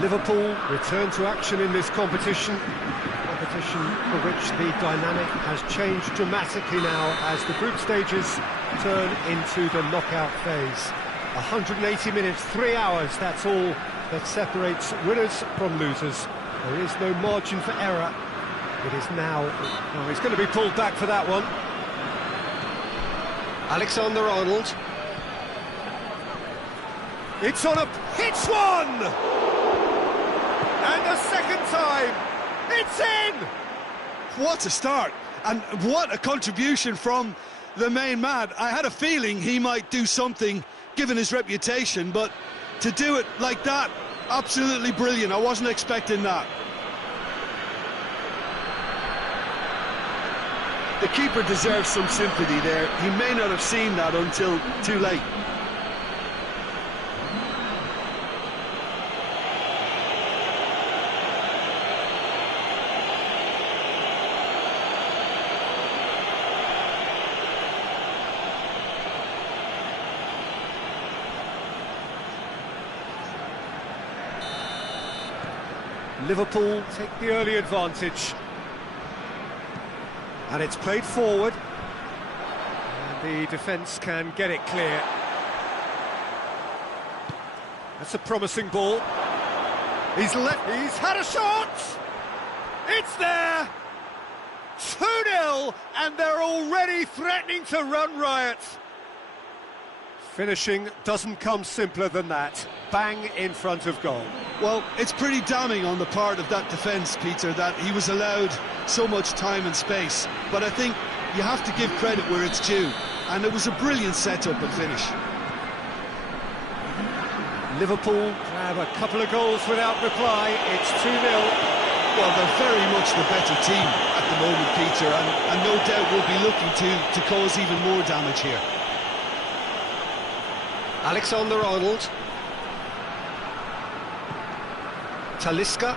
Liverpool return to action in this competition for which the dynamic has changed dramatically now as the group stages turn into the knockout phase. 180 minutes, 3 hours, that's all that separates winners from losers. There is no margin for error. It is now... Oh, he's going to be pulled back for that one. Alexander-Arnold. It's on a... Hits one! And a second time, it's in! What a start, and what a contribution from the main man. I had a feeling he might do something, given his reputation, but to do it like that, absolutely brilliant. I wasn't expecting that. The keeper deserves some sympathy there. He may not have seen that until too late. Liverpool take the early advantage. And it's played forward. And the defence can get it clear. That's a promising ball. He's had a shot! It's there! 2-0, and they're already threatening to run riot. Finishing doesn't come simpler than that. Bang in front of goal. Well, it's pretty damning on the part of that defence, Peter, that he was allowed so much time and space. But I think you have to give credit where it's due, and it was a brilliant setup and finish. Liverpool have a couple of goals without reply. It's 2-0. Well, they're very much the better team at the moment, Peter, and no doubt will be looking to cause even more damage here. Alexander-Arnold. Talisca.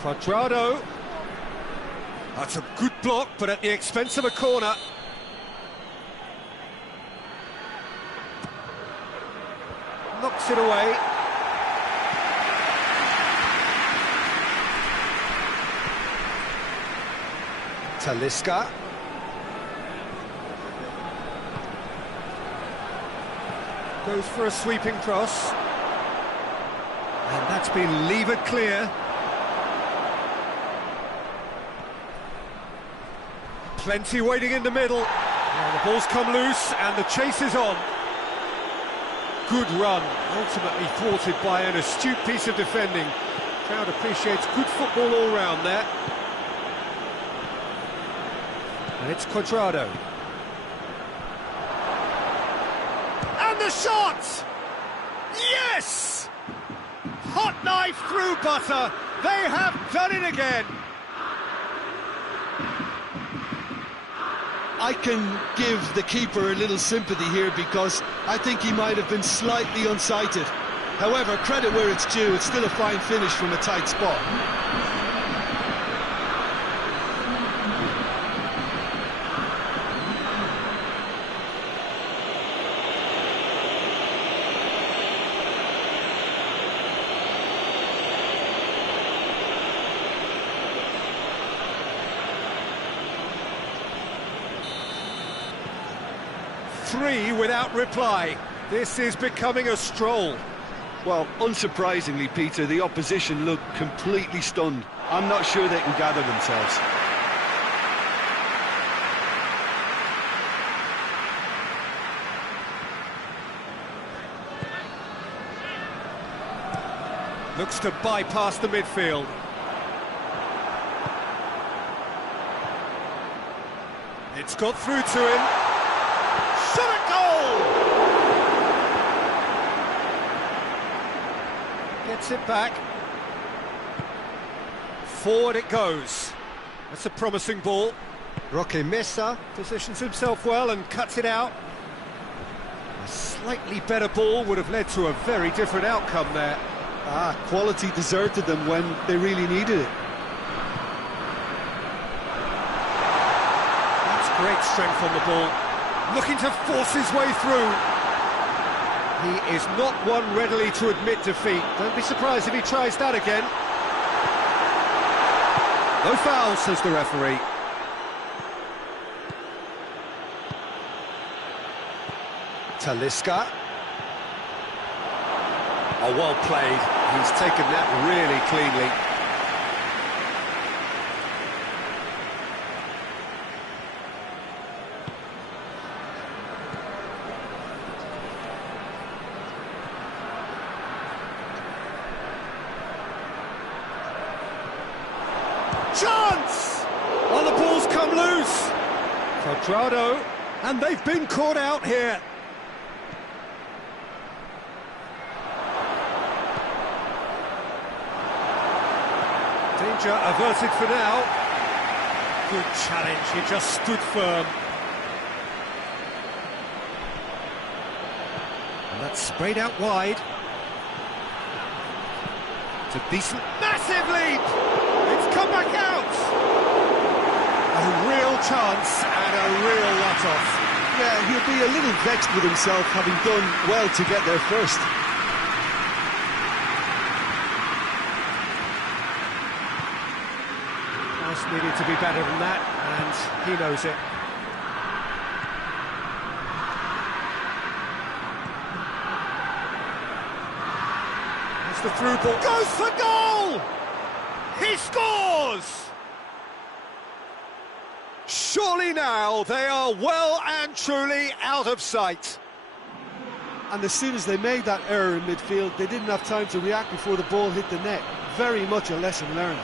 h4y4tou. That's a good block, but at the expense of a corner. Knocks it away. Talisca. Goes for a sweeping cross. And that's been levered clear. Plenty waiting in the middle. And the ball's come loose and the chase is on. Good run, ultimately thwarted by an astute piece of defending. Crowd appreciates good football all round there. And it's h4y4tou. And the shot! Yes! Hot knife through butter. They have done it again. I can give the keeper a little sympathy here because I think he might have been slightly unsighted. However, credit where it's due, it's still a fine finish from a tight spot. 3 without reply. This is becoming a stroll. Well, unsurprisingly, Peter, the opposition look completely stunned. I'm not sure they can gather themselves. Looks to bypass the midfield. It's got through to him. Shot at goal! Gets it back. Forward it goes. That's a promising ball. Roque Mesa positions himself well and cuts it out. A slightly better ball would have led to a very different outcome there. Quality deserted them when they really needed it. That's great strength on the ball. Looking to force his way through. He is not one readily to admit defeat. Don't be surprised if he tries that again. No foul, says the referee. Talisca. Oh, well played. He's taken that really cleanly. Chance! Oh, the ball's come loose. Quadrado, and they've been caught out here. Danger averted for now. Good challenge, he just stood firm. And that's sprayed out wide. It's a decent, massive lead! It's come back out! A real chance and a real let-off. Yeah, he'll be a little vexed with himself, having done well to get there first. Pass needed to be better than that, and he knows it. As the through ball goes for goal! He scores! Surely now they are well and truly out of sight. And as soon as they made that error in midfield, they didn't have time to react before the ball hit the net. Very much a lesson learned.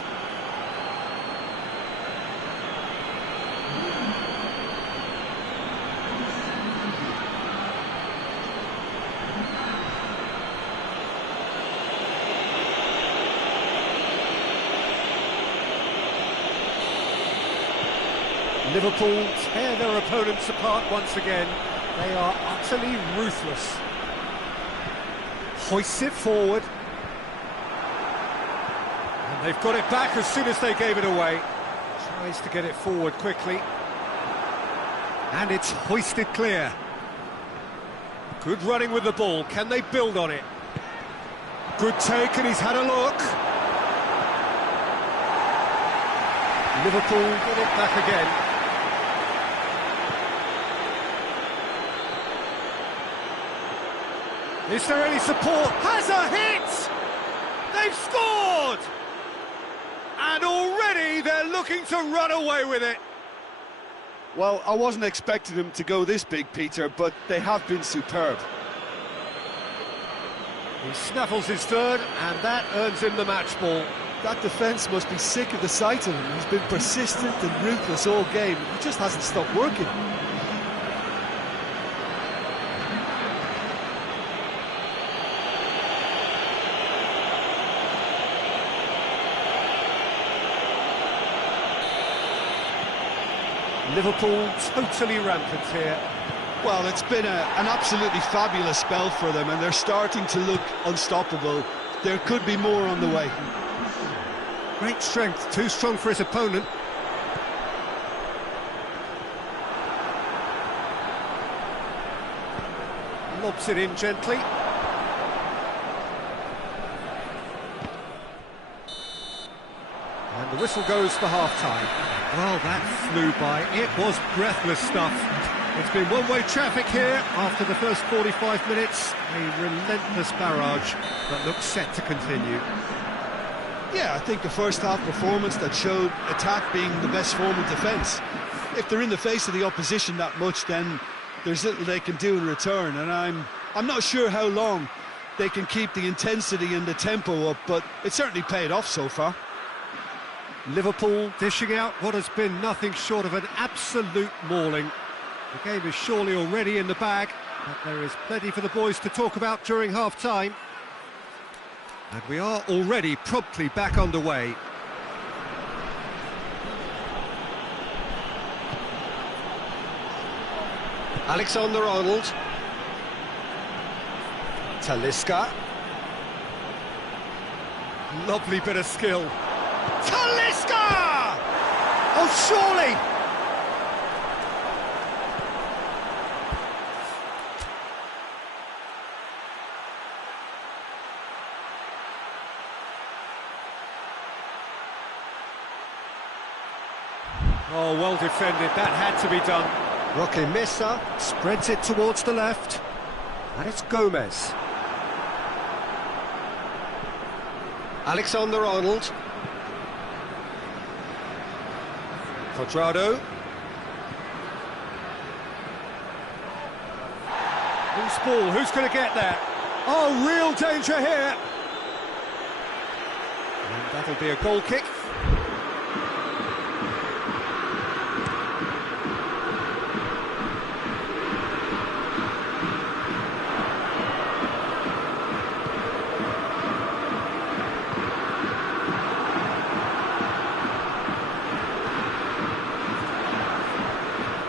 Liverpool tear their opponents apart once again. They are utterly ruthless. Hoists it forward. And they've got it back as soon as they gave it away. Tries to get it forward quickly. And it's hoisted clear. Good running with the ball. Can they build on it? Good take, and he's had a look. Liverpool get it back again. Is there any support? Has a hit! They've scored! And already they're looking to run away with it. Well, I wasn't expecting them to go this big, Peter, but they have been superb. He snaffles his third, and that earns him the match ball. That defence must be sick of the sight of him. He's been persistent and ruthless all game. He just hasn't stopped working. Liverpool totally rampant here. Well, it's been an absolutely fabulous spell for them, and they're starting to look unstoppable. There could be more on the way. Great strength, too strong for his opponent. Lobs it in gently. And the whistle goes for half-time. Well, that flew by. It was breathless stuff. It's been one-way traffic here after the first 45 minutes. A relentless barrage that looks set to continue. Yeah, I think the first half performance that showed attack being the best form of defence. If they're in the face of the opposition that much, then there's little they can do in return, and I'm not sure how long they can keep the intensity and the tempo up, but it certainly paid off so far. Liverpool dishing out what has been nothing short of an absolute mauling. The game is surely already in the bag, but there is plenty for the boys to talk about during half-time. And we are already promptly back underway. Alexander-Arnold. Talisca. Lovely bit of skill. Talisca! Oh, surely! Oh, well defended, that had to be done. Roque Mesa spreads it towards the left, and it's Gomez. Alexander-Arnold. Cuadrado. Who's ball? Who's going to get there? Oh, real danger here. And that'll be a goal kick.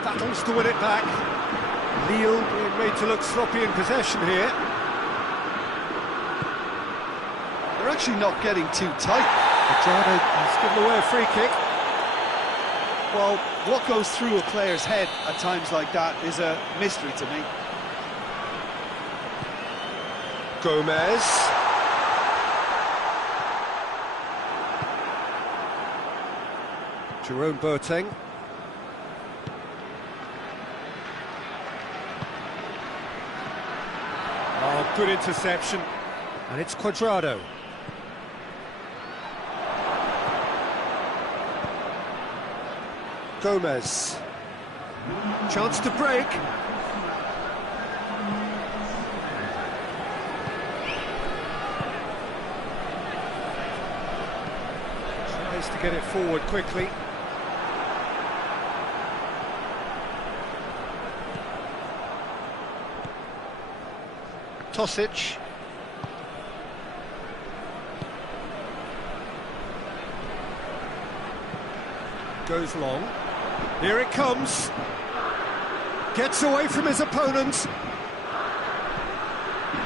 Battles to win it back. Lille being made to look sloppy in possession here. They're actually not getting too tight. Cuadrado has given away a free kick. Well, what goes through a player's head at times like that is a mystery to me. Gomez. Jerome Boateng. Oh, good interception. And it's Cuadrado. Gomez. Chance to break. Tries to get it forward quickly. Tosic. Goes long. Here it comes. Gets away from his opponent.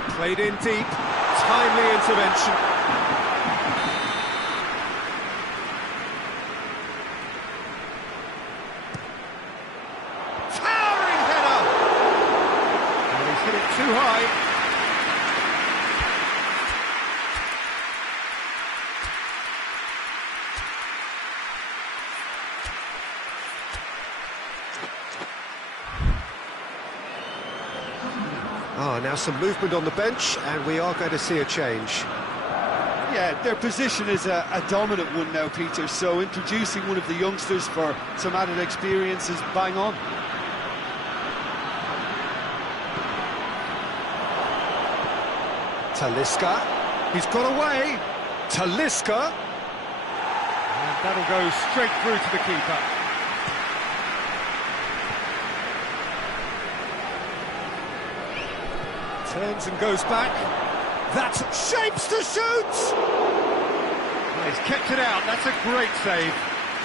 Played in deep. Timely intervention. Towering header! And he's hit it too high. Now some movement on the bench, and we are going to see a change. Yeah, their position is a dominant one now, Peter, so introducing one of the youngsters for some added experience is bang on. Talisca, he's got away. Talisca, and that'll go straight through to the keeper. Turns and goes back. That shapes to shoot! Oh, he's kept it out, that's a great save.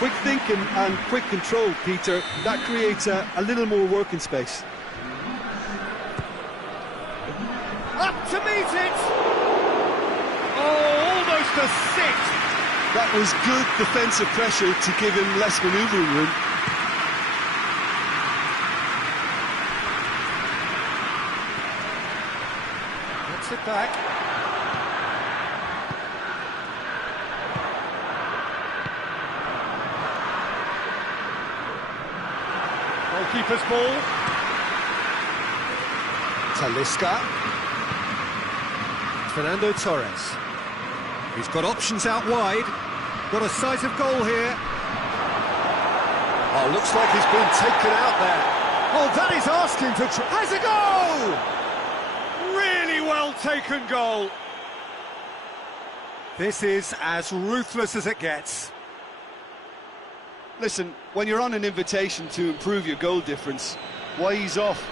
Quick thinking and quick control, Peter. That creates a little more working space. Up to meet it! Oh, almost a sixth! That was good defensive pressure to give him less manoeuvring room. It back. Goalkeeper's ball. Talisca. Fernando Torres. He's got options out wide. Got a sight of goal here. Oh, looks like he's been taken out there. Oh, that is asking for... Has a goal! Really well taken goal. This is as ruthless as it gets. Listen, when you're on an invitation to improve your goal difference, why ease off?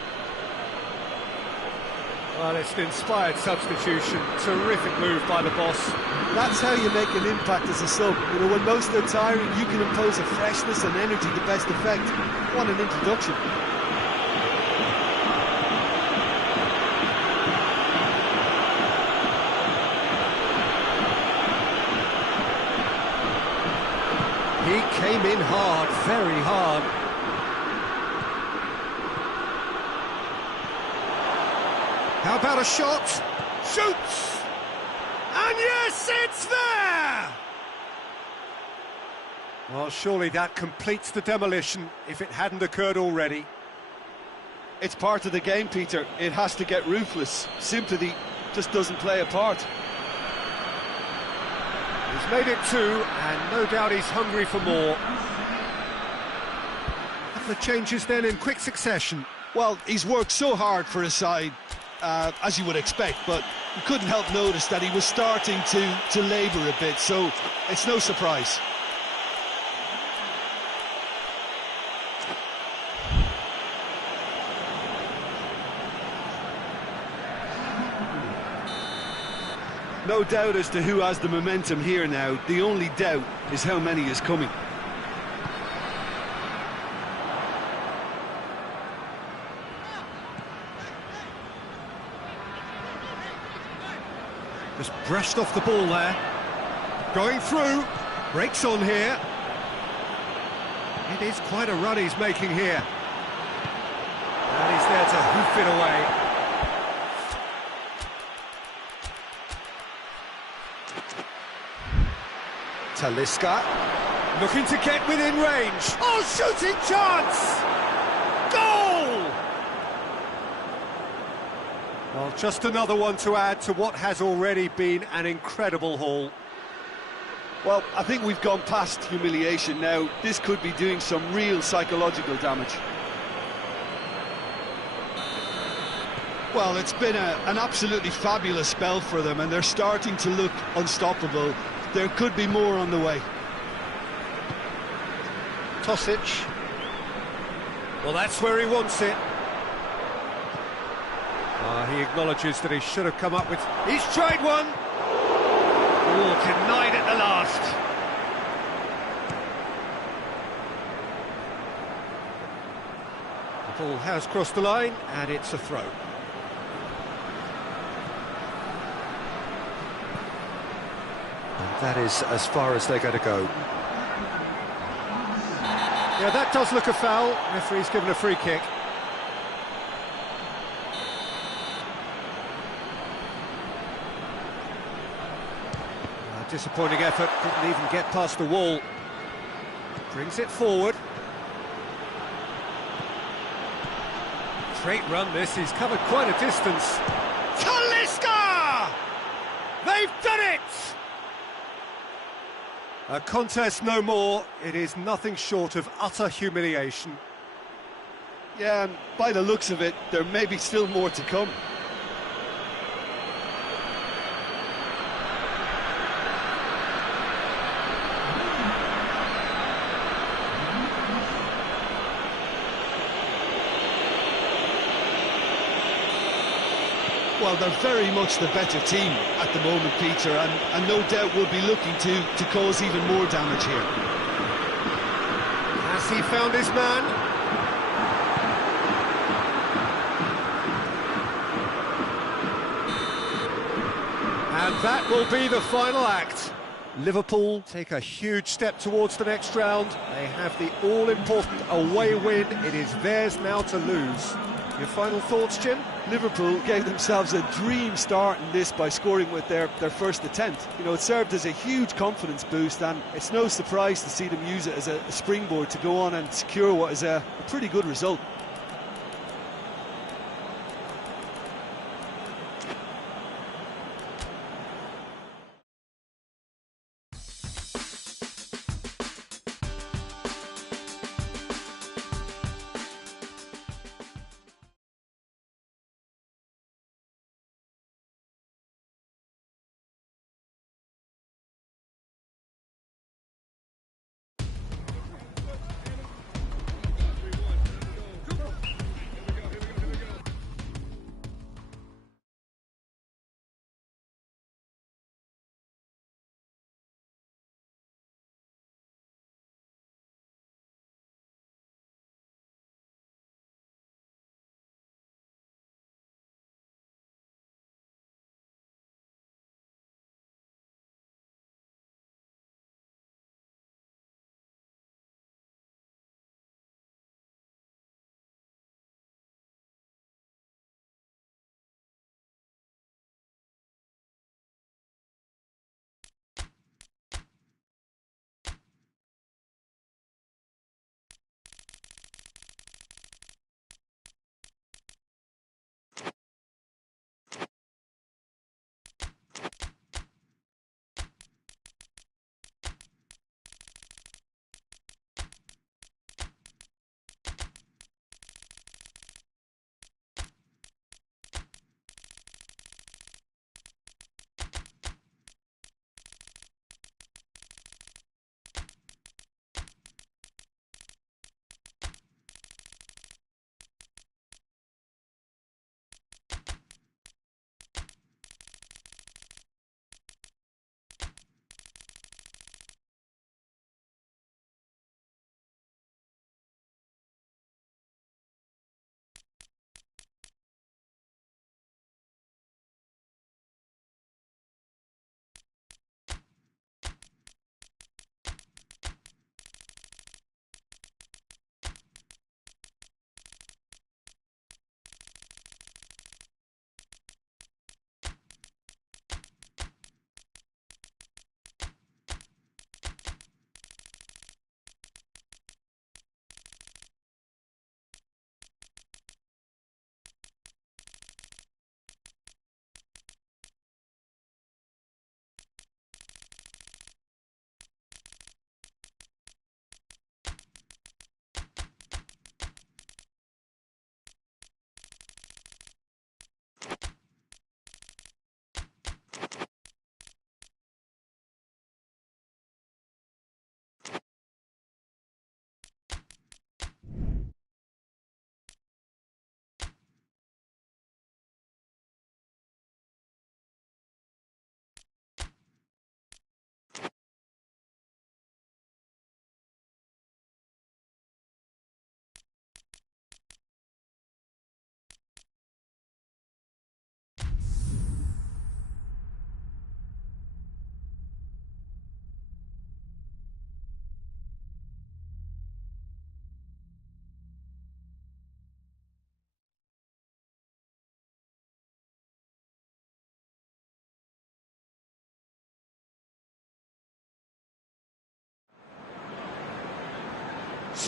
Well, it's an inspired substitution. Terrific move by the boss. That's how you make an impact as a sub. You know, when most are tiring, you can impose a freshness and energy to best effect. What an introduction. He came in hard, very hard. How about a shot? Shoots! And yes, it's there! Well, surely that completes the demolition if it hadn't occurred already. It's part of the game, Peter. It has to get ruthless. Sympathy just doesn't play a part. He's made it 2, and no doubt he's hungry for more. A couple of changes then in quick succession. Well, he's worked so hard for his side, as you would expect, but you couldn't help notice that he was starting to labour a bit, so it's no surprise. No doubt as to who has the momentum here now. The only doubt is how many is coming. Just brushed off the ball there. Going through. Breaks on here. It is quite a run he's making here. And he's there to hoof it away. Talisca, looking to get within range. Oh, shooting chance! Goal! Well, just another one to add to what has already been an incredible haul. Well, I think we've gone past humiliation now. This could be doing some real psychological damage. Well, it's been an absolutely fabulous spell for them, and they're starting to look unstoppable. There could be more on the way. Tosic. Well, that's where he wants it. He acknowledges that he should have come up with... He's tried one! Oh, denied at the last. The ball has crossed the line, and it's a throw. And that is as far as they're going to go. Yeah, that does look a foul. Referee's given a free kick. Disappointing effort, didn't even get past the wall. Brings it forward. Straight run this, he's covered quite a distance. Talisca! They've done it! A contest no more, it is nothing short of utter humiliation. Yeah, and by the looks of it, there may be still more to come. Well, they're very much the better team at the moment, Peter, and no doubt will be looking to cause even more damage here. Has he found his man? And that will be the final act. Liverpool take a huge step towards the next round. They have the all-important away win. It is theirs now to lose. Your final thoughts, Jim? Liverpool gave themselves a dream start in this by scoring with their first attempt. You know, it served as a huge confidence boost, and it's no surprise to see them use it as a springboard to go on and secure what is a pretty good result.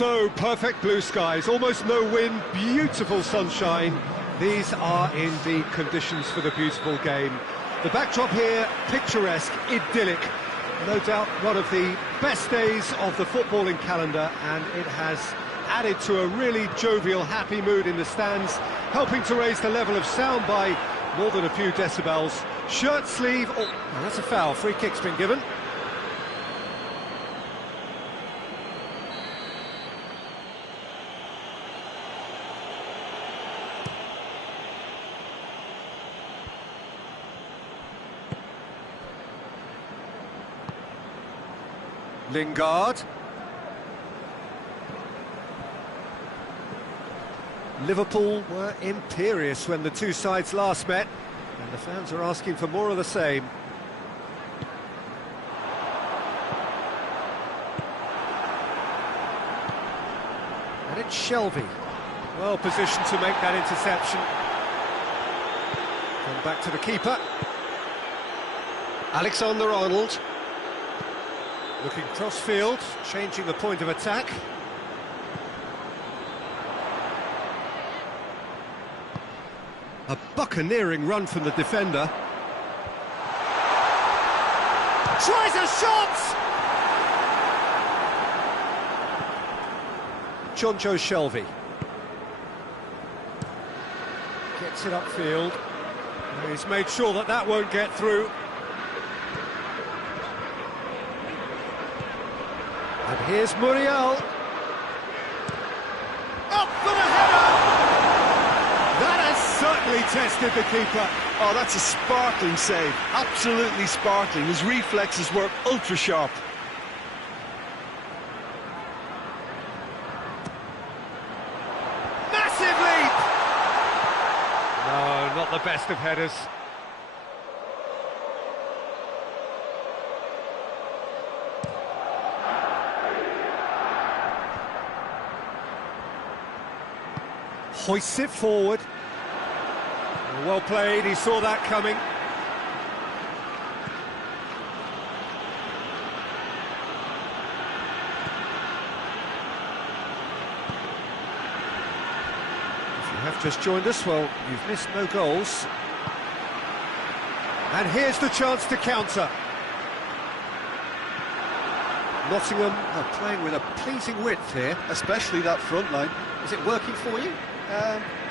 So, perfect blue skies, almost no wind, beautiful sunshine. These are indeed conditions for the beautiful game. The backdrop here, picturesque, idyllic. No doubt one of the best days of the footballing calendar, and it has added to a really jovial, happy mood in the stands, helping to raise the level of sound by more than a few decibels. Shirt sleeve, oh, well, that's a foul, free kick's been given. Lingard. Liverpool were imperious when the two sides last met, and the fans are asking for more of the same. And it's Shelvey. Well positioned to make that interception. Come back to the keeper. Alexander-Arnold. Looking cross-field, changing the point of attack. A buccaneering run from the defender. Tries a shot! Jonjo Shelvey. Gets it upfield. He's made sure that that won't get through. And here's Muriel. Up for the header! That has certainly tested the keeper. Oh, that's a sparkling save. Absolutely sparkling. His reflexes were ultra sharp. Massive leap! No, not the best of headers. Hoists it forward. Well played, he saw that coming. If you have just joined us, well, you've missed no goals. And here's the chance to counter. Nottingham are playing with a pleasing width here. Especially that front line. Is it working for you?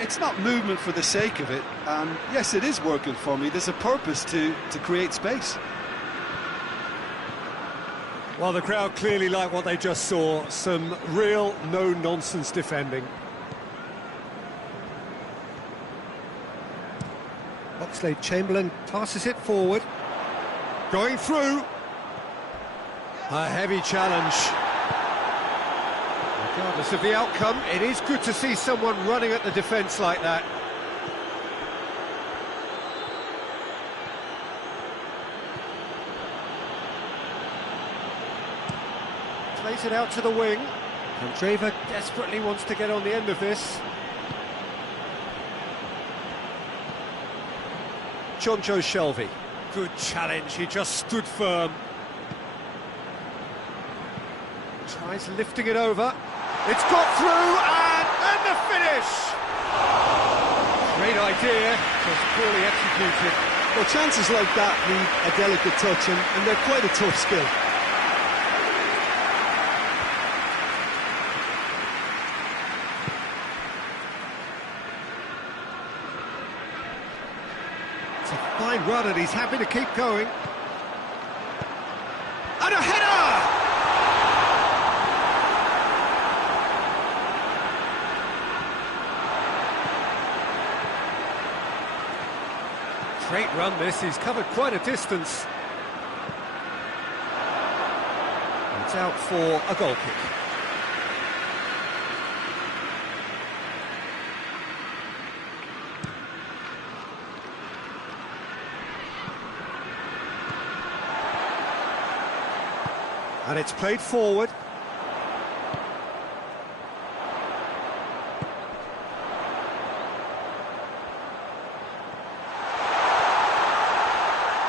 It's not movement for the sake of it, and yes, it is working for me. There's a purpose to create space. Well, the crowd clearly like what they just saw. Some real no-nonsense defending. Oxlade-Chamberlain passes it forward. Going through. A heavy challenge. Regardless of the outcome, it is good to see someone running at the defence like that. Plays it out to the wing. And Draver desperately wants to get on the end of this. Jonjo Shelvey. Good challenge, he just stood firm. Tries lifting it over. It's got through, and the finish! Great idea, just poorly executed. Well, chances like that need a delicate touch, and they're quite a tough skill. It's a fine run, and he's happy to keep going. And a header! Great run this, he's covered quite a distance. It's out for a goal kick. And it's played forward.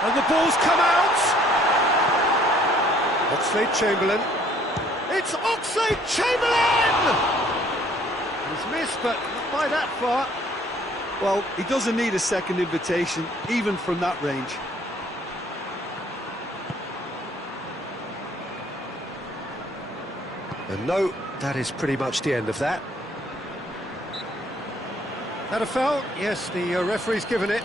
And the ball's come out! Oxlade-Chamberlain. it's Oxlade-Chamberlain! He's missed, but not by that far. Well, he doesn't need a second invitation, even from that range. And no, that is pretty much the end of that. That a foul? Yes, the referee's given it.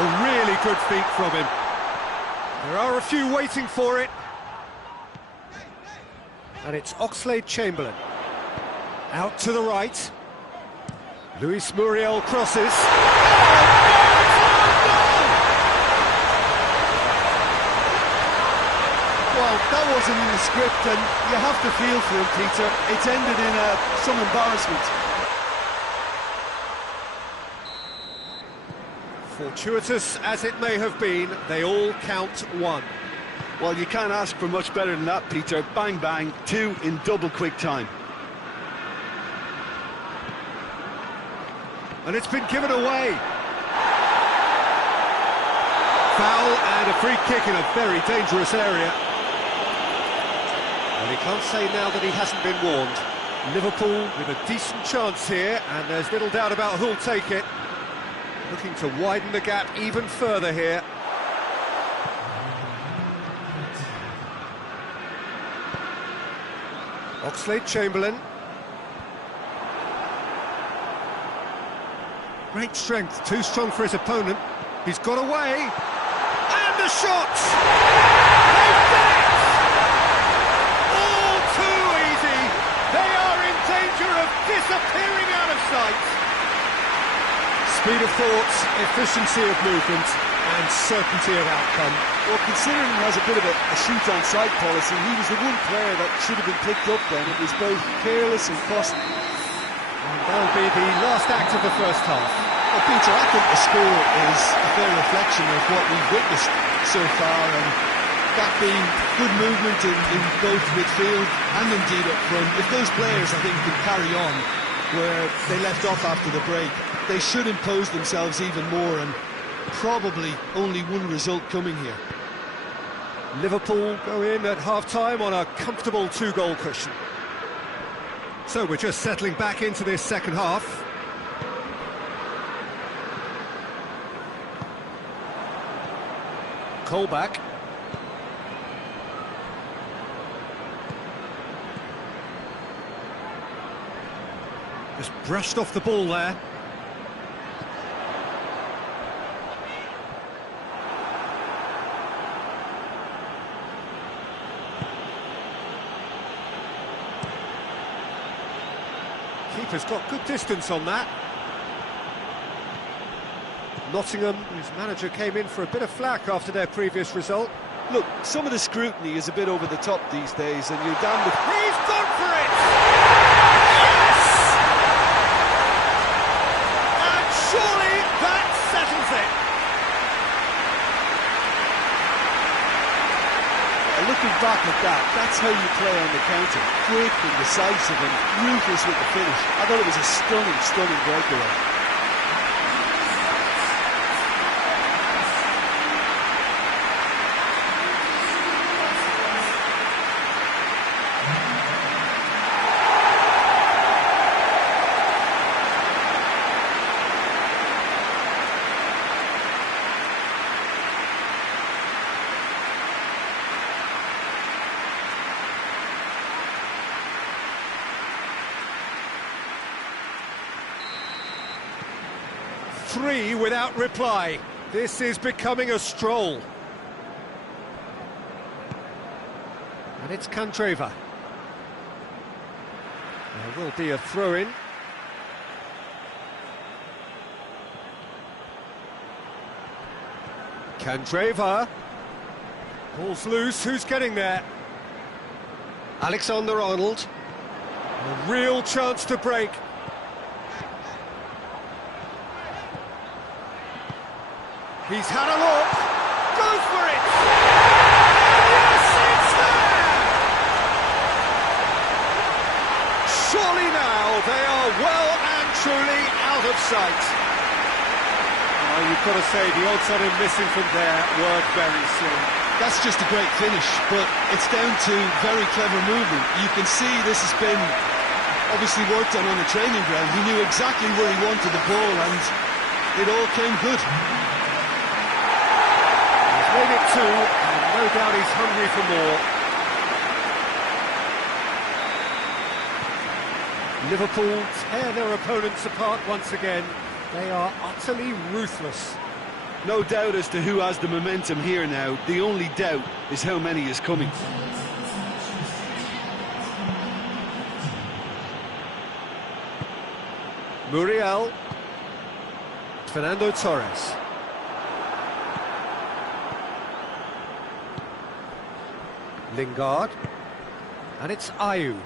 Oh, really good feet from him. There are a few waiting for it. And it's Oxlade-Chamberlain. Out to the right. Luis Muriel crosses. Well, that wasn't in the script, and you have to feel for him, Peter. It's ended in some embarrassment. Fortuitous as it may have been, they all count one. Well, you can't ask for much better than that, Peter. Bang, bang, two in double quick time. And it's been given away. Foul and a free kick in a very dangerous area. And he can't say now that he hasn't been warned. Liverpool with a decent chance here, and there's little doubt about who'll take it. Looking to widen the gap even further here. Oxlade-Chamberlain. Great strength, too strong for his opponent. He's got away. And the shot! They've done it! All too easy. They are in danger of disappearing out of sight. Speed of thought, efficiency of movement, and certainty of outcome. Well, considering he has a bit of a shoot-on-sight policy, he was the one player that should have been picked up then. It was both careless and costly. And that'll be the last act of the first half. Well, Peter, I think the score is a fair reflection of what we've witnessed so far, and that being good movement in both midfield and indeed up front. If those players, I think, can carry on where they left off after the break, they should impose themselves even more, and probably only one result coming here. Liverpool go in at half-time on a comfortable two-goal cushion. So we're just settling back into this second half. Colback. Just brushed off the ball there. Keeper's got good distance on that. Nottingham, whose manager came in for a bit of flack after their previous result. Look, some of the scrutiny is a bit over the top these days, and you're damned if... He's gone for it! Yes! And surely that settles it. Looking back at that, that's how you play on the counter. Quick and decisive and ruthless with the finish. I thought it was a stunning, stunning breakaway. Three without reply. This is becoming a stroll. And it's Candreva. There will be a throw-in. Candreva. Ball's loose, who's getting there? Alexander-Arnold. A real chance to break. He's had a look, goes for it! Yes, it's there! Oh, they are well and truly out of sight. Oh, you've got to say, the odds on him missing from there were very slim. That's just a great finish, but it's down to very clever movement. You can see this has been obviously worked on the training ground. He knew exactly where he wanted the ball, and it all came good. He's made it two, and no doubt he's hungry for more. Liverpool tear their opponents apart once again. They are utterly ruthless. No doubt as to who has the momentum here now. The only doubt is how many is coming. Muriel. Fernando Torres. Lingard. And it's Ayew.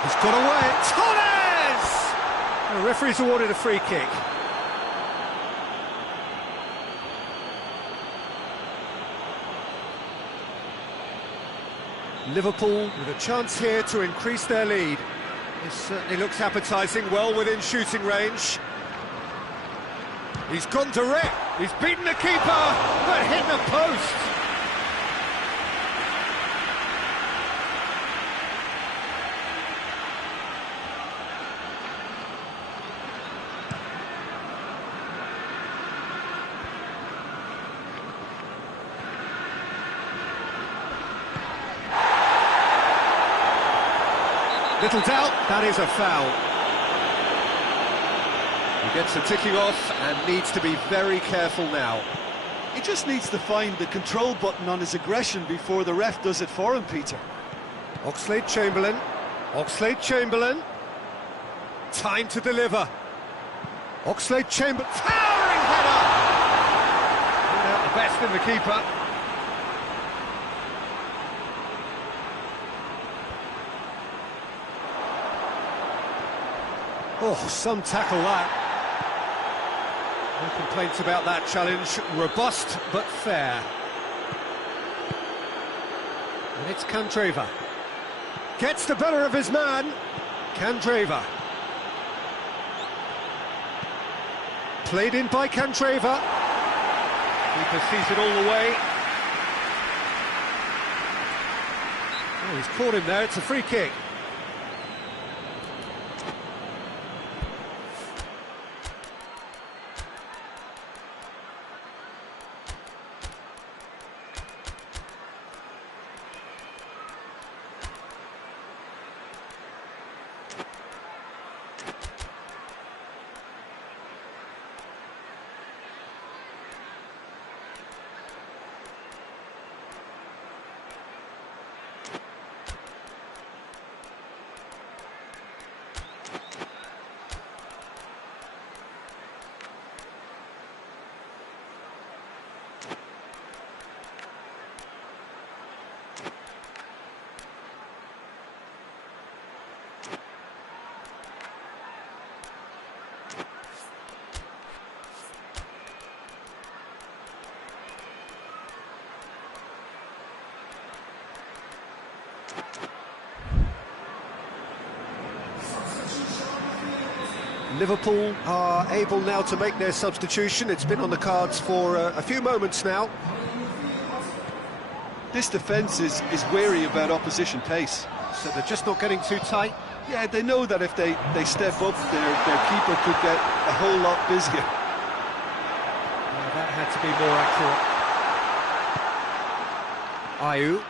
He's got away. Torres! The referee's awarded a free kick. Liverpool with a chance here to increase their lead. This certainly looks appetising, well within shooting range. He's gone direct. He's beaten the keeper, but hit the post. Little doubt, that is a foul. He gets a ticking off and needs to be very careful now. He just needs to find the control button on his aggression before the ref does it for him, Peter. Oxlade-Chamberlain. Oxlade-Chamberlain. Time to deliver. Oxlade-Chamberlain. Towering header! Pulled out the best in the keeper. Oh, some tackle that. No complaints about that challenge. Robust, but fair. And it's Candreva. Gets the better of his man. Candreva. Played in by Candreva. Keeper sees it all the way. Oh, he's caught him there. It's a free kick. Liverpool are able now to make their substitution. It's been on the cards for a few moments now. This defence is wary about opposition pace. So they're just not getting too tight. Yeah, they know that if they step up, their keeper could get a whole lot busier. Yeah, that had to be more accurate. Ayew.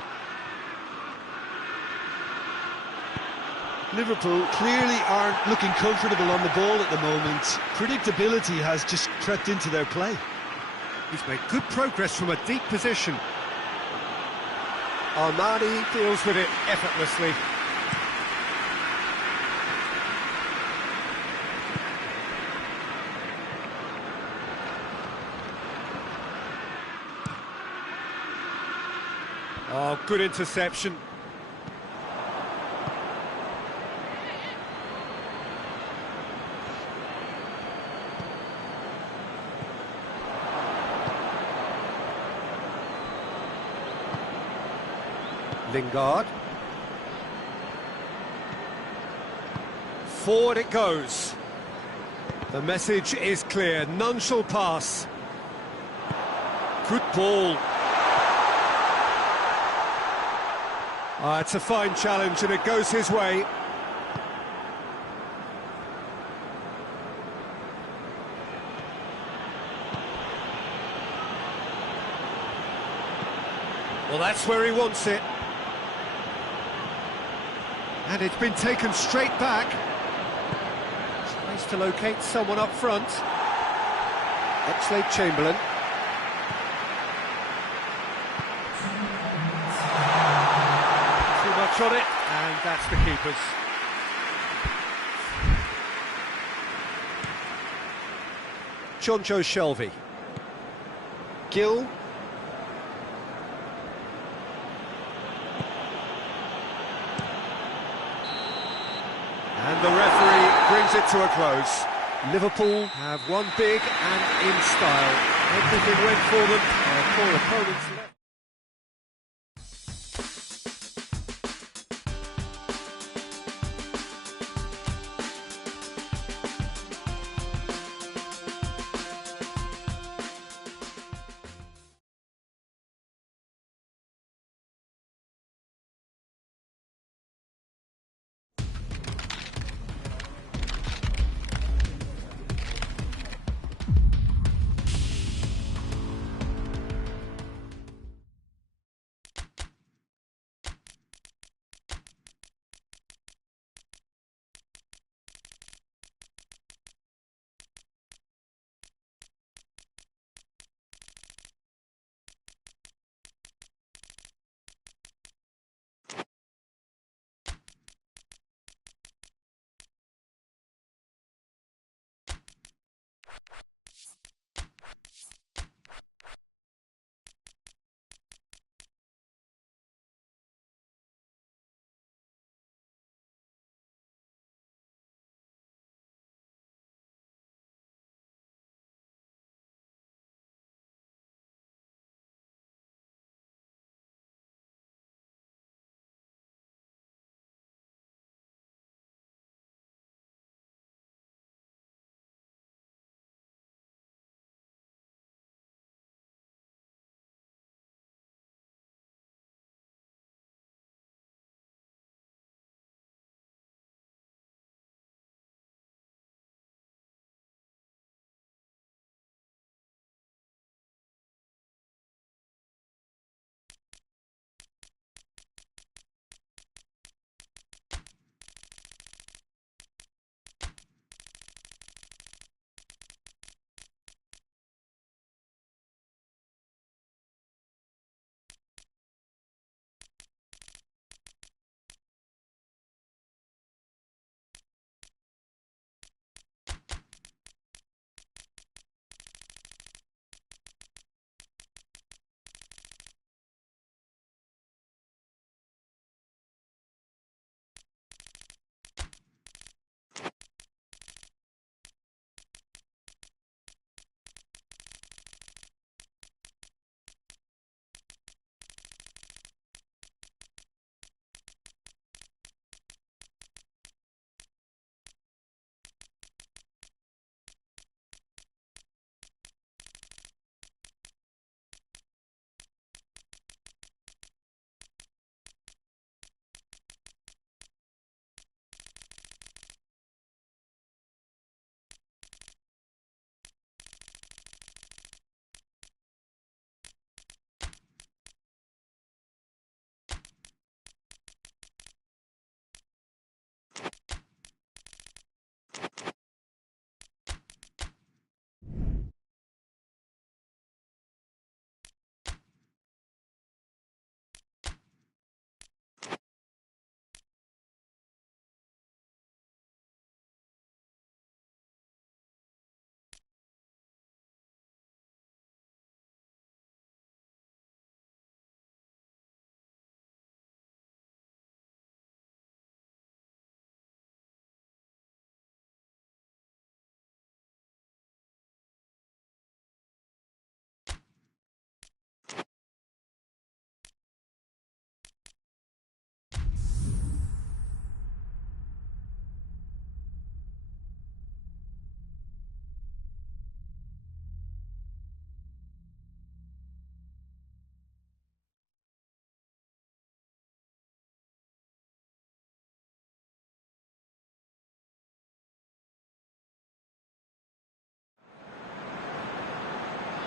Liverpool clearly aren't looking comfortable on the ball at the moment. Predictability has just crept into their play. He's made good progress from a deep position. Armani deals with it effortlessly. Oh, good interception. Lingard. Forward it goes. The message is clear, none shall pass. Good ball. It's a fine challenge and it goes his way. Well, that's where he wants it. And it's been taken straight back. Tries to locate someone up front. Oxlade-Chamberlain. Too much on it, and that's the keeper's. Jonjo Shelvey. Gill. And the referee brings it to a close. Liverpool have won big and in style. Everything went for them. Their poor opponents left.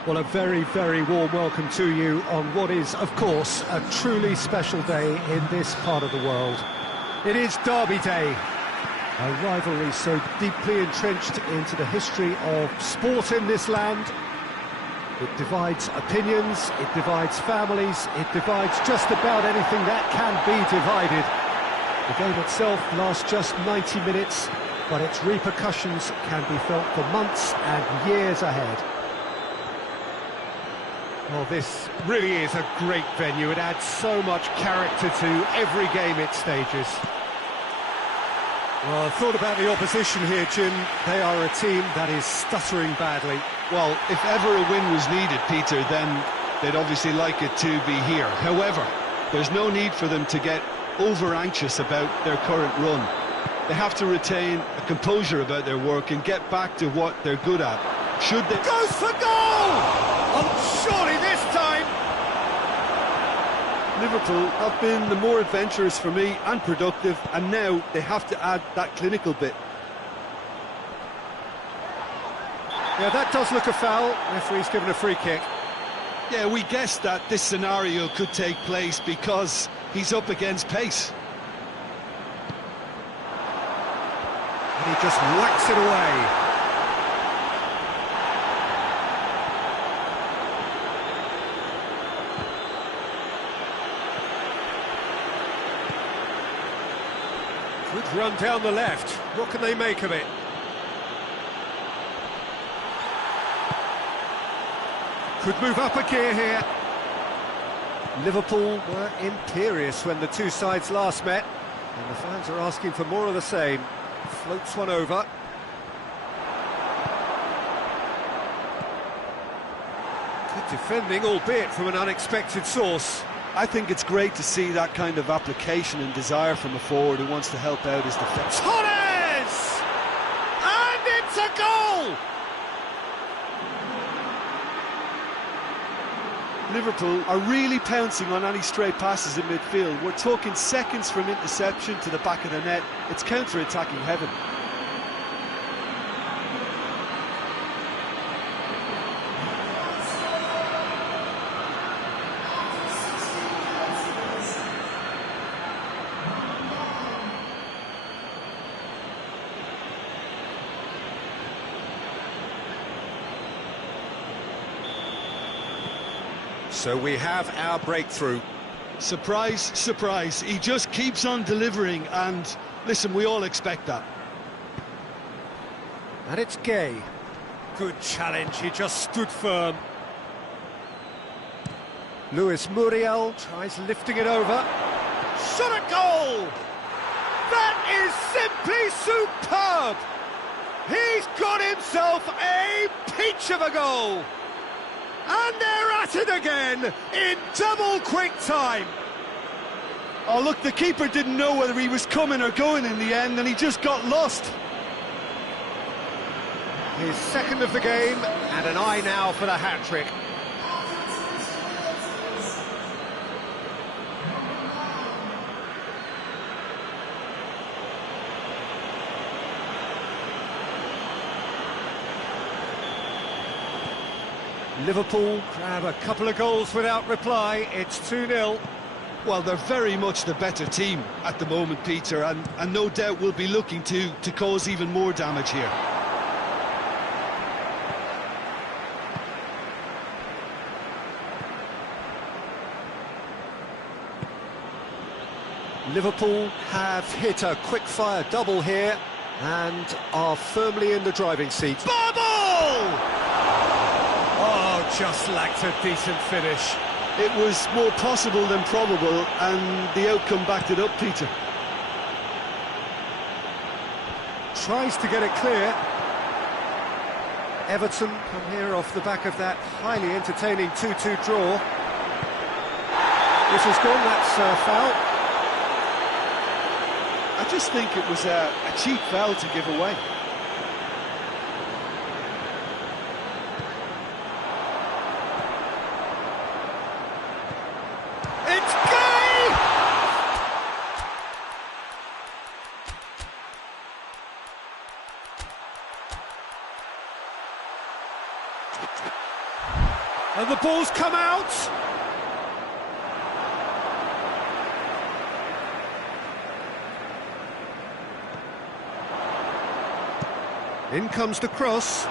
Well, a very, very warm welcome to you on what is, of course, a truly special day in this part of the world. It is Derby Day, a rivalry so deeply entrenched into the history of sport in this land. It divides opinions, it divides families, it divides just about anything that can be divided. The game itself lasts just 90 minutes, but its repercussions can be felt for months and years ahead. Well, this really is a great venue. It adds so much character to every game it stages. Well, I thought about the opposition here, Jim. They are a team that is stuttering badly. Well, if ever a win was needed, Peter, then they'd obviously like it to be here. However, there's no need for them to get over-anxious about their current run. They have to retain a composure about their work and get back to what they're good at. Should they... Goes for goal! Oh, surely this time! Liverpool have been the more adventurous for me and productive, and now they have to add that clinical bit. Yeah, that does look a foul. Referee's given a free kick. Yeah, we guessed that this scenario could take place because he's up against pace. And he just whacks it away. Good run down the left. What can they make of it? Could move up a gear here. Liverpool were imperious when the two sides last met, and the fans are asking for more of the same. Floats one over. Good defending, albeit from an unexpected source. I think it's great to see that kind of application and desire from a forward who wants to help out his defence. Torres! And it's a goal! Liverpool are really pouncing on any stray passes in midfield. We're talking seconds from interception to the back of the net. It's counter-attacking heaven. So we have our breakthrough. Surprise, surprise. He just keeps on delivering, and listen, we all expect that. And it's Gay. Good challenge, he just stood firm. Luis Muriel tries lifting it over. Shot at goal! That is simply superb! He's got himself a peach of a goal! And they're at it again, in double quick time. Oh, look, the keeper didn't know whether he was coming or going in the end, and he just got lost. His second of the game, and an eye now for the hat-trick. Liverpool grab a couple of goals without reply. It's 2-0. Well, they're very much the better team at the moment, Peter, and no doubt will be looking to cause even more damage here. Liverpool have hit a quick-fire double here and are firmly in the driving seat. Bubble! Oh, just lacked a decent finish. It was more possible than probable, and the outcome backed it up, Peter. Tries to get it clear. Everton come here off the back of that highly entertaining 2-2 draw. This is gone, that's a foul. I just think it was a cheap foul to give away. It's Gay! And the ball's come out. In comes the cross.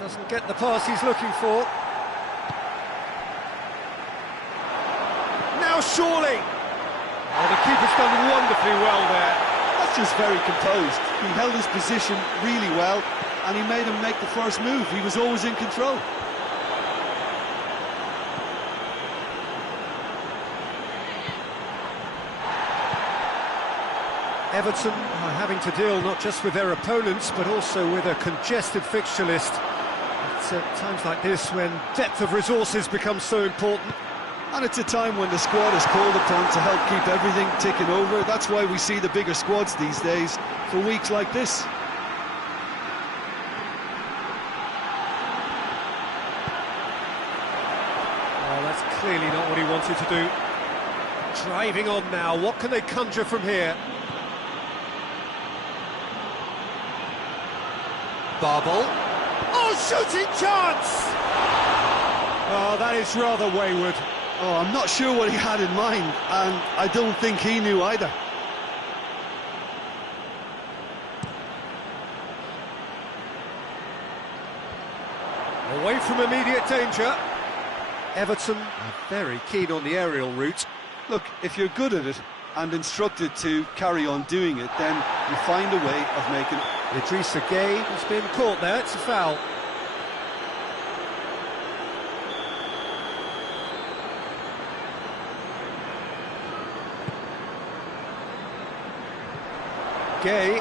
Doesn't get the pass he's looking for. Now surely. Oh, the keeper's done wonderfully well there. That's just very composed. He held his position really well, and he made him make the first move. He was always in control. Everton are having to deal not just with their opponents, but also with a congested fixture list. It's at times like this when depth of resources becomes so important. And it's a time when the squad is called upon to help keep everything ticking over. That's why we see the bigger squads these days for weeks like this. Well, that's clearly not what he wanted to do. Driving on now, what can they conjure from here? Barbel. Oh, shooting chance! Oh, that is rather wayward. Oh, I'm not sure what he had in mind, and I don't think he knew either. Away from immediate danger. Everton are very keen on the aerial route. Look, if you're good at it and instructed to carry on doing it, then you find a way of making it. Idrissa Gueye has been caught there, it's a foul. Gueye.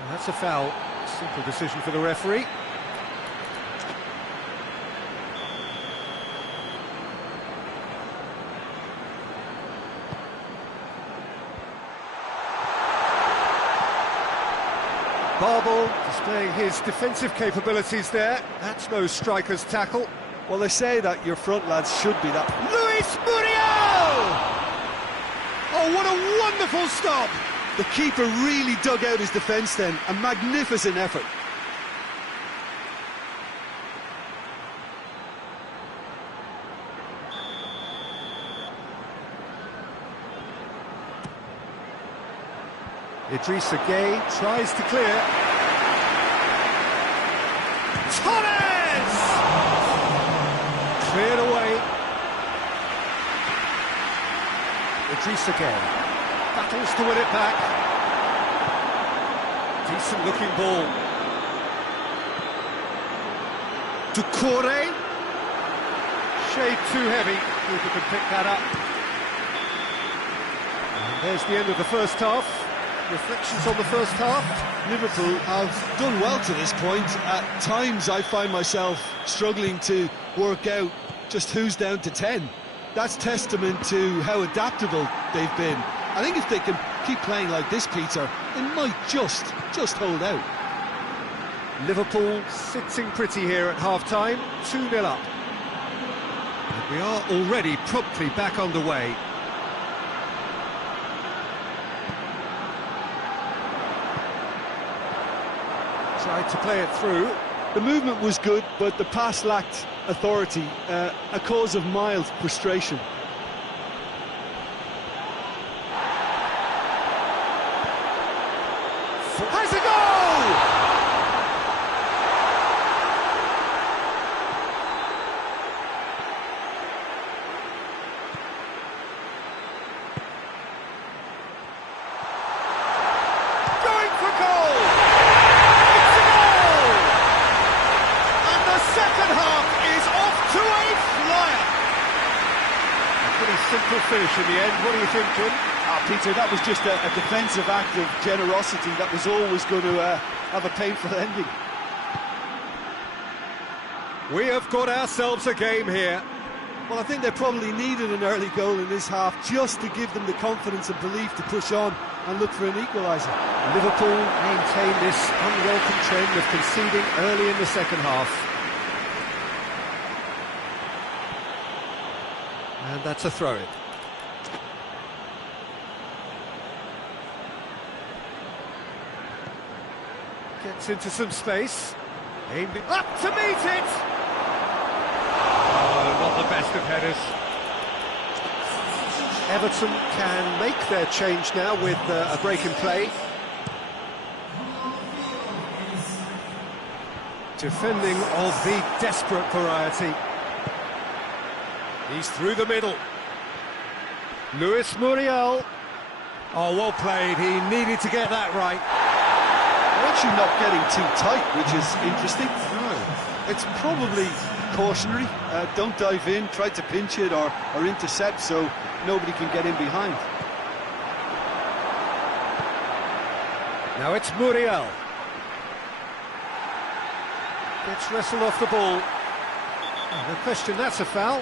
And that's a foul. Simple decision for the referee. Barbel displaying his defensive capabilities there. That's no striker's tackle. Well, they say that your front lads should be that. Luis Muriel! Oh, what a wonderful stop! The keeper really dug out his defence then. A magnificent effort. Idrissa Gueye tries to clear. Torres! Cleared away. Idrissa Gueye battles to win it back. Decent looking ball. Doucouré. Shade too heavy. Keeper can pick that up. And there's the end of the first half. Reflections on the first half. Liverpool have done well to this point. At times I find myself struggling to work out just who's down to 10. That's testament to how adaptable they've been. I think if they can keep playing like this, Peter, they might just hold out. Liverpool sitting pretty here at half-time, 2-0 up. And we are already promptly back underway. Tried to play it through. The movement was good, but the pass lacked authority, a cause of mild frustration. Has a goal! Going for goal! It's a goal! And the second half is off to a flyer. A pretty simple finish in the end. What do you think, Jim? Peter, that was just a defensive act of generosity that was always going to have a painful ending. We have got ourselves a game here. Well, I think they probably needed an early goal in this half just to give them the confidence and belief to push on and look for an equaliser. Liverpool maintain this unwelcome trend of conceding early in the second half. And that's a throw-in. Gets into some space. Aimed it up to meet it! Oh, not the best of headers. Everton can make their change now with a break in play. Defending of the desperate variety. He's through the middle. Luis Muriel. Oh, well played. He needed to get that right. They're actually not getting too tight, which is interesting. No. It's probably cautionary. Don't dive in, try to pinch it or intercept so nobody can get in behind. Now it's Muriel. Gets wrestled off the ball. Oh, no question, that's a foul.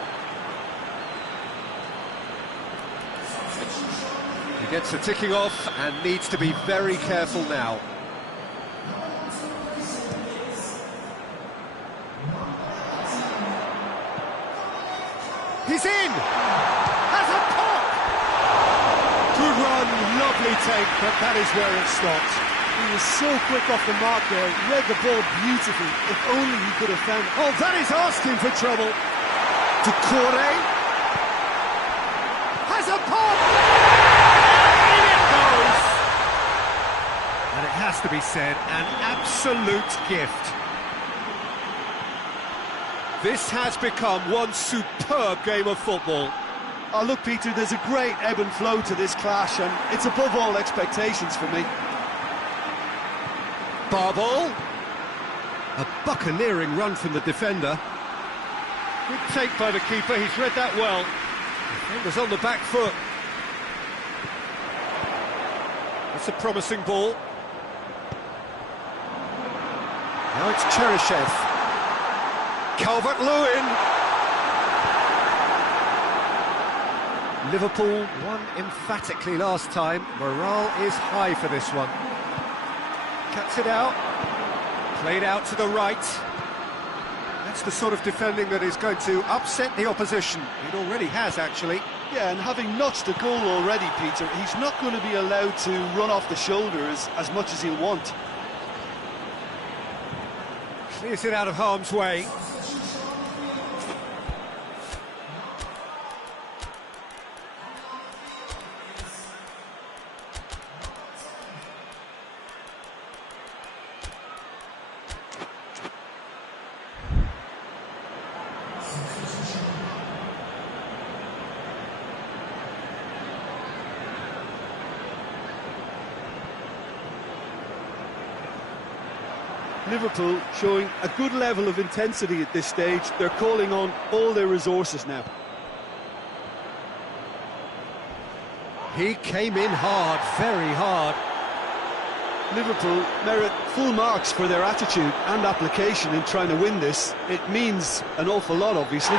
He gets a ticking off and needs to be very careful now. He's in! Has a pop! Good run, lovely take, but that is where it stopped. He was so quick off the mark there, read the ball beautifully. If only he could have found it. Oh, that is asking for trouble. Doucouré has a pop! In it goes! And it has to be said, an absolute gift. This has become one superb game of football. Oh, look, Peter, there's a great ebb and flow to this clash, and it's above all expectations for me. Barball. A buccaneering run from the defender. Good take by the keeper, he's read that well. Defender's on the back foot. That's a promising ball. Now it's Cheryshev. Calvert-Lewin. Liverpool won emphatically last time. Morale is high for this one. Cuts it out. Played out to the right. That's the sort of defending that is going to upset the opposition. It already has, actually. Yeah, and having notched a goal already, Peter, he's not going to be allowed to run off the shoulders as much as he'll want. Clears it out of harm's way. Liverpool showing a good level of intensity at this stage. They're calling on all their resources now. He came in hard, very hard. Liverpool merit full marks for their attitude and application in trying to win this. It means an awful lot, obviously.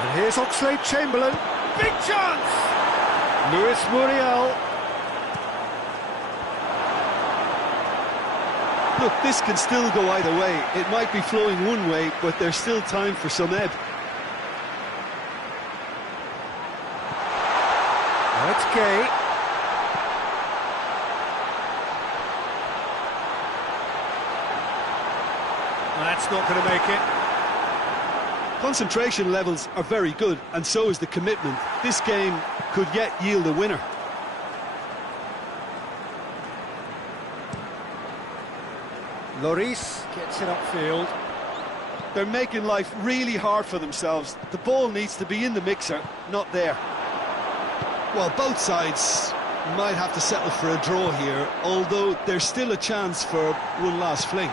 And here's Oxlade-Chamberlain. Big chance! Luis Muriel. Look, this can still go either way. It might be flowing one way, but there's still time for some ebb. Now it's Gay. That's not going to make it. Concentration levels are very good, and so is the commitment. This game could yet yield a winner. Lloris gets it upfield. They're making life really hard for themselves. The ball needs to be in the mixer, not there. Well, both sides might have to settle for a draw here, although there's still a chance for one last fling.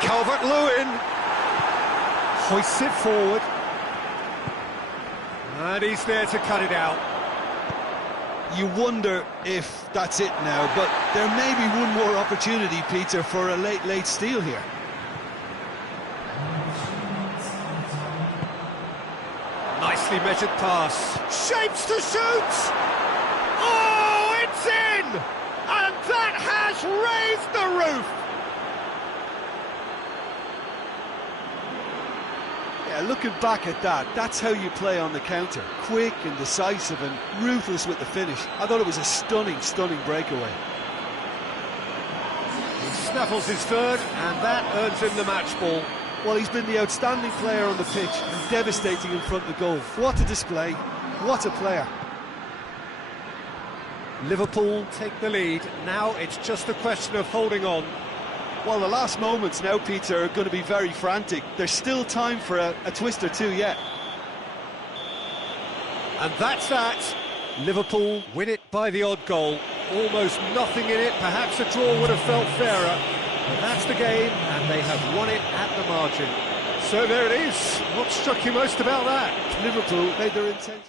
Calvert-Lewin hoists it forward. And he's there to cut it out. You wonder if that's it now, but there may be one more opportunity, Peter, for a late steal here. Nicely measured pass. Shapes to shoot! Oh, it's in! And that has raised the roof! Yeah, looking back at that, that's how you play on the counter. Quick and decisive and ruthless with the finish. I thought it was a stunning, stunning breakaway. He snaffles his third, and that earns him the match ball. Well, he's been the outstanding player on the pitch and devastating in front of the goal. What a display, what a player. Liverpool take the lead. Now it's just a question of holding on. Well, the last moments now, Peter, are going to be very frantic. There's still time for a twist or two yet. And that's that. Liverpool win it by the odd goal. Almost nothing in it. Perhaps a draw would have felt fairer. But that's the game, and they have won it at the margin. So there it is. What struck you most about that? Liverpool made their intention.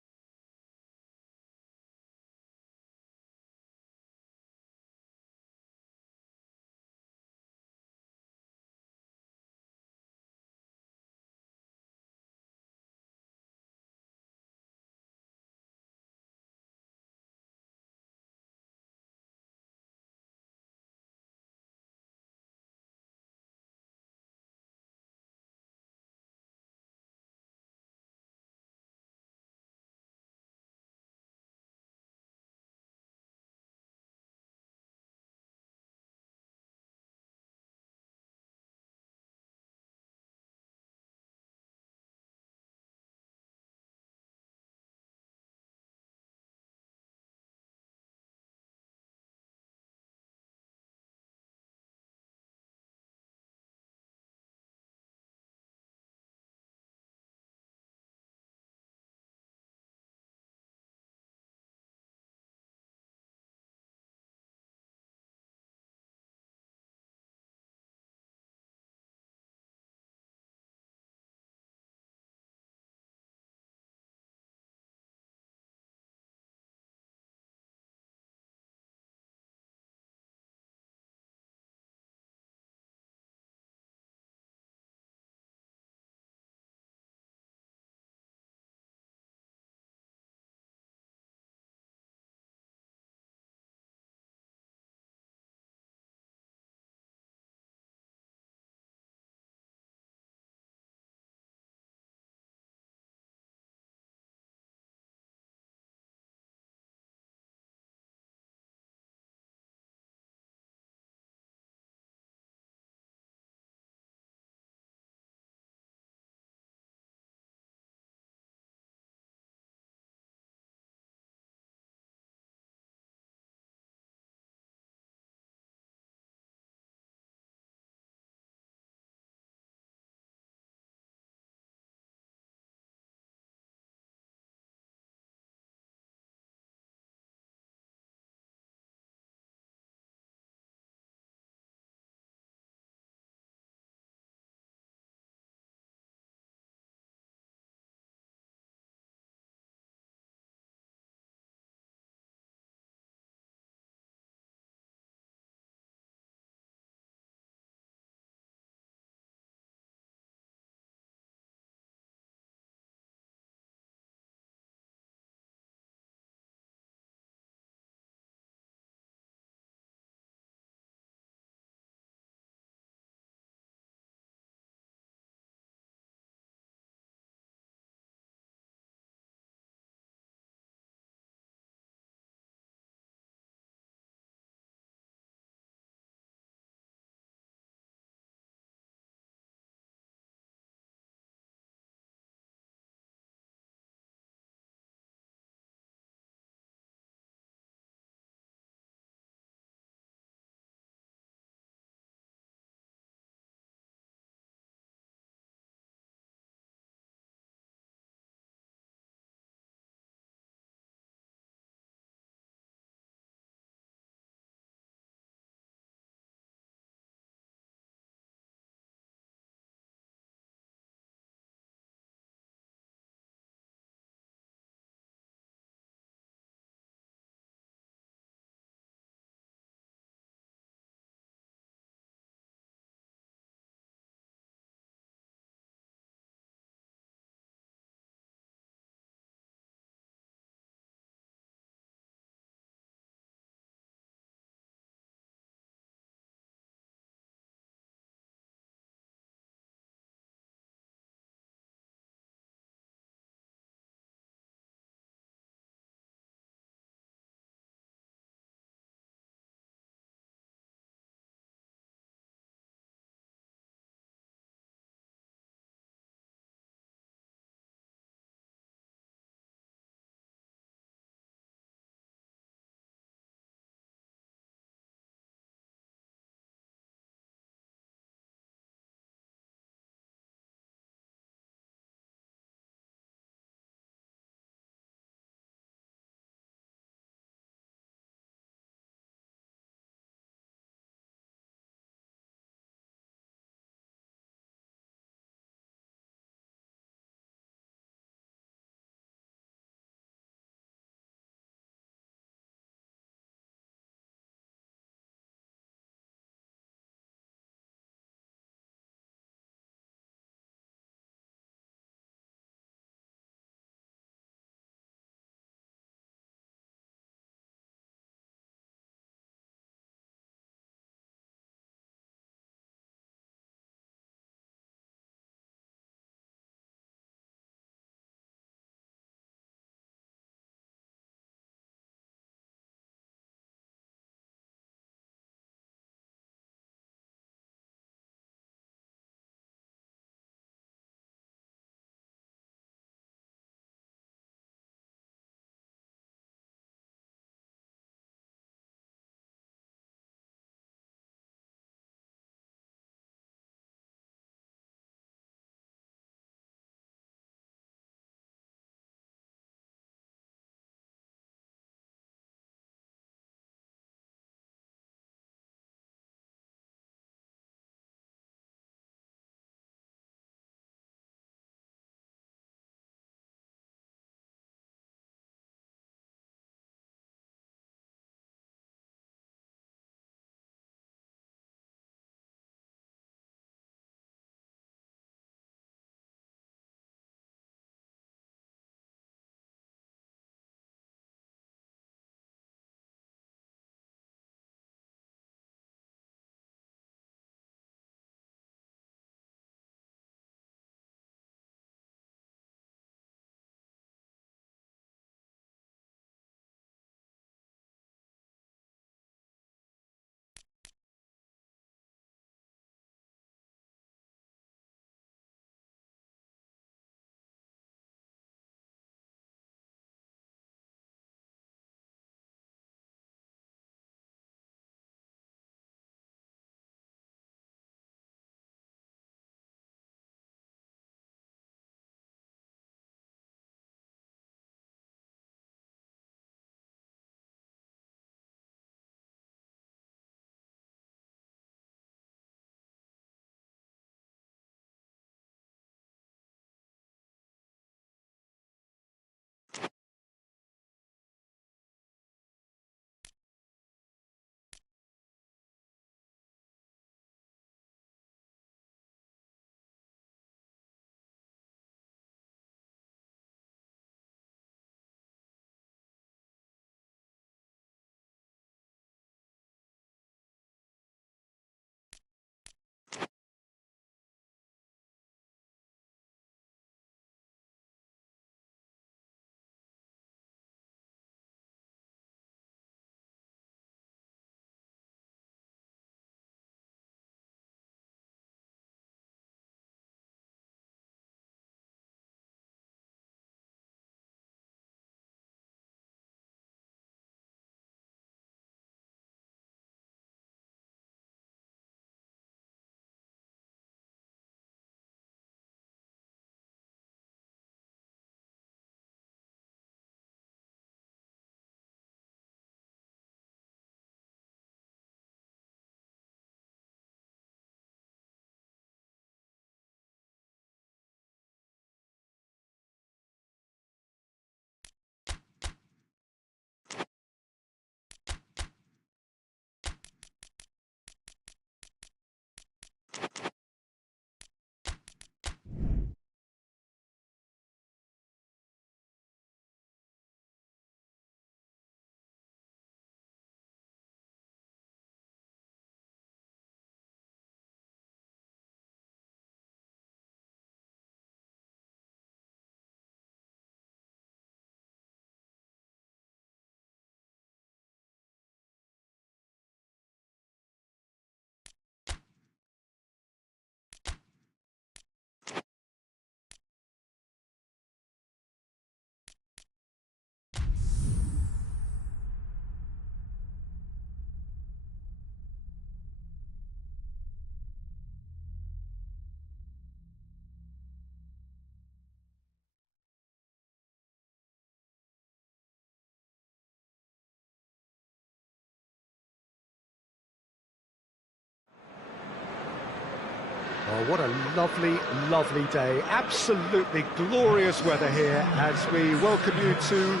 Oh, what a lovely, lovely day. Absolutely glorious weather here as we welcome you to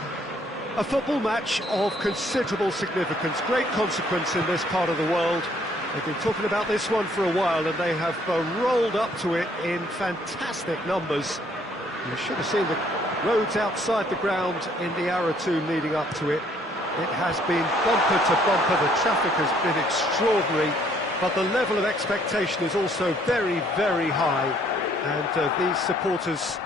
a football match of considerable significance, great consequence in this part of the world. They've been talking about this one for a while and they have rolled up to it in fantastic numbers. You should have seen the roads outside the ground in the hour or two leading up to it. It has been bumper to bumper, the traffic has been extraordinary, but the level of expectation is also very, very high. And these supporters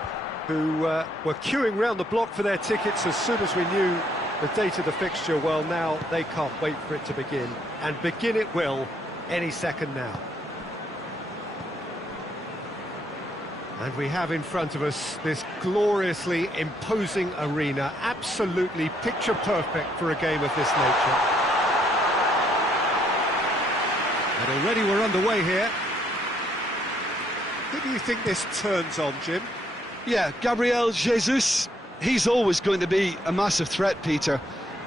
who were queuing round the block for their tickets as soon as we knew the date of the fixture, well, now they can't wait for it to begin. And begin it will any second now. And we have in front of us this gloriously imposing arena, absolutely picture perfect for a game of this nature. And already we're underway here. Who do you think this turns on, Jim? Yeah, Gabriel Jesus, he's always going to be a massive threat, Peter,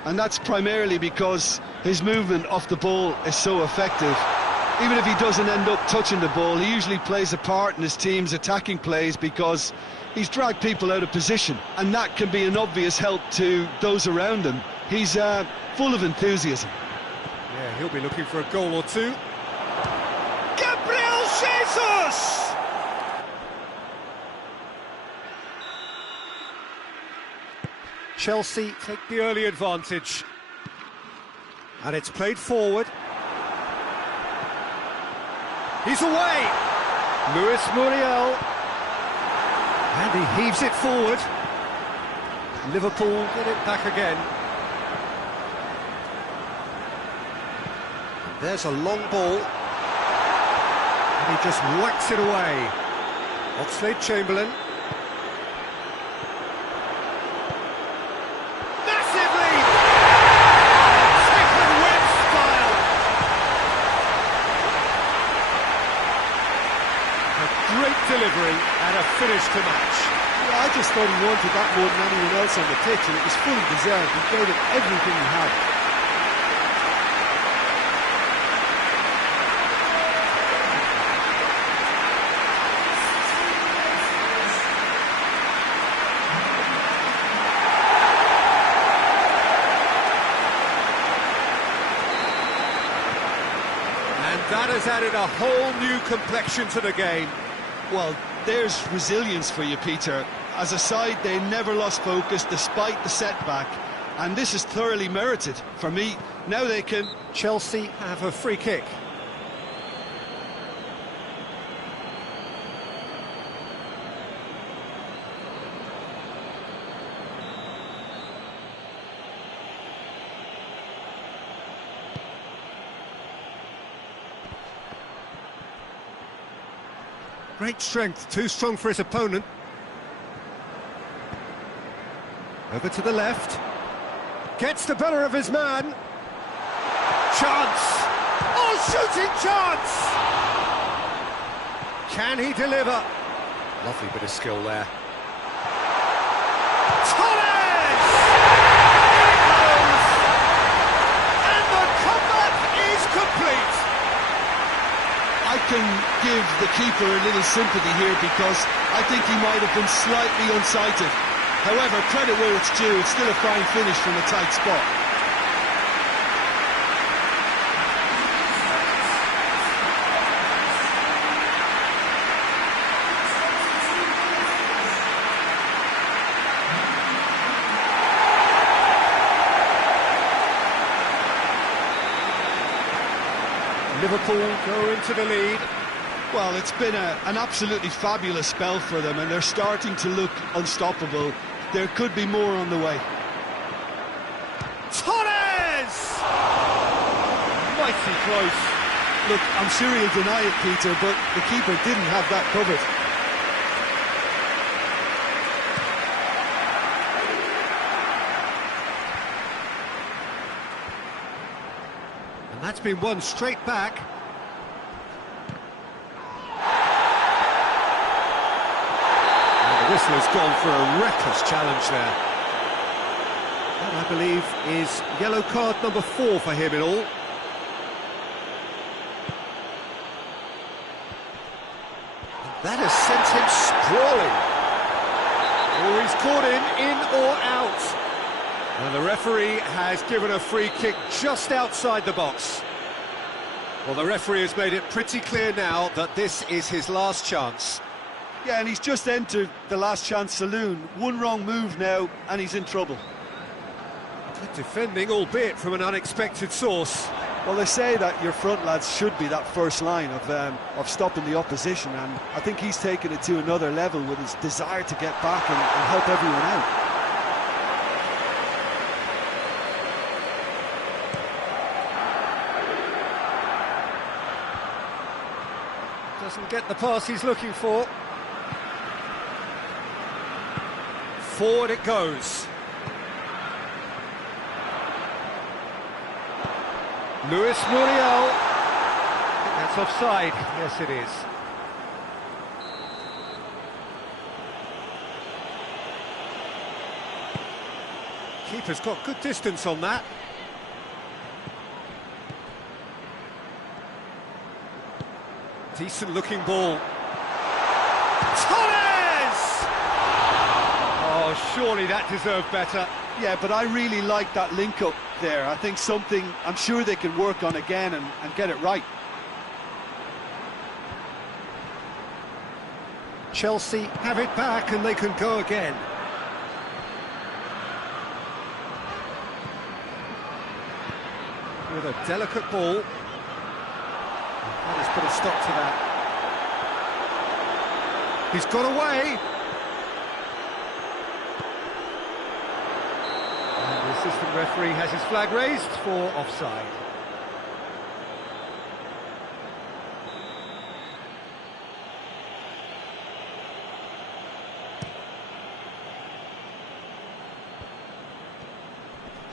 and that's primarily because his movement off the ball is so effective. Even if he doesn't end up touching the ball, he usually plays a part in his team's attacking plays because he's dragged people out of position, and that can be an obvious help to those around him. He's full of enthusiasm. Yeah, he'll be looking for a goal or two. Gabriel Jesus! Chelsea take the early advantage. And it's played forward. He's away! Luis Muriel. And he heaves it forward. Liverpool get it back again. And there's a long ball. And he just whacks it away. Oxlade-Chamberlain. Great delivery and a finish to match. Yeah, I just thought he wanted that more than anyone else on the pitch, and it was fully deserved. He gave it everything he had. And that has added a whole new complexion to the game. Well, there's resilience for you, Peter. As a side, they never lost focus despite the setback, and this is thoroughly merited. For me, now they can... Chelsea have a free kick. Great strength, too strong for his opponent. Over to the left. Gets the better of his man. Chance! Oh, shooting chance! Can he deliver? Lovely bit of skill there. Torres! Here it goes! And the comeback is complete! I can give the keeper a little sympathy here because I think he might have been slightly unsighted. However, credit where it's due, it's still a fine finish from a tight spot. Liverpool go into the lead. Well, it's been an absolutely fabulous spell for them, and they're starting to look unstoppable. There could be more on the way. Torres! Mighty close. Look, I'm sure he'll deny it, Peter, but the keeper didn't have that covered. And that's been won straight back. And the whistle has gone for a reckless challenge there. That, I believe, is yellow card number 4 for him in all. That has sent him sprawling. Oh, he's caught in or out. And the referee has given a free kick just outside the box. Well, the referee has made it pretty clear now that this is his last chance. Yeah, and he's just entered the last chance saloon. One wrong move now, and he's in trouble. Good defending, albeit from an unexpected source. Well, they say that your front lads should be that first line of stopping the opposition, and I think he's taken it to another level with his desire to get back and help everyone out. Doesn't get the pass he's looking for. Forward it goes. Luis Muriel. I think that's offside. Yes, it is. Keeper's got good distance on that. Decent looking ball. Torres! Oh, surely that deserved better. Yeah, but I really like that link-up there. I think something I'm sure they can work on again and get it right. Chelsea have it back and they can go again. With a delicate ball. That has put a stop to that. He's got away. And the assistant referee has his flag raised for offside.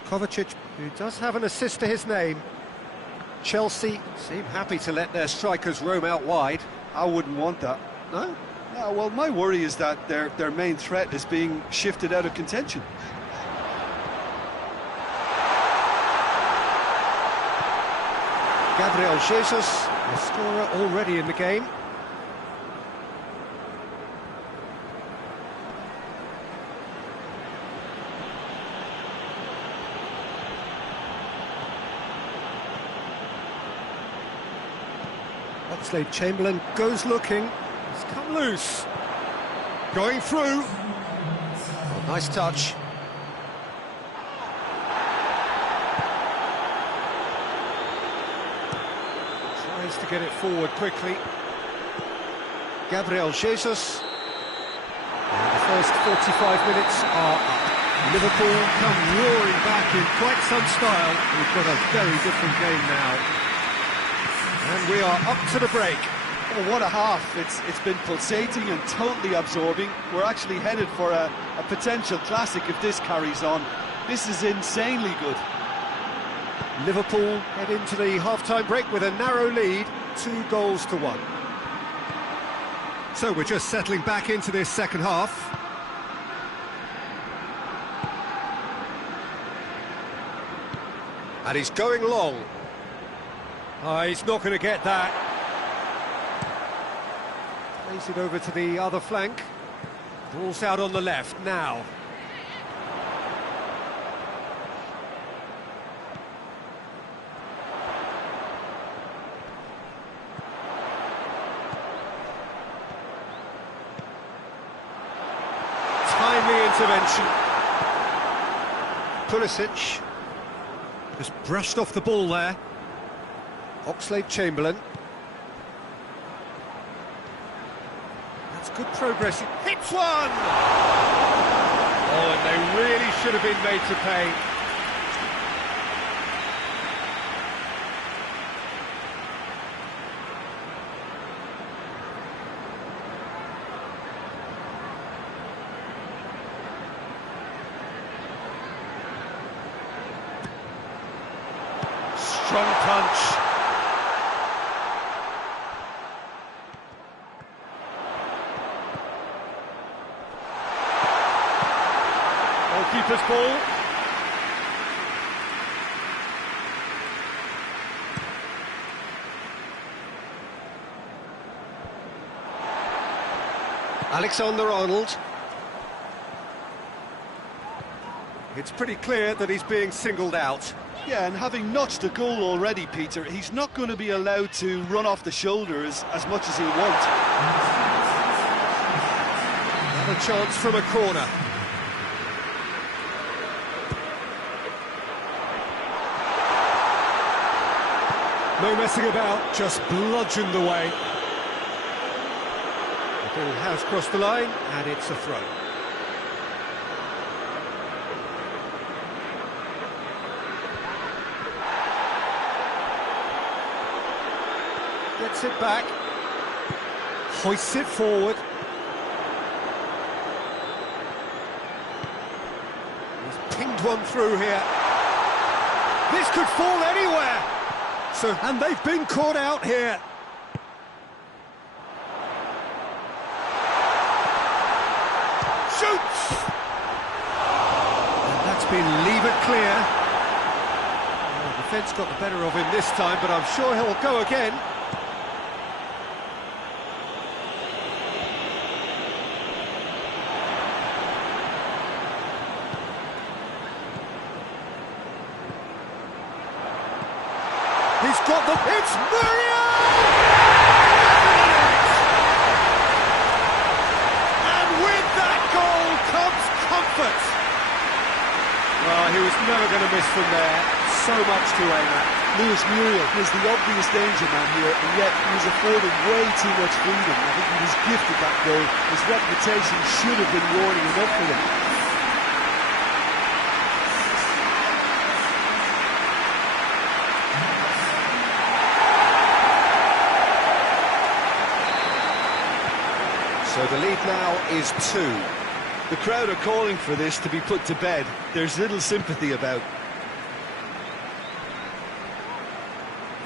Kovacic, who does have an assist to his name. Chelsea seem happy to let their strikers roam out wide. I wouldn't want that. No? No, well, my worry is that their main threat is being shifted out of contention. Gabriel Jesus, the scorer already in the game. Oxlade-Chamberlain goes looking. He's come loose. Going through. Oh, nice touch. Tries to get it forward quickly. Gabriel Jesus. And the first 45 minutes are up. Liverpool come roaring back in quite some style. We've got a very different game now. And we are up to the break. Oh, what a half. It's been pulsating and totally absorbing. We're actually headed for a potential classic if this carries on. This is insanely good. Liverpool head into the half-time break with a narrow lead, 2-1. So we're just settling back into this second half. And he's going long. He's not going to get that. Plays it over to the other flank. Ball's out on the left now. Timely intervention. Pulisic just brushed off the ball there. Oxlade-Chamberlain. That's good progress. It hits one! Oh, and they really should have been made to pay. Strong punch. Goalkeeper's ball. Alexander-Arnold. It's pretty clear that he's being singled out. Yeah, and having notched a goal already, Peter, he's not going to be allowed to run off the shoulder as much as he'll want. Another chance from a corner. No messing about, just bludgeoned away. The ball has crossed the line, and it's a throw. Gets it back, hoists it forward. He's pinged one through here. This could fall anywhere. And they've been caught out here. Shoots! And that's been leave it clear. Well, the defence got the better of him this time, but I'm sure he'll go again. He's got the... It's Muriel! And with that goal comes comfort. Well, he was never going to miss from there. So much to aim at. Lewis Muriel is the obvious danger man here, and yet he was afforded way too much freedom. I think he was gifted that goal. His reputation should have been warning enough for him. So the lead now is 2. The crowd are calling for this to be put to bed. There's little sympathy about.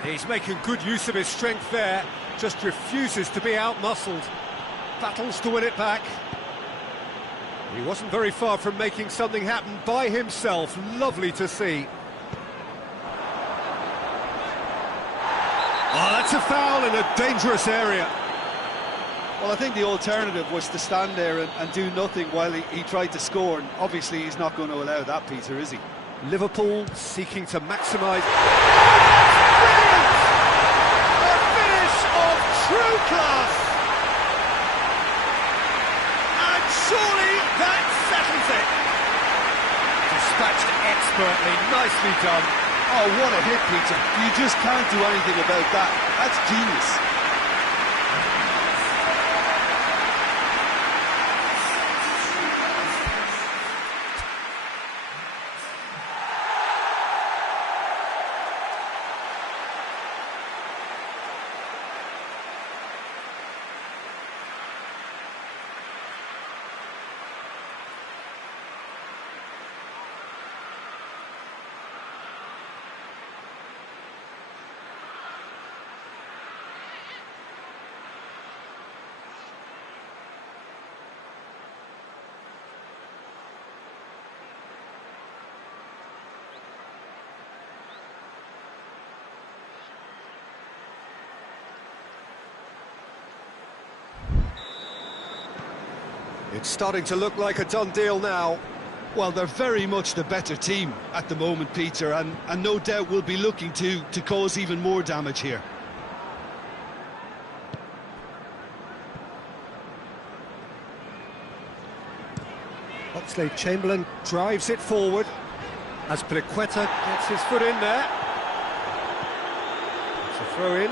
He's making good use of his strength there, just refuses to be out-muscled. Battles to win it back. He wasn't very far from making something happen by himself. Lovely to see. Oh, that's a foul in a dangerous area. Well, I think the alternative was to stand there and do nothing while he tried to score. And obviously, he's not going to allow that, Peter, is he? Liverpool seeking to maximise. A finish of true class! And surely that settles it. Dispatched expertly, nicely done. Oh, what a hit, Peter. You just can't do anything about that. That's genius. It's starting to look like a done deal now. Well, they're very much the better team at the moment, Peter, and no doubt will be looking to cause even more damage here. Oxlade-Chamberlain drives it forward as Pliqueta gets his foot in there. It's a throw in.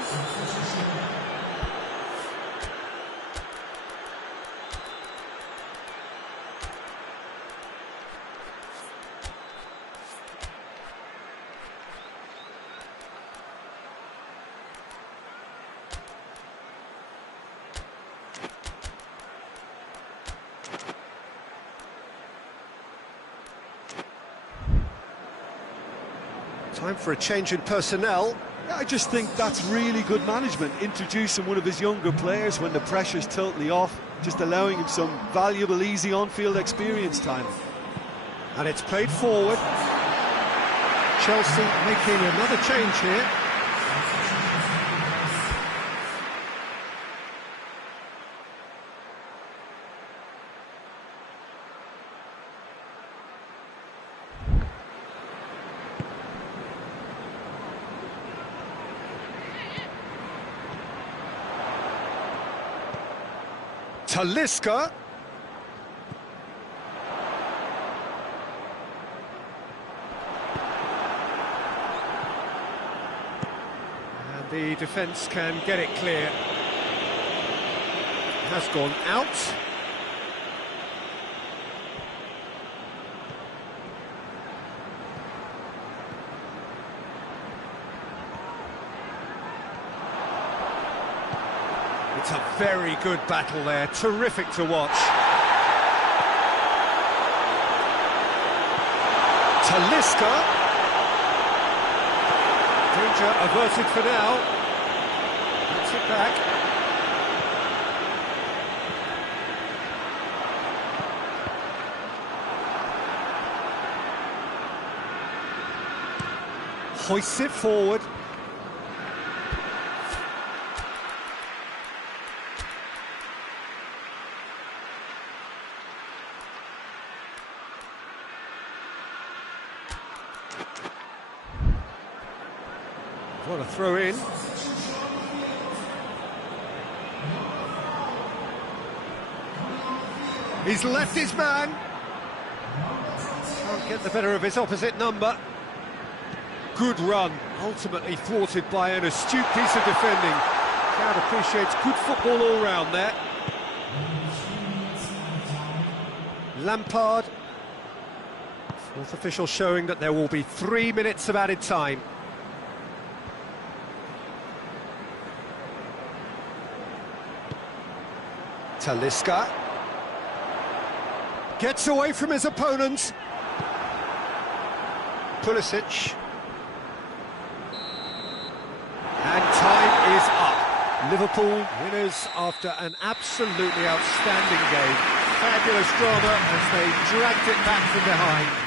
Time for a change in personnel. I just think that's really good management, introducing one of his younger players when the pressure's totally off, just allowing him some valuable, easy on-field experience time. And it's played forward. Chelsea making another change here. Talisca. And the defence can get it clear. Has gone out. It's a very good battle there, terrific to watch. Talisca. Danger averted for now. Gets it back. Hoists it forward. What a throw in. He's left his man. Can't get the better of his opposite number. Good run, ultimately thwarted by an astute piece of defending. Crowd appreciates good football all round there. Lampard. Fourth official showing that there will be 3 minutes of added time. Talisca. Gets away from his opponent. Pulisic. And time is up. Liverpool winners after an absolutely outstanding game. Fabulous drama as they dragged it back from behind.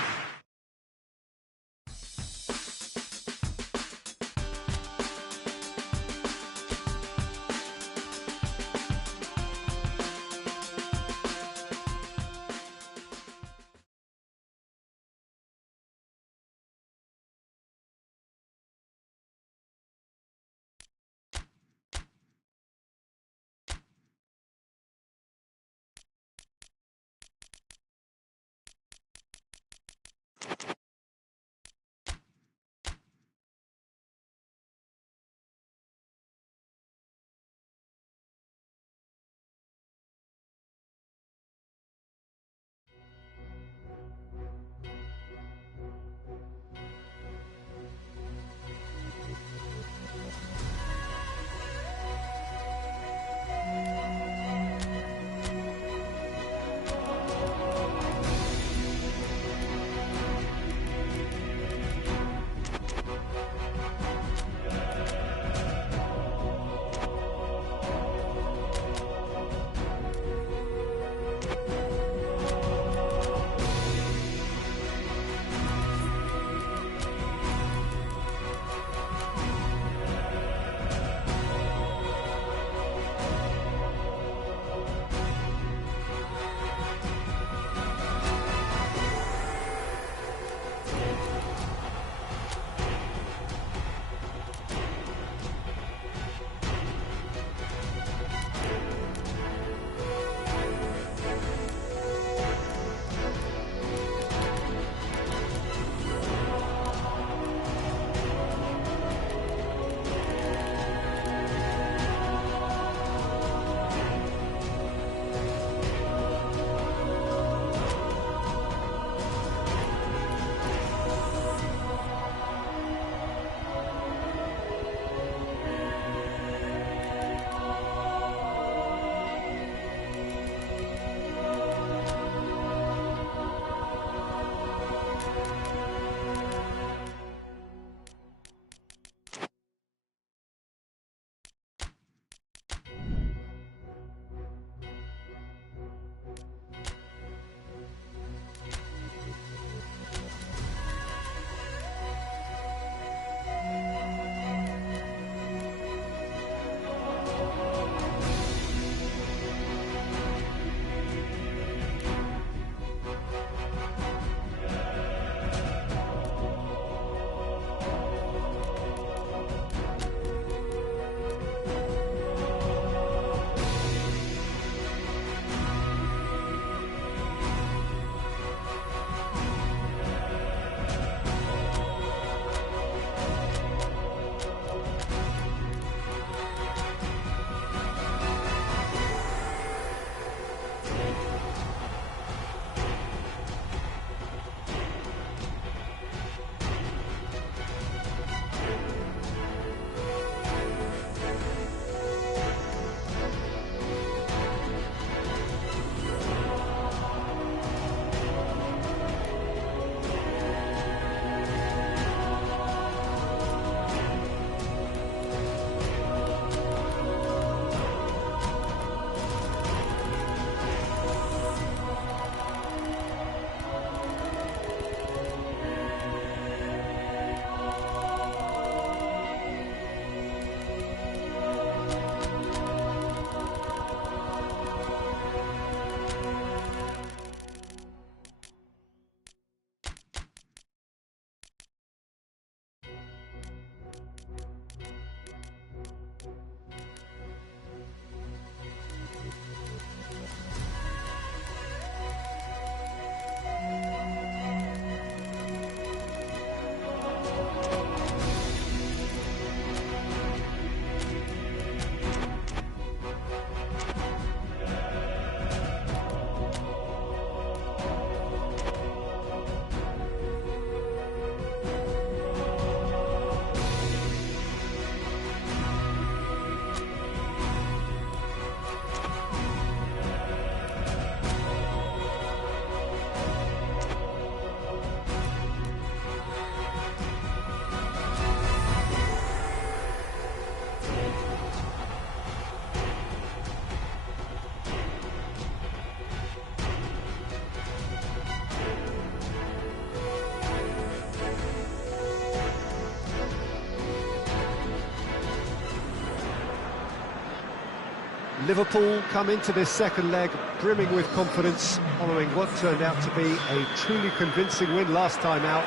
Liverpool come into this second leg brimming with confidence, following what turned out to be a truly convincing win last time out,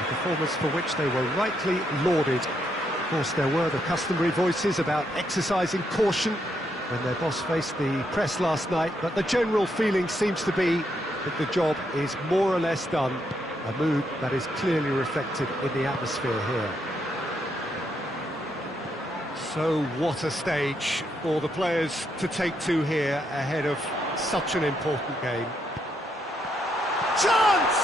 a performance for which they were rightly lauded. Of course, there were the customary voices about exercising caution when their boss faced the press last night, but the general feeling seems to be that the job is more or less done, a mood that is clearly reflected in the atmosphere here. So what a stage for the players to take to here ahead of such an important game. Chance!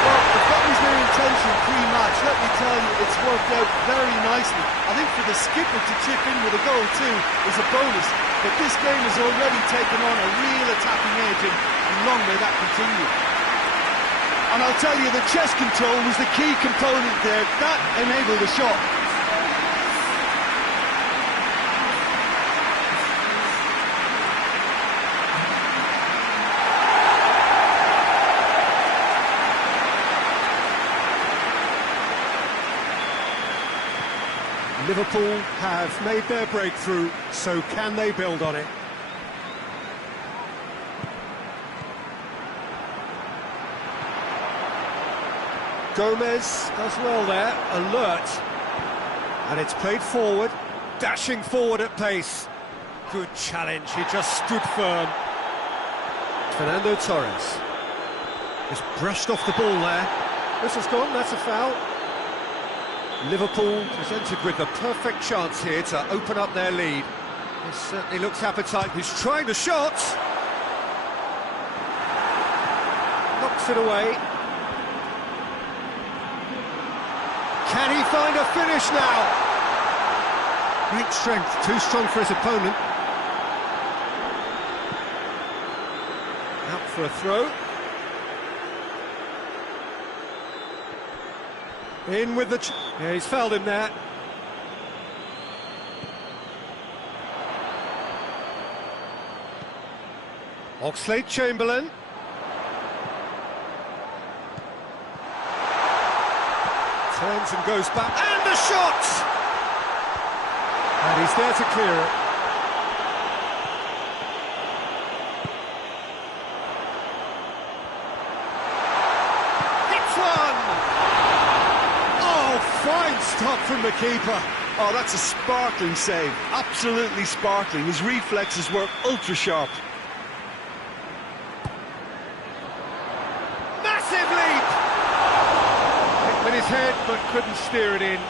Well, if that was their intention pre-match, let me tell you, it's worked out very nicely. I think for the skipper to chip in with a goal too is a bonus, but this game has already taken on a real attacking edge, and long may that continue. And I'll tell you, the chest control was the key component there. That enabled the shot. Liverpool have made their breakthrough, so can they build on it? Gomez does well there, alert. And it's played forward, dashing forward at pace. Good challenge, he just stood firm. Fernando Torres. Just brushed off the ball there. This has gone, that's a foul. Liverpool presented with the perfect chance here to open up their lead. This certainly looks appetite. He's trying the shot. Knocks it away. Can he find a finish now? Great strength, too strong for his opponent. Out for a throw. In with the... yeah, he's fouled him there. Oxlade-Chamberlain. Turns and goes back, and a shot! And he's there to clear it. Hits one! Oh, fine stop from the keeper. Oh, that's a sparkling save. Absolutely sparkling. His reflexes were ultra sharp. Massive leap! Hit with his head, but couldn't steer it in.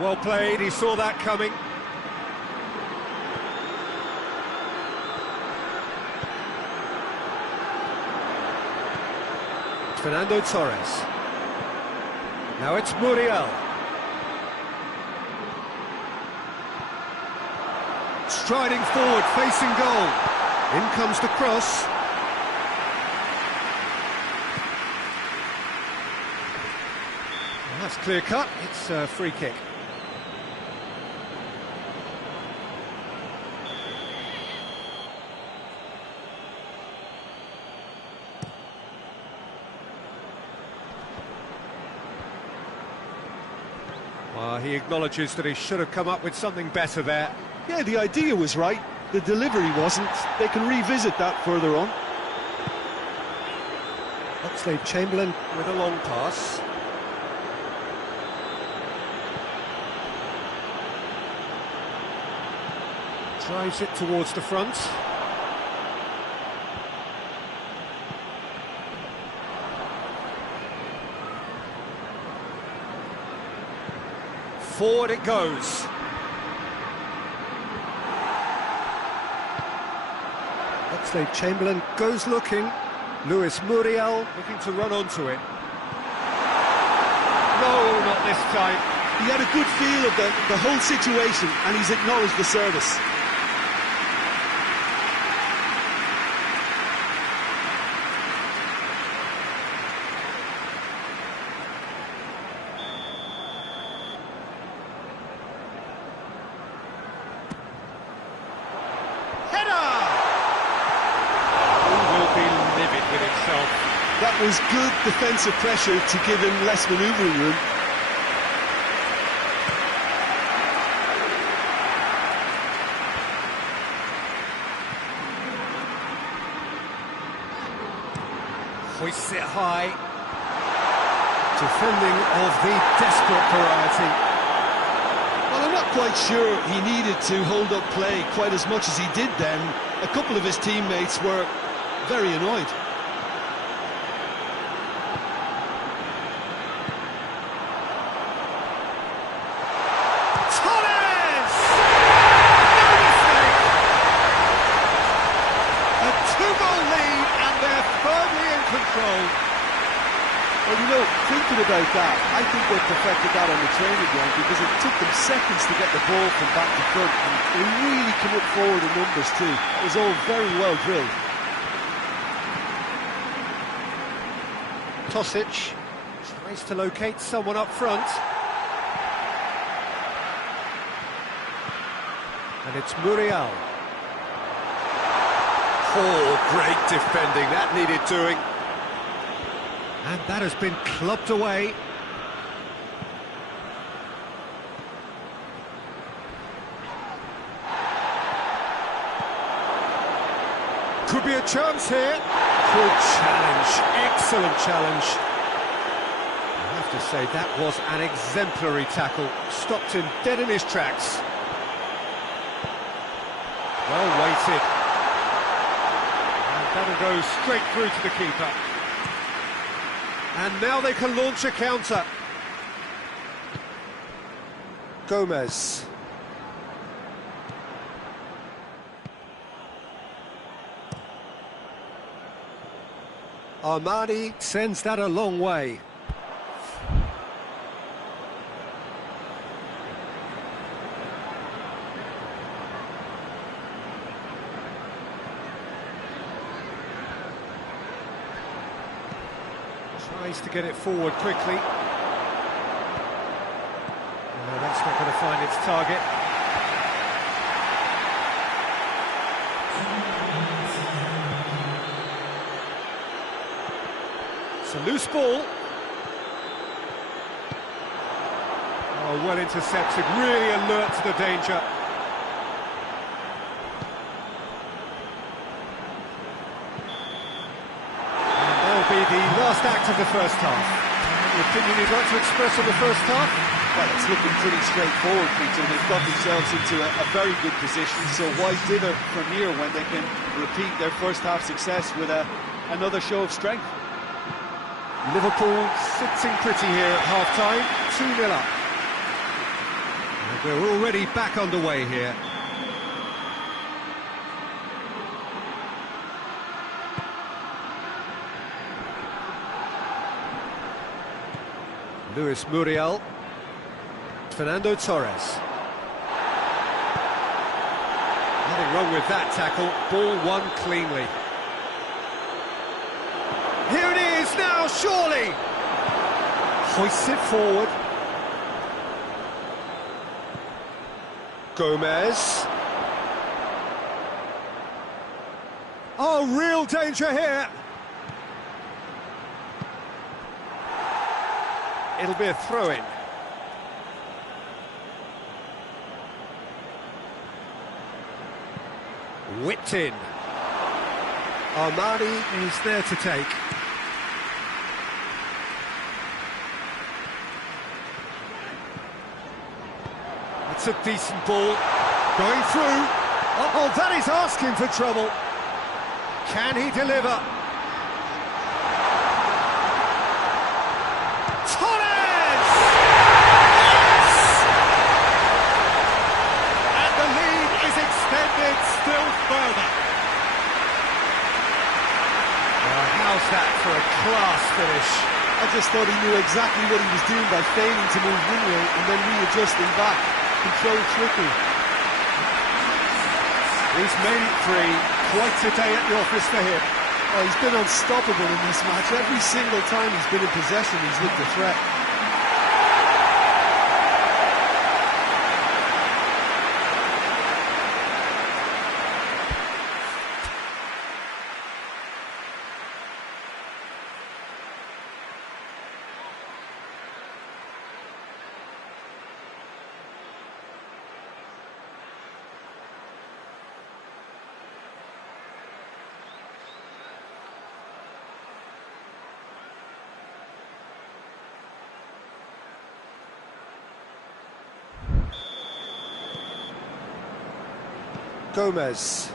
Well played, he saw that coming. Fernando Torres. Now it's Muriel. Striding forward, facing goal. In comes the cross. Well, that's clear cut, it's a free kick. He acknowledges that he should have come up with something better there. Yeah, the idea was right. The delivery wasn't. They can revisit that further on. Oxlade-Chamberlain with a long pass. Drives it towards the front. Forward it goes. Oxlade-Chamberlain goes looking. Luis Muriel looking to run onto it. No, not this time. He had a good feel of the whole situation, and he's acknowledged the service. was good defensive pressure to give him less manoeuvring room. Hoists it high. Defending of the desperate variety. Well, I'm not quite sure he needed to hold up play quite as much as he did then. A couple of his teammates were very annoyed. Torres! No mistake! A two-goal lead and they're firmly in control. Well, you know, thinking about that, I think they perfected that on the training ground because it took them seconds to get the ball from back to front, and they really came up forward in numbers too. It was all very well drilled. Tosic tries to locate someone up front. And it's Muriel. Oh, great defending, that needed doing. And that has been clubbed away. Could be a chance here. Good challenge, excellent challenge. I have to say, that was an exemplary tackle. Stopped him dead in his tracks. Well weighted. And that'll go straight through to the keeper. And now they can launch a counter. Gomez. Armani sends that a long way. Tries to get it forward quickly. No, that's not going to find its target. It's a loose ball. Oh, well intercepted, really alert to the danger. Be the last act of the first half. Any opinion you'd like to express on the first half? Well, it's looking pretty straightforward, Peter. They've got themselves into a very good position, so why dither from here when they can repeat their first half success with another show of strength? Liverpool sitting pretty here at half-time, 2-0 up. And we're already back underway here. Luis Muriel, Fernando Torres. Nothing wrong with that tackle, ball won cleanly. Here it is now, surely! Hoists it forward. Gomez. Oh, real danger here! It'll be a throw-in. Whipped in. Armani is there to take. It's a decent ball. Going through. Uh-oh, that is asking for trouble. Can he deliver? Still further. How's that for a class finish? I just thought he knew exactly what he was doing by failing to move one way and then readjusting back. Controlled trickery. He's made it three. Quite a day at the office for him. Oh, he's been unstoppable in this match. Every single time he's been in possession, he's looked a threat. Gomez.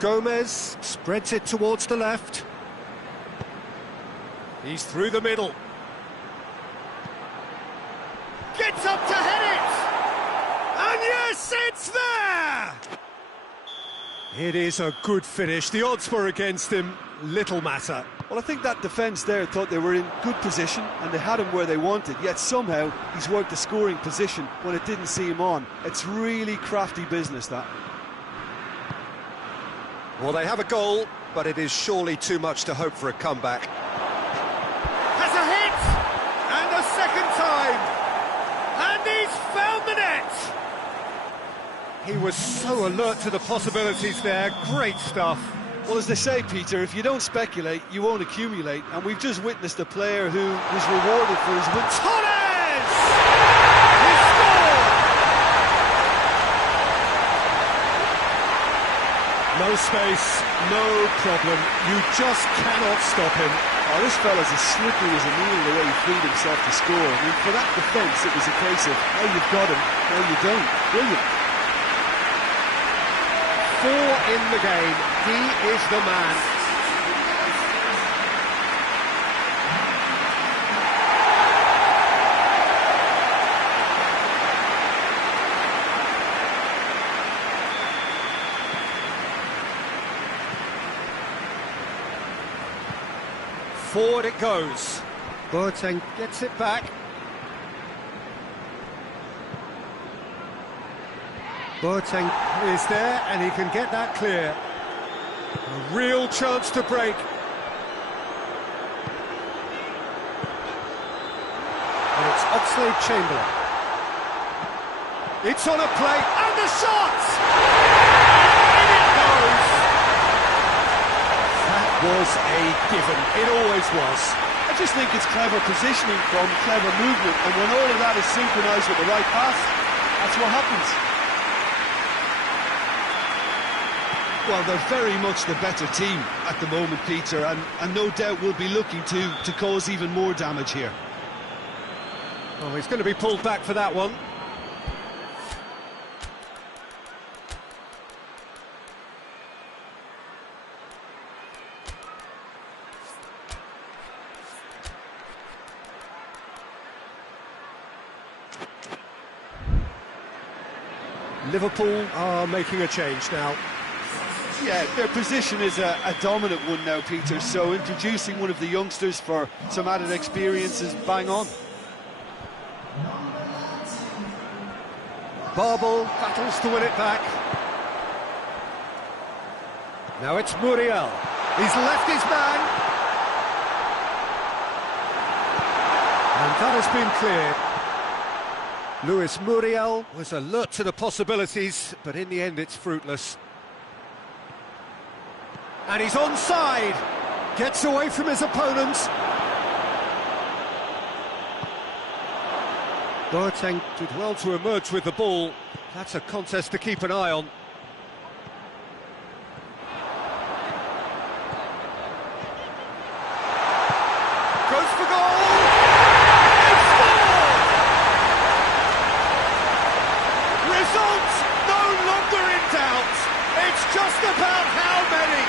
Gomez spreads it towards the left. He's through the middle. Gets up to head it! And yes, it's there! It is a good finish. The odds were against him. Little matter. Well, I think that defence there thought they were in good position and they had him where they wanted, yet somehow he's worked the scoring position when it didn't see him on. It's really crafty business, that. Well, they have a goal, but it is surely too much to hope for a comeback. Has a hit! And a second time! And he's found the net! He was so alert to the possibilities there. Great stuff. Well, as they say, Peter, if you don't speculate, you won't accumulate. And we've just witnessed a player who was rewarded for his win. Torres! He scored! No space, no problem. You just cannot stop him. Oh, this fella's as slippery as a needle the way he freed himself to score. I mean, for that defence, it was a case of, oh, you've got him, no, you don't. Brilliant. 4 in the game. He is the man. Forward it goes. Boateng gets it back. Boateng is there and he can get that clear. A real chance to break. And it's Oxlade-Chamberlain. It's on a plate and the shot! In it goes! That was a given. It always was. I just think it's clever positioning from clever movement, and when all of that is synchronised with the right pass, that's what happens. Well, they're very much the better team at the moment, Peter, and no doubt will be looking to cause even more damage here. Oh, he's going to be pulled back for that one. Liverpool are making a change now. Yeah, their position is a dominant one now, Peter, so introducing one of the youngsters for some added experience is bang on. Barbel battles to win it back. Now it's Muriel. He's left his man. And that has been cleared. Luis Muriel was alert to the possibilities, but in the end it's fruitless. And he's onside. Gets away from his opponents. Boateng did well to emerge with the ball. That's a contest to keep an eye on. Goes for goal! They score! Results no longer in doubt. It's just about how many.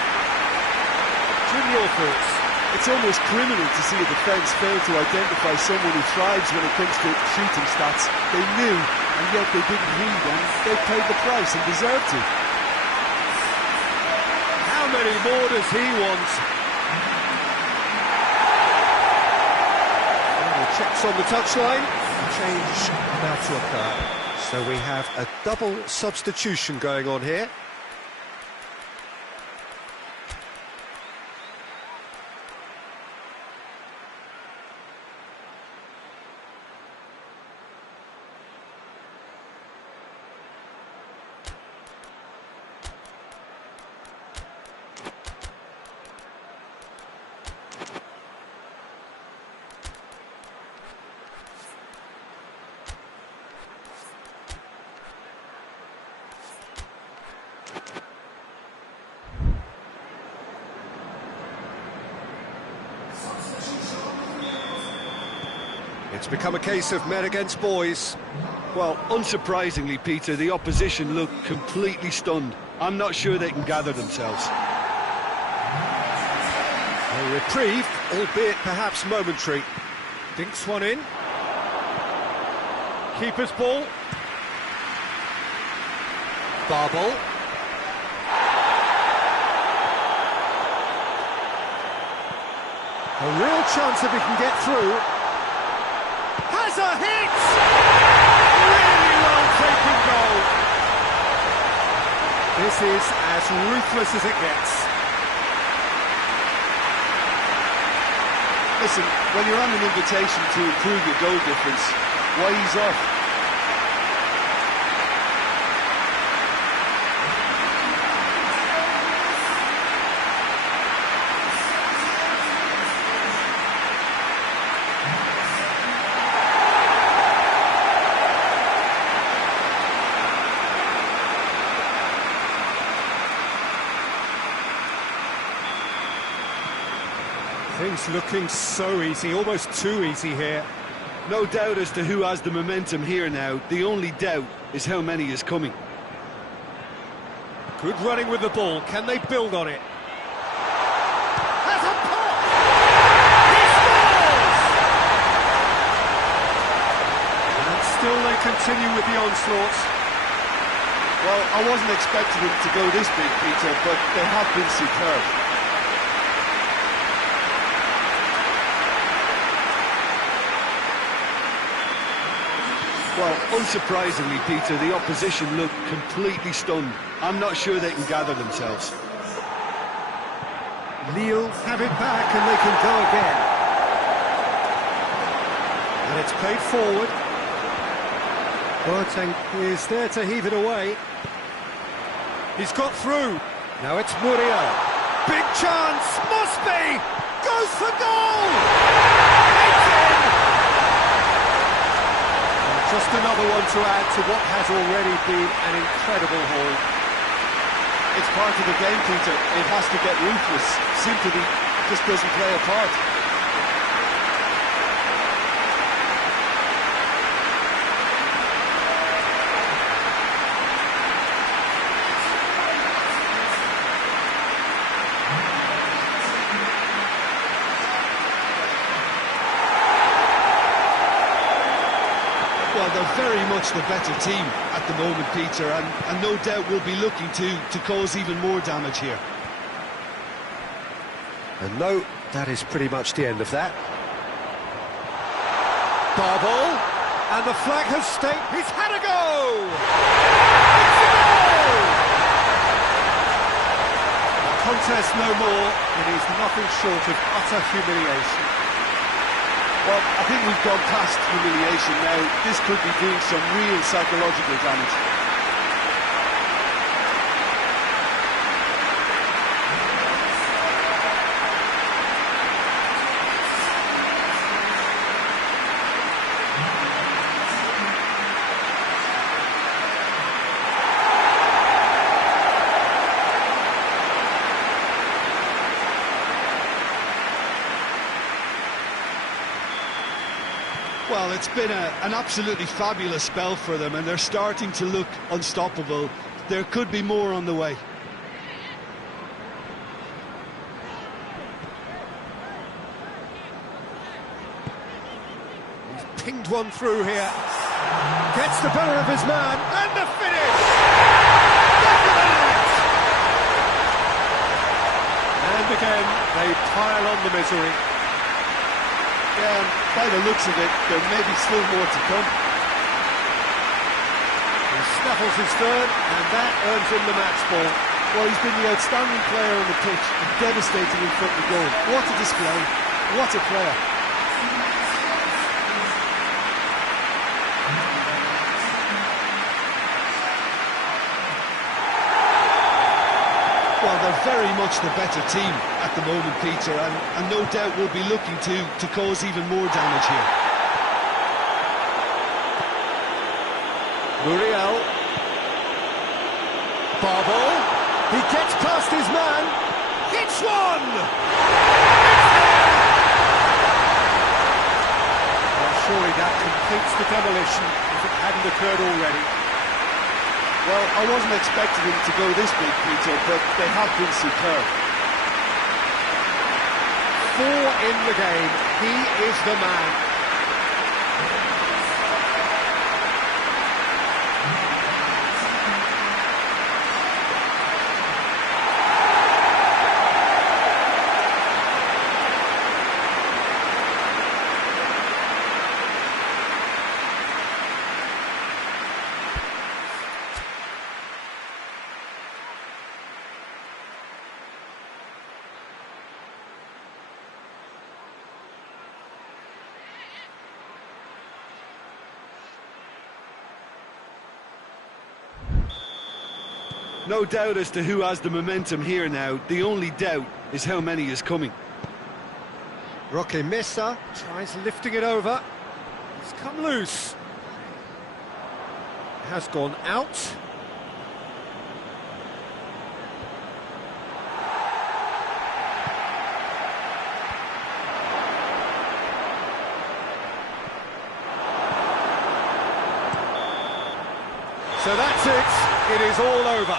Your thoughts? It's almost criminal to see a defence fail to identify someone who thrives when it comes to shooting stats. They knew, and yet they didn't heed, and they paid the price and deserved to. How many more does he want? And checks on the touchline. Change about to occur. So we have a double substitution going on here. It's become a case of men against boys. Well, unsurprisingly, Peter, the opposition look completely stunned. I'm not sure they can gather themselves. A reprieve, albeit perhaps momentary. Dinks one in. Keeper's ball. Barbel. A real chance if he can get through. Has a hit! Really well taken goal. This is as ruthless as it gets. Listen, when you're on an invitation to improve your goal difference, why ease off? Things looking so easy, almost too easy here. No doubt as to who has the momentum here now. The only doubt is how many is coming. Good running with the ball. Can they build on it? Has a pop! He scores! And still they continue with the onslaughts. Well, I wasn't expecting them to go this big, Peter, but they have been superb. Well, unsurprisingly, Peter, the opposition look completely stunned. I'm not sure they can gather themselves. Lille have it back and they can go again. And it's played forward. Boateng is there to heave it away. He's got through. Now it's Muriel. Big chance, must be! Goes for goal! It's in! Just another one to add to what has already been an incredible haul. It's part of the game, Peter. It has to get ruthless. Sympathy just doesn't play a part. Well, they're very much the better team at the moment, Peter, and no doubt will be looking to cause even more damage here. And no, that is pretty much the end of that. Barbel, and the flag has stayed. He's had a go! It's a goal! The contest no more. It is nothing short of utter humiliation. Well, I think we've gone past humiliation now. This could be doing some real psychological damage. Well, it's been an absolutely fabulous spell for them, and they're starting to look unstoppable. There could be more on the way. He's pinged one through here. Gets the better of his man, and the finish! And again, they pile on the misery. Yeah, by the looks of it, there may be still more to come. He snaffles his third, and that earns him the match ball. Well, he's been the outstanding player on the pitch, and devastating in front of goal. What a display, what a player. Well, they're very much the better team at the moment, Peter, and no doubt will be looking to cause even more damage here. Muriel. Barbel. He gets past his man. Hits one! A Surely that completes the demolition if it hadn't occurred already. Well, I wasn't expecting him to go this big, Peter, but they have been superb. 4 in the game. He is the man. No doubt as to who has the momentum here now. The only doubt is how many is coming. Roque Mesa tries lifting it over. It's come loose. It has gone out. So that's it. It is all over.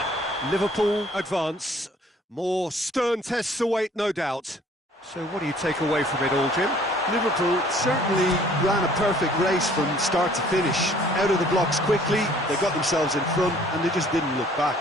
Liverpool advance. More stern tests await, no doubt. So what do you take away from it all, Jim? Liverpool certainly ran a perfect race from start to finish. Out of the blocks quickly, they got themselves in front, and they just didn't look back.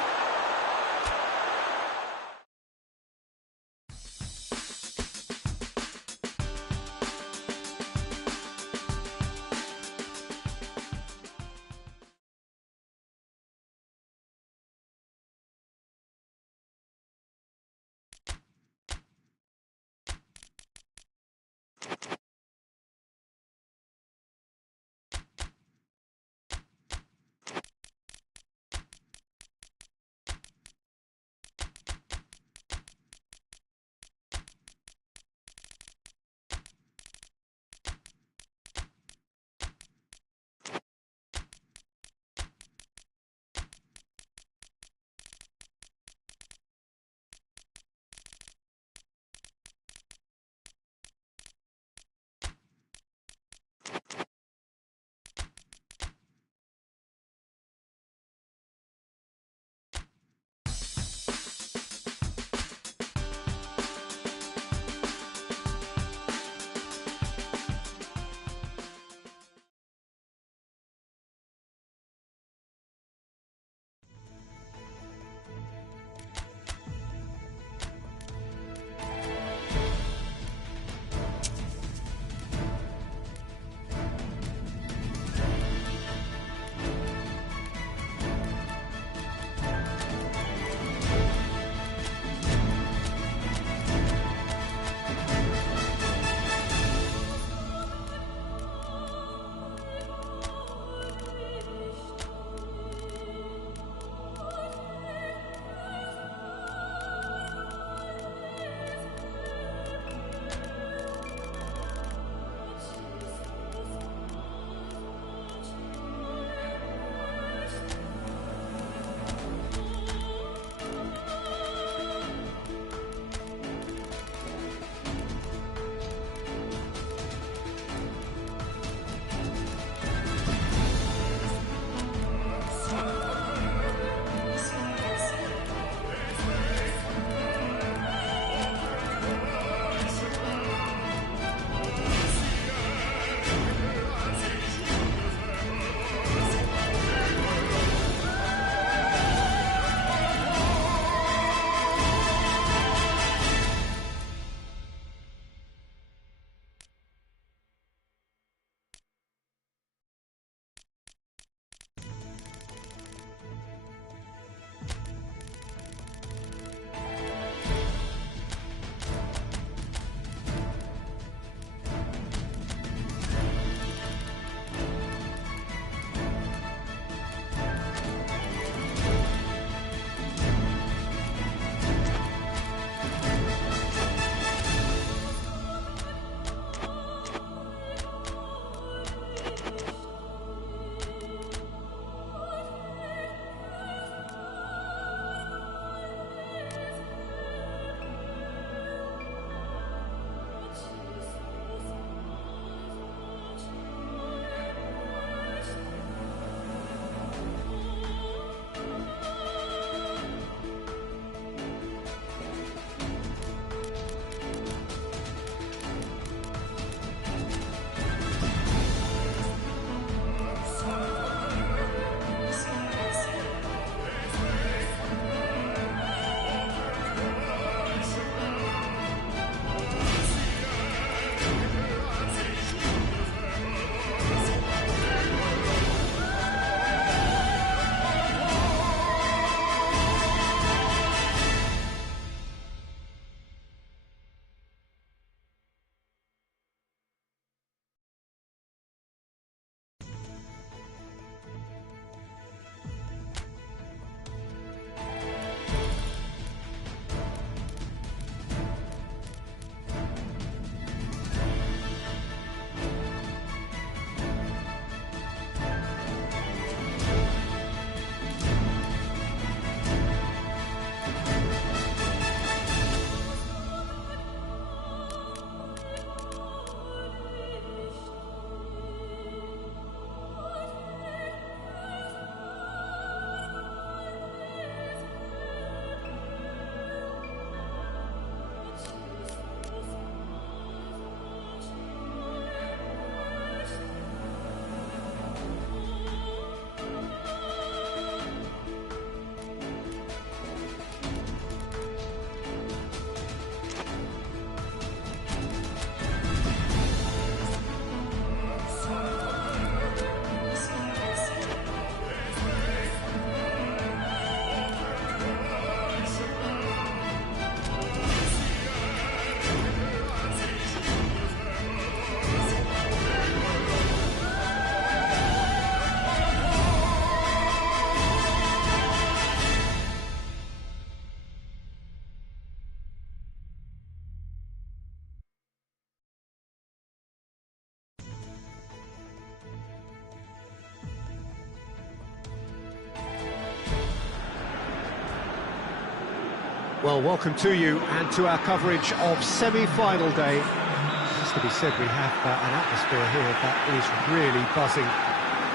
Well, welcome to you and to our coverage of semi-final day. It has to be said, we have an atmosphere here that is really buzzing.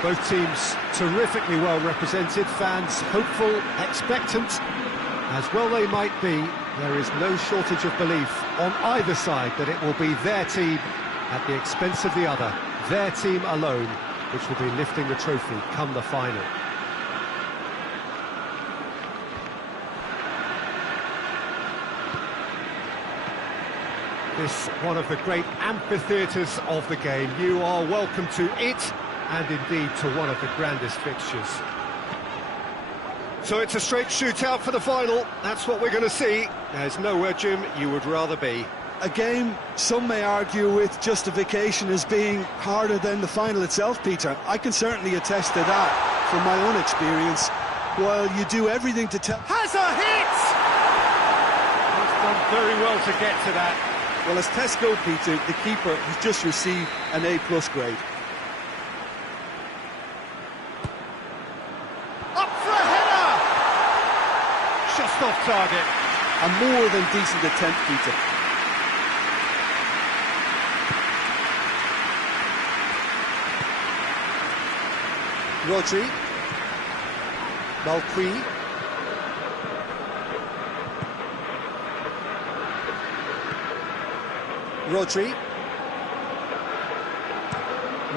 Both teams terrifically well represented, fans hopeful, expectant. As well they might be, there is no shortage of belief on either side that it will be their team at the expense of the other, their team alone, which will be lifting the trophy come the final. This one of the great amphitheatres of the game. You are welcome to it, and indeed to one of the grandest fixtures. So it's a straight shootout for the final. That's what we're going to see. There's nowhere, Jim, you would rather be. A game some may argue with justification as being harder than the final itself, Peter. I can certainly attest to that from my own experience. While you do everything to tell... Has a hit! He's done very well to get to that. Well, as tests go, Peter, the keeper has just received an A+ grade. Up for a header! Just off target. A more than decent attempt, Peter. Rodri. Malqui.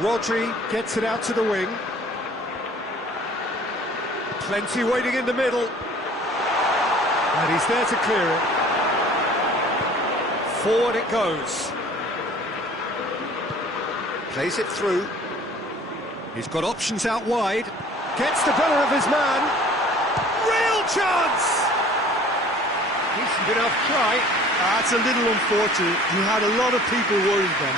Rodri gets it out to the wing. Plenty waiting in the middle. And he's there to clear it. Forward it goes. Plays it through. He's got options out wide. Gets the better of his man. Real chance! Decent enough try. That's a little unfortunate. You had a lot of people worried then.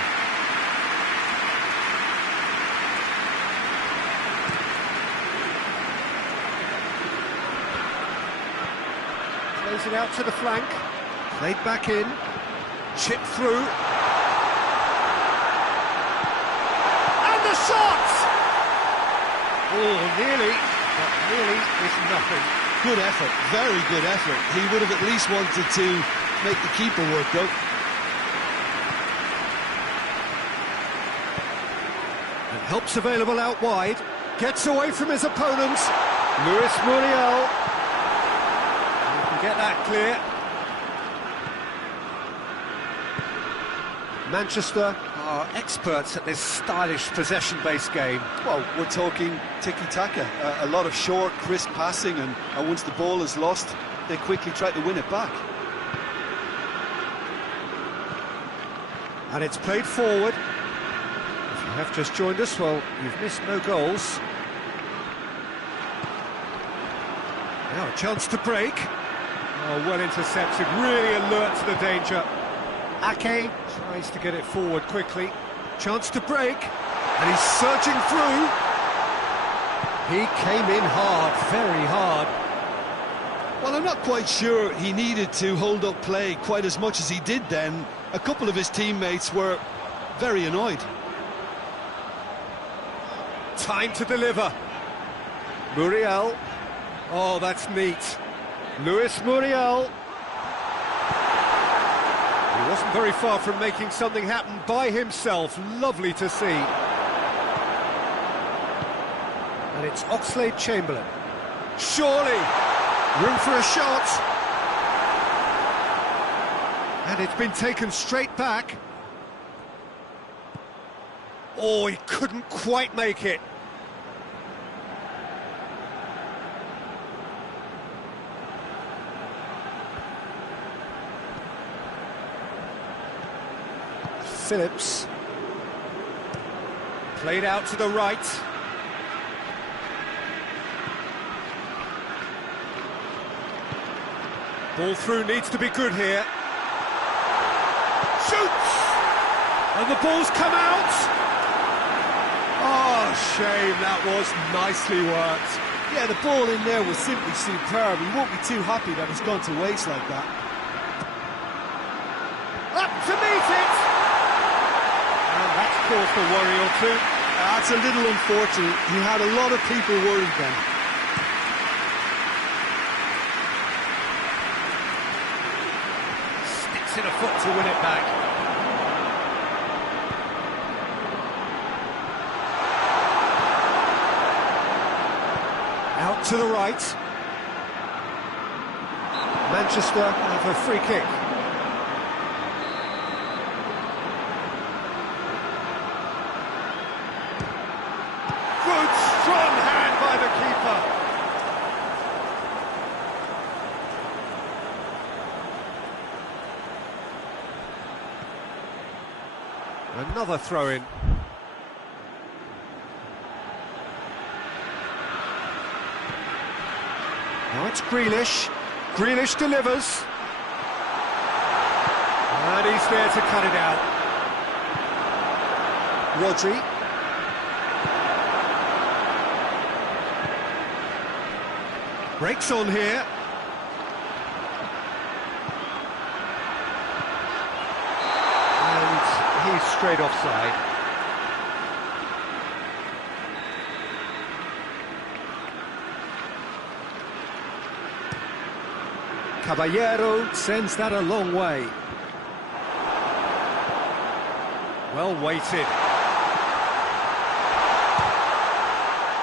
Plays it out to the flank. Played back in. Chipped through. And the shot! Oh, nearly, but nearly is nothing. Good effort, very good effort. He would have at least wanted to make the keeper work, though. And help's available out wide. Gets away from his opponent. Luis Muriel. You can get that clear. Manchester are experts at this stylish possession-based game. Well, we're talking tiki-taka. A lot of short, crisp passing, and once the ball is lost, they quickly try to win it back. And it's played forward. If you have just joined us, well, you've missed no goals. Now a chance to break. Oh, well intercepted, really alert to the danger. Ake tries to get it forward quickly. Chance to break, and he's surging through. He came in hard, very hard. Well, I'm not quite sure he needed to hold up play quite as much as he did then. A couple of his teammates were very annoyed. Time to deliver. Muriel. Oh, that's neat. Luis Muriel. He wasn't very far from making something happen by himself. Lovely to see. And it's Oxlade-Chamberlain. Surely! Room for a shot. And it's been taken straight back. Oh, he couldn't quite make it. Phillips. Played out to the right. Ball through needs to be good here. Shoots! And the ball's come out! Oh, shame, that was nicely worked. Yeah, the ball in there was simply superb. He won't be too happy that it's gone to waste like that. Up to meet it! And that's caused a worry or two. That's a little unfortunate. He had a lot of people worried then. fleet of foot to win it back. Out to the right. Manchester have a free kick. Good, strong hand by the keeper. Another throw-in. Now it's Grealish. Grealish delivers. And he's there to cut it out. Rodri. Breaks on here. And he's straight offside. Caballero sends that a long way. Well weighted.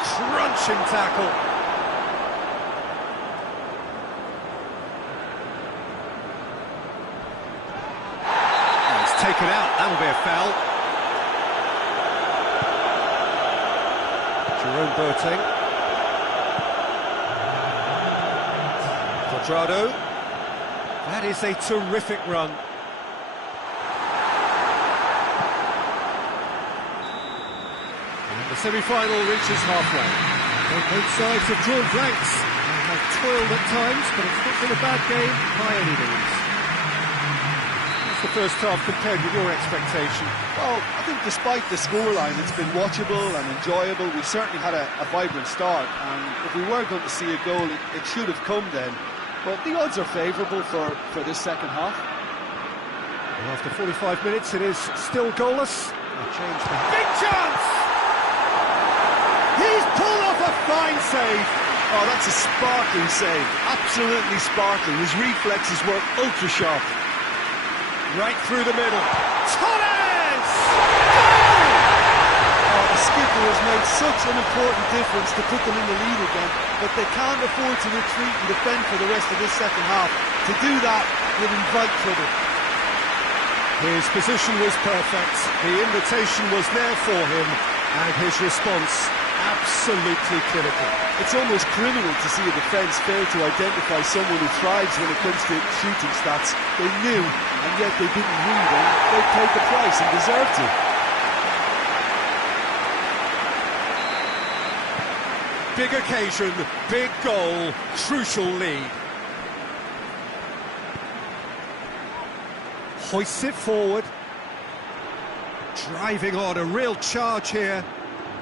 Crunching tackle. It's taken out, that'll be a foul. Jerome Boateng. Quadrado. That is a terrific run. And the semi-final reaches halfway. Well, both sides have drawn blanks. They have toiled at times, but it's not been a bad game by any means. That's the first half compared with your expectation. Well, I think despite the scoreline, it's been watchable and enjoyable. We certainly had a vibrant start, and if we were going to see a goal, it should have come then. But the odds are favourable for this second half. And after 45 minutes, it is still goalless. A change for big chance! He's pulled off a fine save. Oh, that's a sparkling save. Absolutely sparkling. His reflexes were ultra sharp. Right through the middle. Torres! Oh, the skipper has made such an important difference to put them in the lead again, but they can't afford to retreat and defend for the rest of this second half. To do that would invite trouble. His position was perfect, the invitation was there for him, and his response absolutely clinical. It's almost criminal to see a defence fail to identify someone who thrives when it comes to shooting stats. They knew, and yet they didn't read, and they paid the price and deserved to. Big occasion, big goal, crucial lead. Hoists it forward. Driving on, a real charge here.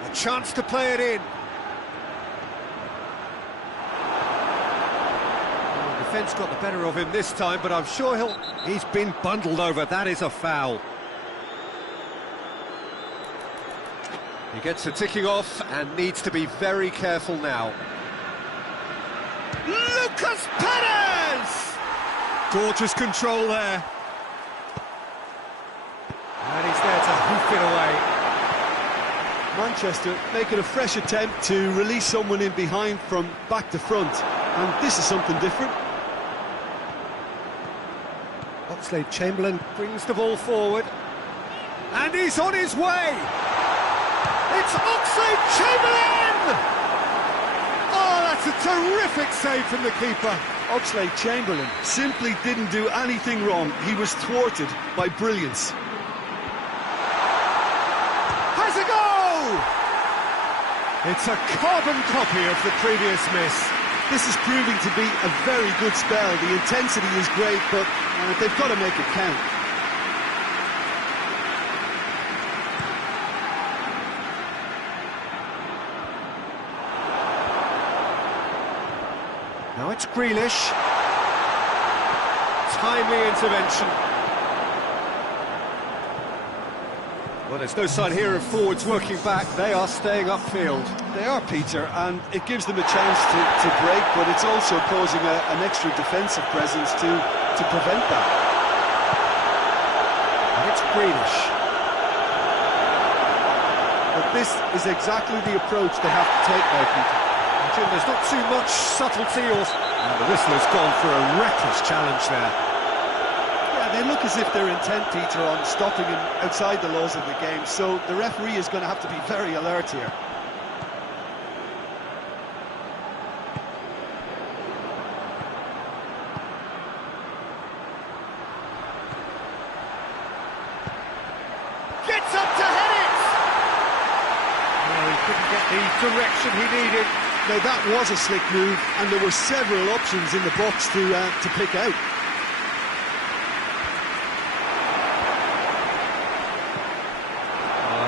A chance to play it in. Well, the defence got the better of him this time, but I'm sure he's been bundled over. That is a foul. He gets a ticking off and needs to be very careful now. Lucas Perez! Gorgeous control there. And he's there to hoof it away. Manchester making a fresh attempt to release someone in behind from back to front, and this is something different. Oxlade-Chamberlain brings the ball forward, and he's on his way! It's Oxlade-Chamberlain! Oh, that's a terrific save from the keeper. Oxlade-Chamberlain simply didn't do anything wrong. He was thwarted by brilliance. Has a goal! It's a carbon copy of the previous miss. This is proving to be a very good spell. The intensity is great, but they've got to make it count. Now it's Grealish. Timely intervention. Well, there's no sign here of forwards working back. They are staying upfield. They are, Peter, and it gives them a chance to break, but it's also posing an extra defensive presence to prevent that. it's Greenish. But this is exactly the approach they have to take now, Peter. Jim, there's not too much subtlety or... And the whistler's gone for a reckless challenge there. Yeah, they look as if they're intent, Peter, on stopping him outside the laws of the game, so the referee is going to have to be very alert here. Gets up to head it! No, he couldn't get the direction he needed. Now that was a slick move, and there were several options in the box to pick out.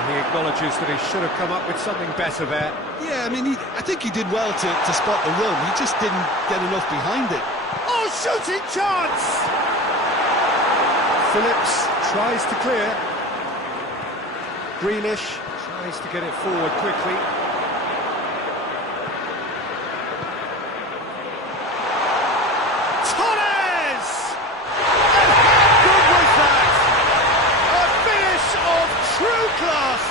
He acknowledges that he should have come up with something better there. Yeah, I mean, I think he did well to spot the run. He just didn't get enough behind it. Oh, shooting chance! Phillips tries to clear. Greenish tries to get it forward quickly. Torres! And how good was that? A finish of true class!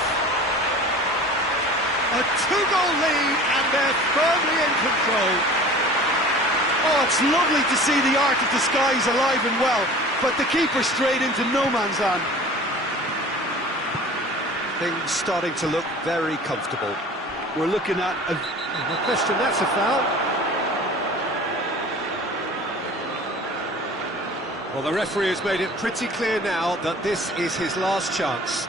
A two-goal lead and they're firmly in control. Oh, it's lovely to see the art of the skies alive and well, but the keeper straight into no man's land. Things starting to look very comfortable. We're looking at a... No question, that's a foul. Well, the referee has made it pretty clear now that this is his last chance.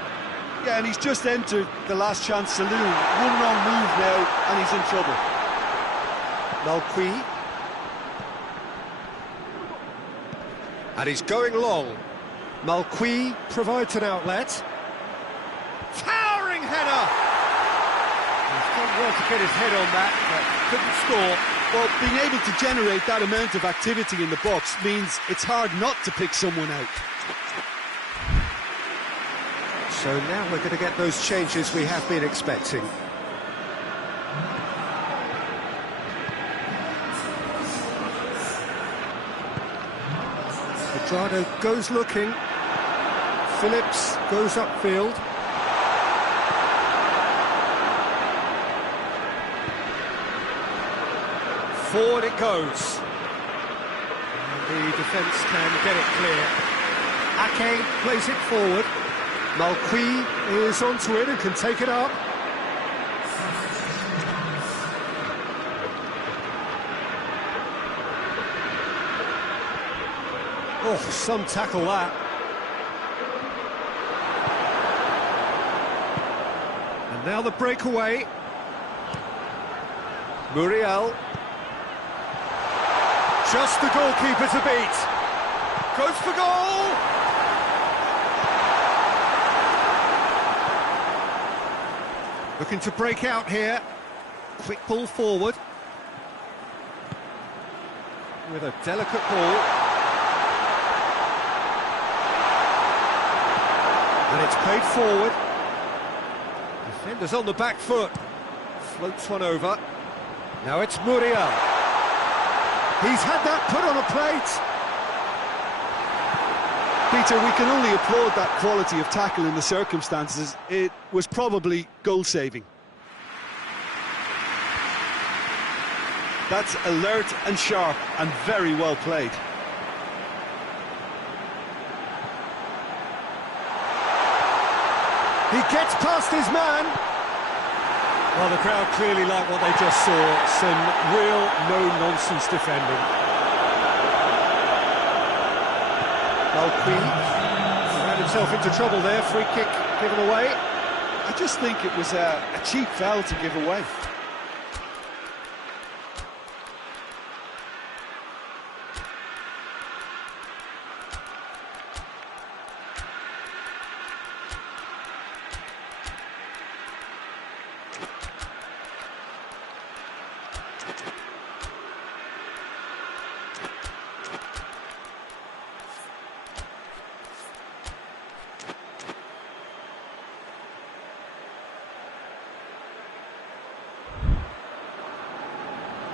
Yeah, and he's just entered the last chance saloon. One wrong move now, and he's in trouble. Malqui. And he's going long. Malqui provides an outlet. Towering header! He's done well to get his head on that, but couldn't score. Well, being able to generate that amount of activity in the box means it's hard not to pick someone out. So now we're going to get those changes we have been expecting. Pedrado goes looking. Phillips goes upfield. Forward it goes. And the defence can get it clear. Ake plays it forward. Malqui is onto it and can take it up. Oh, some tackle that. And now the breakaway. Muriel. Just the goalkeeper to beat. Goes for goal! Looking to break out here. Quick ball forward. With a delicate ball. And it's played forward. Defender's on the back foot. Floats one over. Now it's Muriel. He's had that put on a plate. Peter, we can only applaud that quality of tackle in the circumstances. It was probably goal-saving. That's alert and sharp and very well played. He gets past his man. Well, the crowd clearly like what they just saw. Some real no-nonsense defending. Malqui ran himself into trouble there. Free kick given away. I just think it was a cheap foul to give away.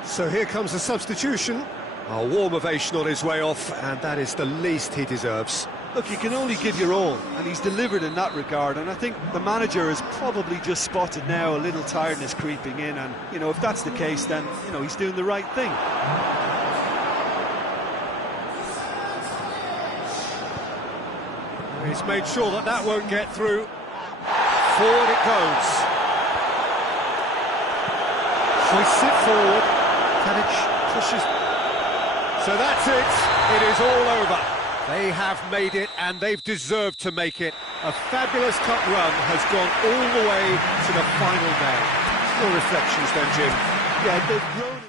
So here comes a substitution. A warm ovation on his way off, and that is the least he deserves. Look, you can only give your all, and he's delivered in that regard, and I think the manager has probably just spotted now a little tiredness creeping in, and, you know, if that's the case, then, you know, he's doing the right thing. He's made sure that that won't get through. Forward it goes. Hoists it forward. Tadic pushes. So that's it. It is all over. They have made it, and they've deserved to make it. A fabulous cup run has gone all the way to the final day. Your reflections then, Jim? Yeah, they've grown.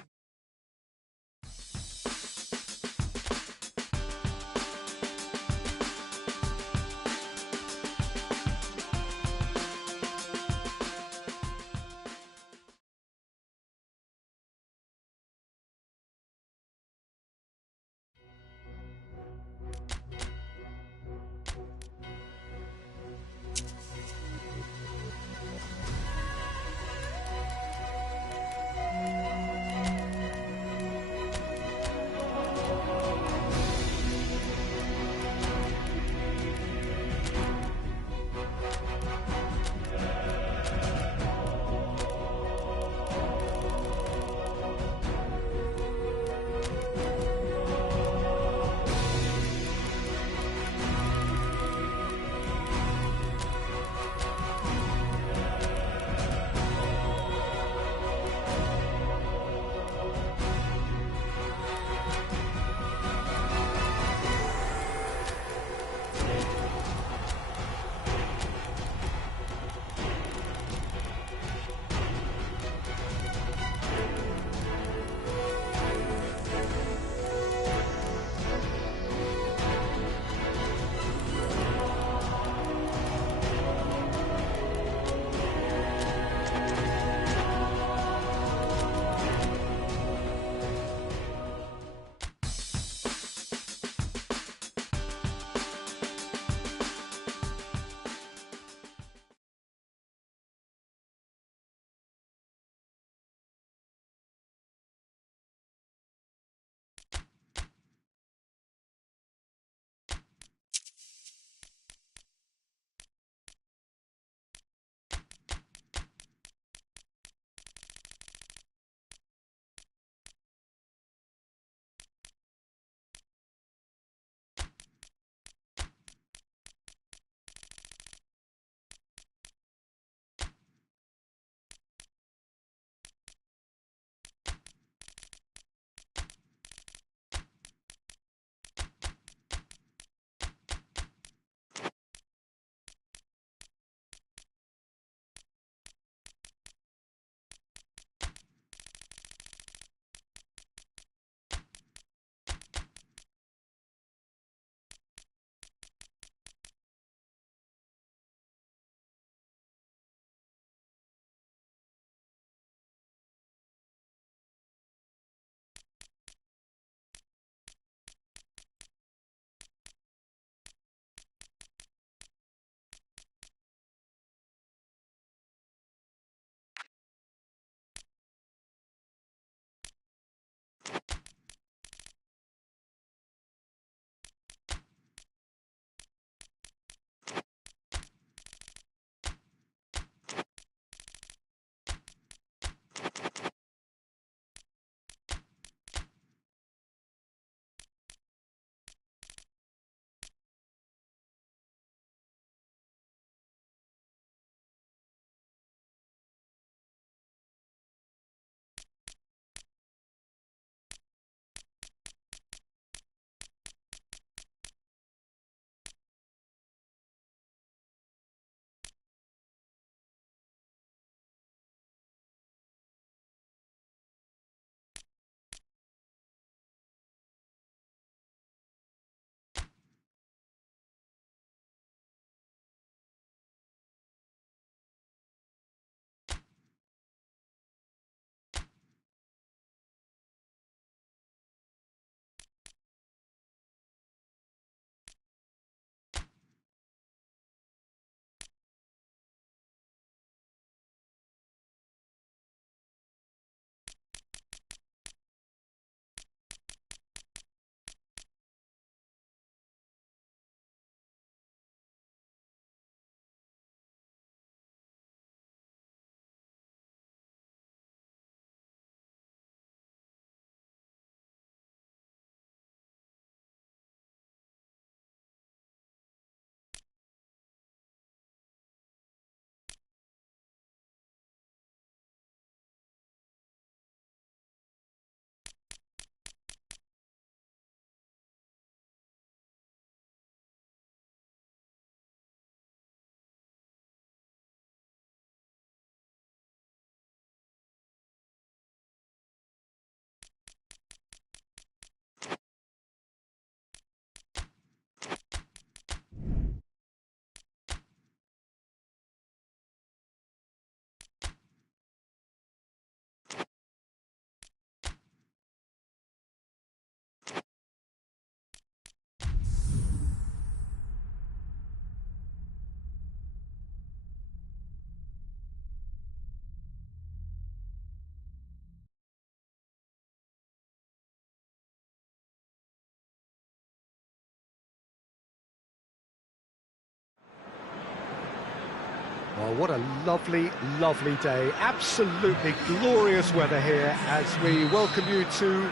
Oh, what a lovely, lovely day. Absolutely glorious weather here as we welcome you to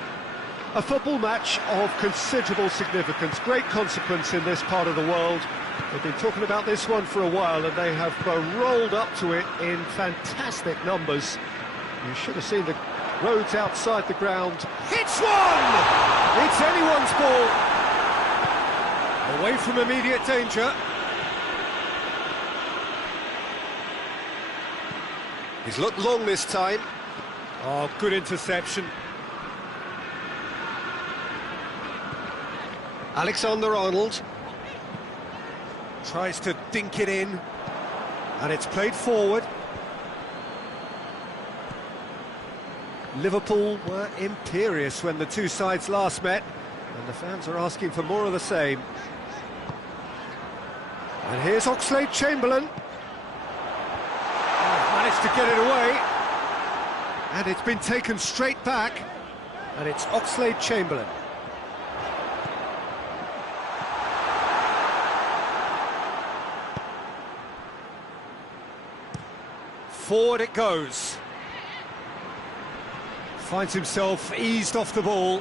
a football match of considerable significance, great consequence in this part of the world. They've been talking about this one for a while and they have rolled up to it in fantastic numbers. You should have seen the roads outside the ground. Hits one! It's anyone's ball. Away from immediate danger. He's looked long this time. Oh, good interception. Alexander-Arnold tries to dink it in, and it's played forward. Liverpool were imperious when the two sides last met, and the fans are asking for more of the same. And here's Oxlade-Chamberlain. Managed to get it away, and it's been taken straight back, and it's Oxlade-Chamberlain. Forward it goes. Finds himself eased off the ball.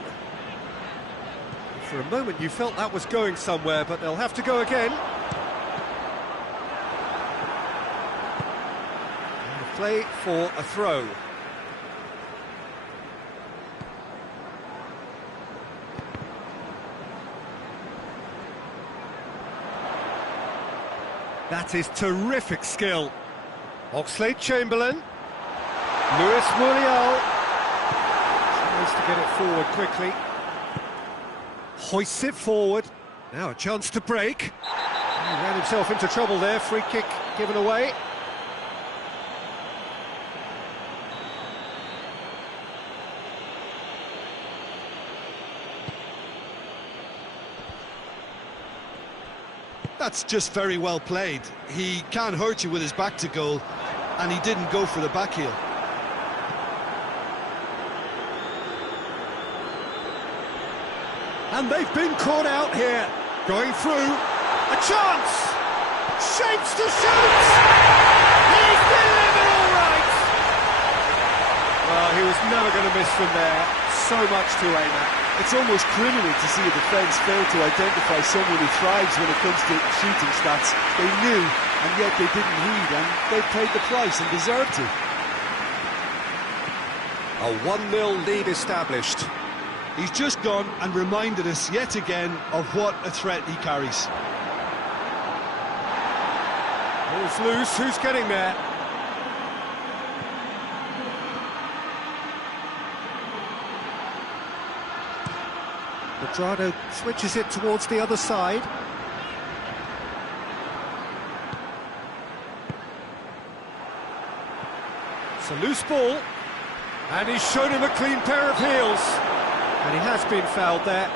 For a moment you felt that was going somewhere, but they'll have to go again. Play for a throw. That is terrific skill. Oxlade-Chamberlain. Luis Muriel tries to get it forward quickly. Hoists it forward. Now a chance to break. He ran himself into trouble there. Free kick given away. That's just very well played. He can't hurt you with his back to goal, and he didn't go for the back heel. And they've been caught out here. Going through. A chance! Shapes to shoot! He's delivered all right! Well, he was never going to miss from there. So much to aim at. It's almost criminal to see a defence fail to identify someone who thrives when it comes to shooting stats. They knew, and yet they didn't heed, and they paid the price and deserved to. A 1-0 lead established. He's just gone and reminded us yet again of what a threat he carries. Ball's loose, who's getting there? Quadrado switches it towards the other side. It's a loose ball, and he's shown him a clean pair of heels, and he has been fouled there.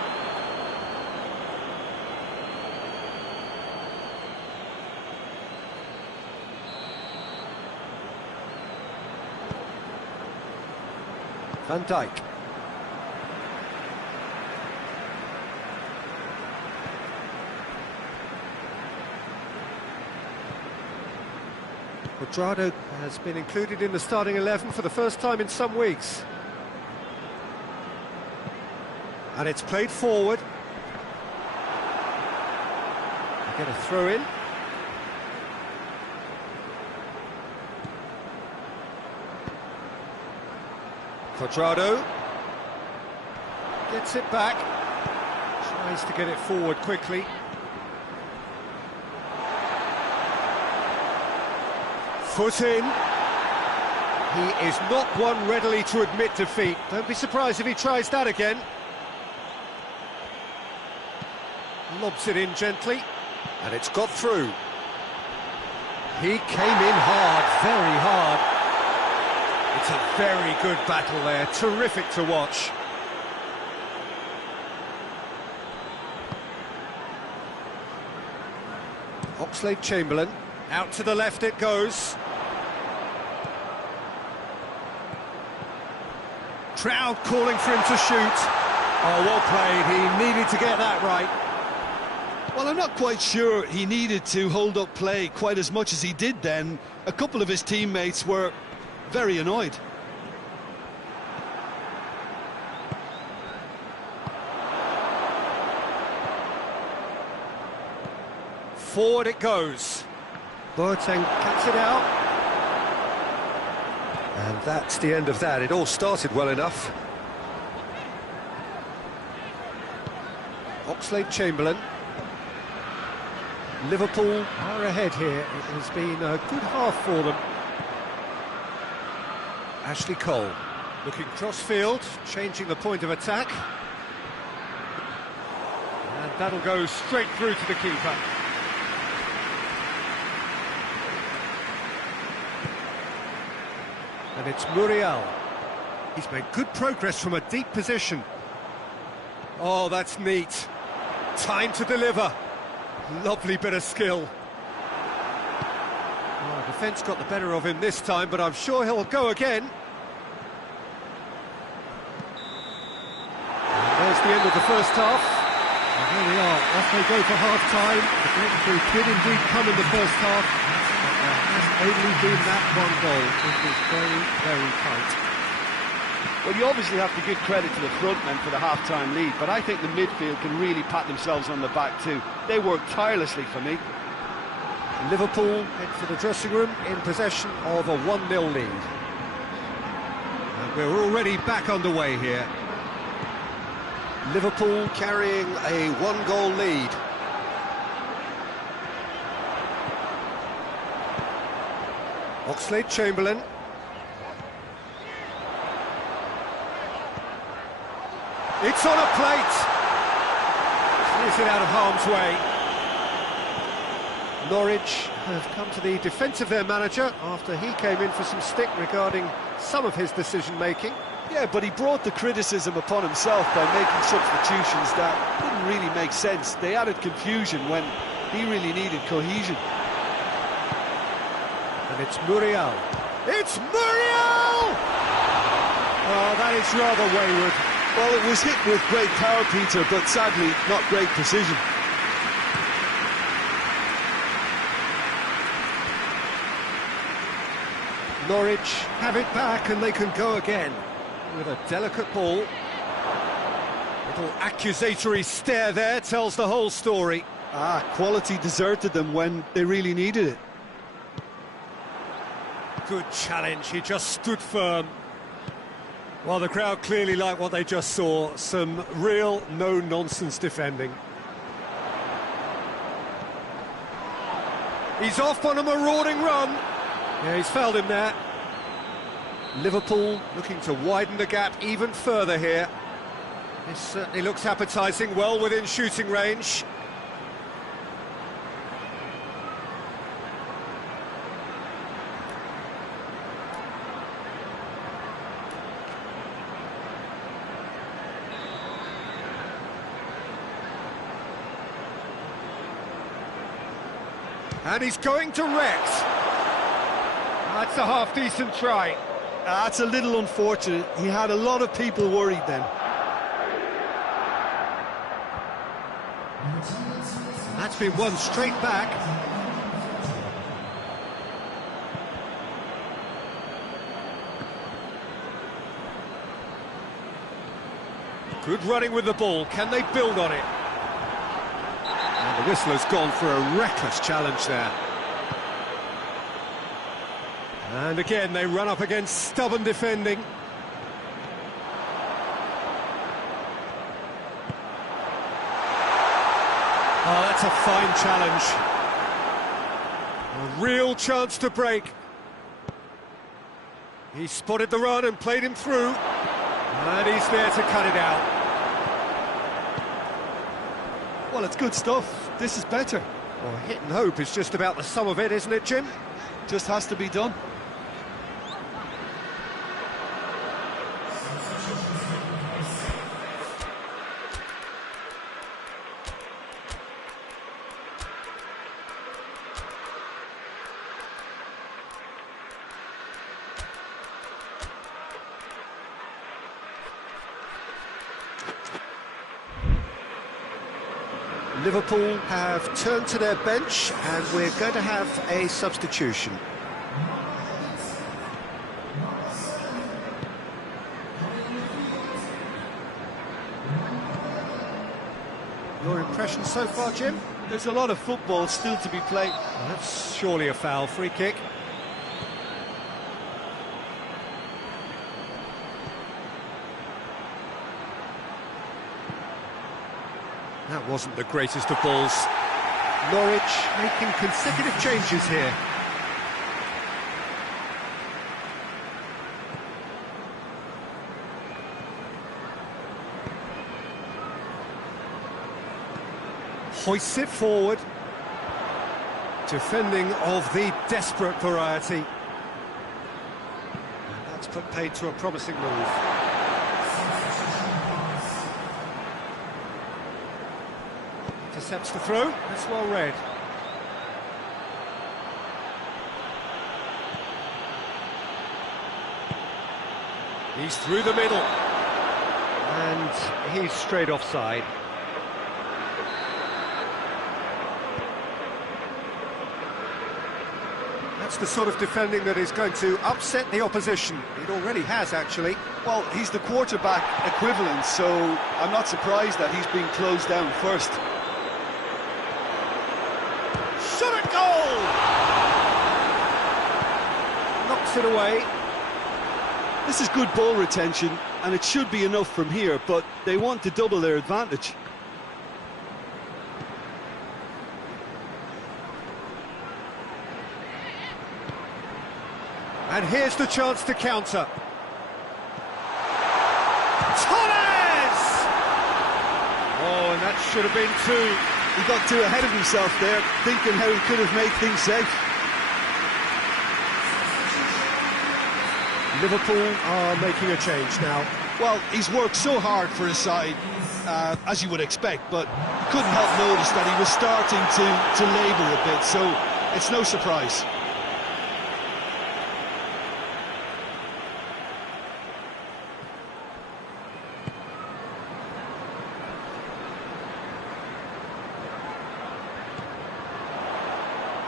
Van Dijk. Quadrado has been included in the starting 11 for the first time in some weeks. And it's played forward. They get a throw in. Quadrado gets it back. Tries to get it forward quickly. Foot in. He is not one readily to admit defeat. Don't be surprised if he tries that again. Lobs it in gently, and it's got through. He came in hard, very hard. It's a very good battle there, terrific to watch. Oxlade-Chamberlain, out to the left it goes. Crowd calling for him to shoot. Oh, well played, he needed to get that right. Well, I'm not quite sure he needed to hold up play quite as much as he did then. A couple of his teammates were very annoyed. Forward it goes. Boateng cuts it out. And that's the end of that. It all started well enough. Oxlade-Chamberlain. Liverpool are ahead here. It has been a good half for them. Ashley Cole looking cross-field, changing the point of attack. And that'll go straight through to the keeper. And it's Muriel. He's made good progress from a deep position. Oh, that's neat. Time to deliver. Lovely bit of skill. Oh, defence got the better of him this time, but I'm sure he'll go again. And there's the end of the first half. And here we are, off they go for half-time. The breakthrough did indeed come in the first half, but there has only been that one goal. It was very, very tight. Well, you obviously have to give credit to the front men for the half-time lead, but I think the midfield can really pat themselves on the back too. They worked tirelessly for me. Liverpool head for the dressing room in possession of a 1-0 lead. And we're already back underway here. Liverpool carrying a 1-goal lead. Oxlade-Chamberlain. It's on a plate. Clears it out of harm's way. Norwich have come to the defence of their manager after he came in for some stick regarding some of his decision-making. Yeah, but he brought the criticism upon himself by making substitutions that didn't really make sense. They added confusion when he really needed cohesion. And it's Muriel. It's Muriel! Oh, that is rather wayward. Well, it was hit with great power, Peter, but sadly not great precision. Norwich have it back and they can go again with a delicate ball. Little accusatory stare there tells the whole story. Quality deserted them when they really needed it. Good challenge, he just stood firm. Well, the crowd clearly liked what they just saw. Some real no-nonsense defending. He's off on a marauding run. Yeah, he's fouled him there. Liverpool looking to widen the gap even further here. This certainly looks appetising, well within shooting range. And he's going to Rex. That's a half-decent try. That's a little unfortunate. He had a lot of people worried then. That's been won straight back. Good running with the ball. Can they build on it? And the whistler's gone for a reckless challenge there. And again, they run up against stubborn defending. Oh, that's a fine challenge. A real chance to break. He spotted the run and played him through. And he's there to cut it out. Well, it's good stuff. This is better. Well, hit and hope is just about the sum of it, isn't it, Jim? Just has to be done. Liverpool have turned to their bench and we're going to have a substitution. Your impression so far, Jim? There's a lot of football still to be played. Well, that's surely a foul. Free kick. That wasn't the greatest of balls. Norwich making consecutive changes here. Hoists it forward. Defending of the desperate variety. And that's put paid to a promising move. Intercepts the throw. That's well read. He's through the middle. And he's straight offside. That's the sort of defending that is going to upset the opposition. It already has, actually. Well, he's the quarterback equivalent, so I'm not surprised that he's being closed down first. Shot at goal! Knocks it away. This is good ball retention, and it should be enough from here, but they want to double their advantage. And here's the chance to counter. Torres! Oh, and that should have been two. He got too ahead of himself there, thinking how he could have made things safe. Liverpool are making a change now. Well, he's worked so hard for his side, as you would expect, but couldn't help notice that he was starting to labour a bit, so it's no surprise.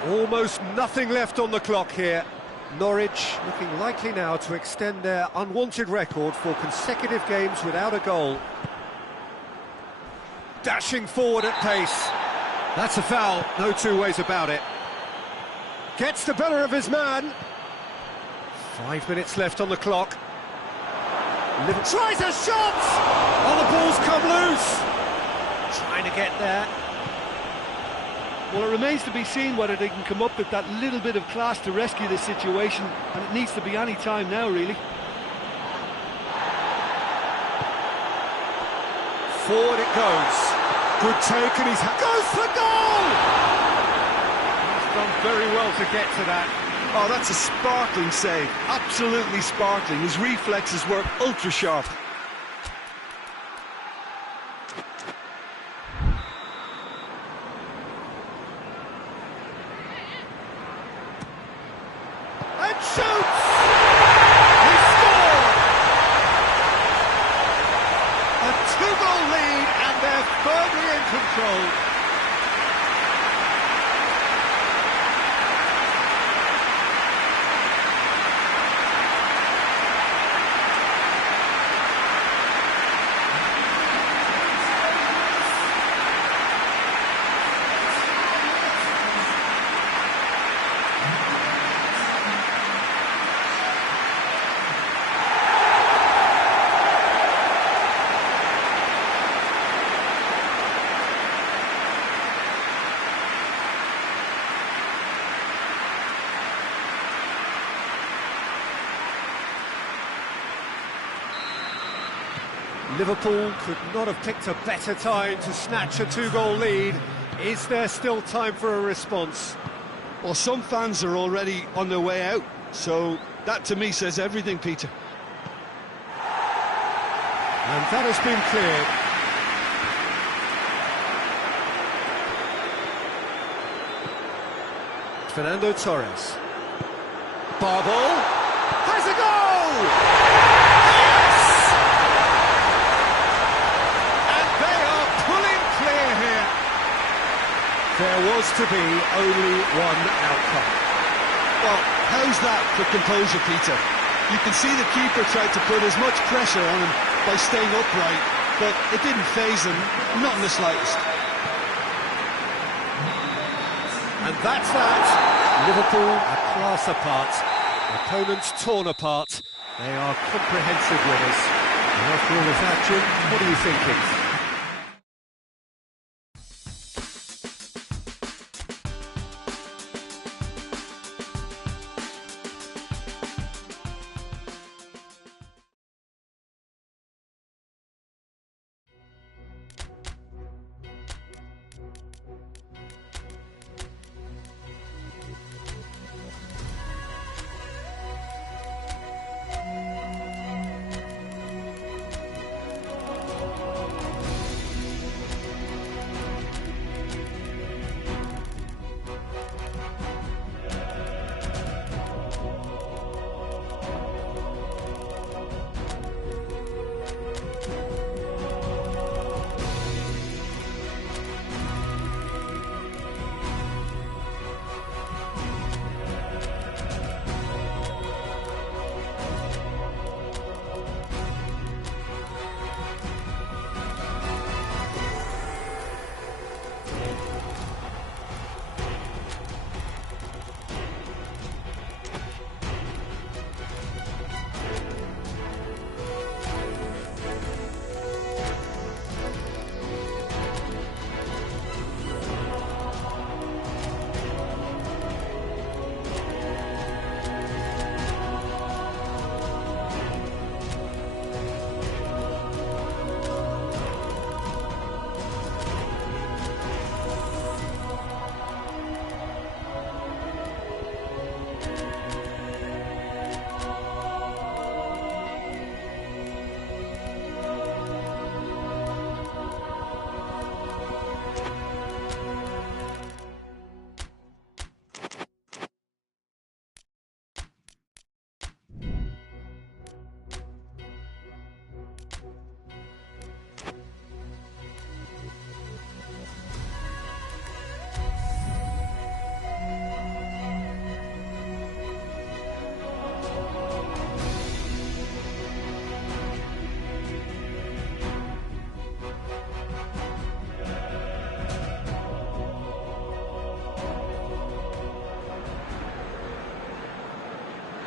Almost nothing left on the clock here. Norwich looking likely now to extend their unwanted record for consecutive games without a goal. Dashing forward at pace. That's a foul, no two ways about it. Gets the better of his man. 5 minutes left on the clock. Tries a shot! Oh, the ball's come loose. Trying to get there. Well, it remains to be seen whether they can come up with that little bit of class to rescue this situation, and it needs to be any time now, really. Forward it goes. Good take, and he's goes for goal! He's done very well to get to that. Oh, that's a sparkling save. Absolutely sparkling. His reflexes were ultra sharp. And shoots! He scored! A two-goal lead, and they're firmly in control. Liverpool could not have picked a better time to snatch a two-goal lead. Is there still time for a response? Well, some fans are already on their way out, so that to me says everything, Peter. And that has been cleared. Fernando Torres. Barbol has a goal! And they are pulling clear here. There was to be only one outcome. Well, how's that for composure, Peter? You can see the keeper tried to put as much pressure on him by staying upright, but it didn't faze him, not in the slightest. And that's that. Liverpool a class apart. Opponents torn apart. They are comprehensive winners. And after all of that, Jim, what are you thinking?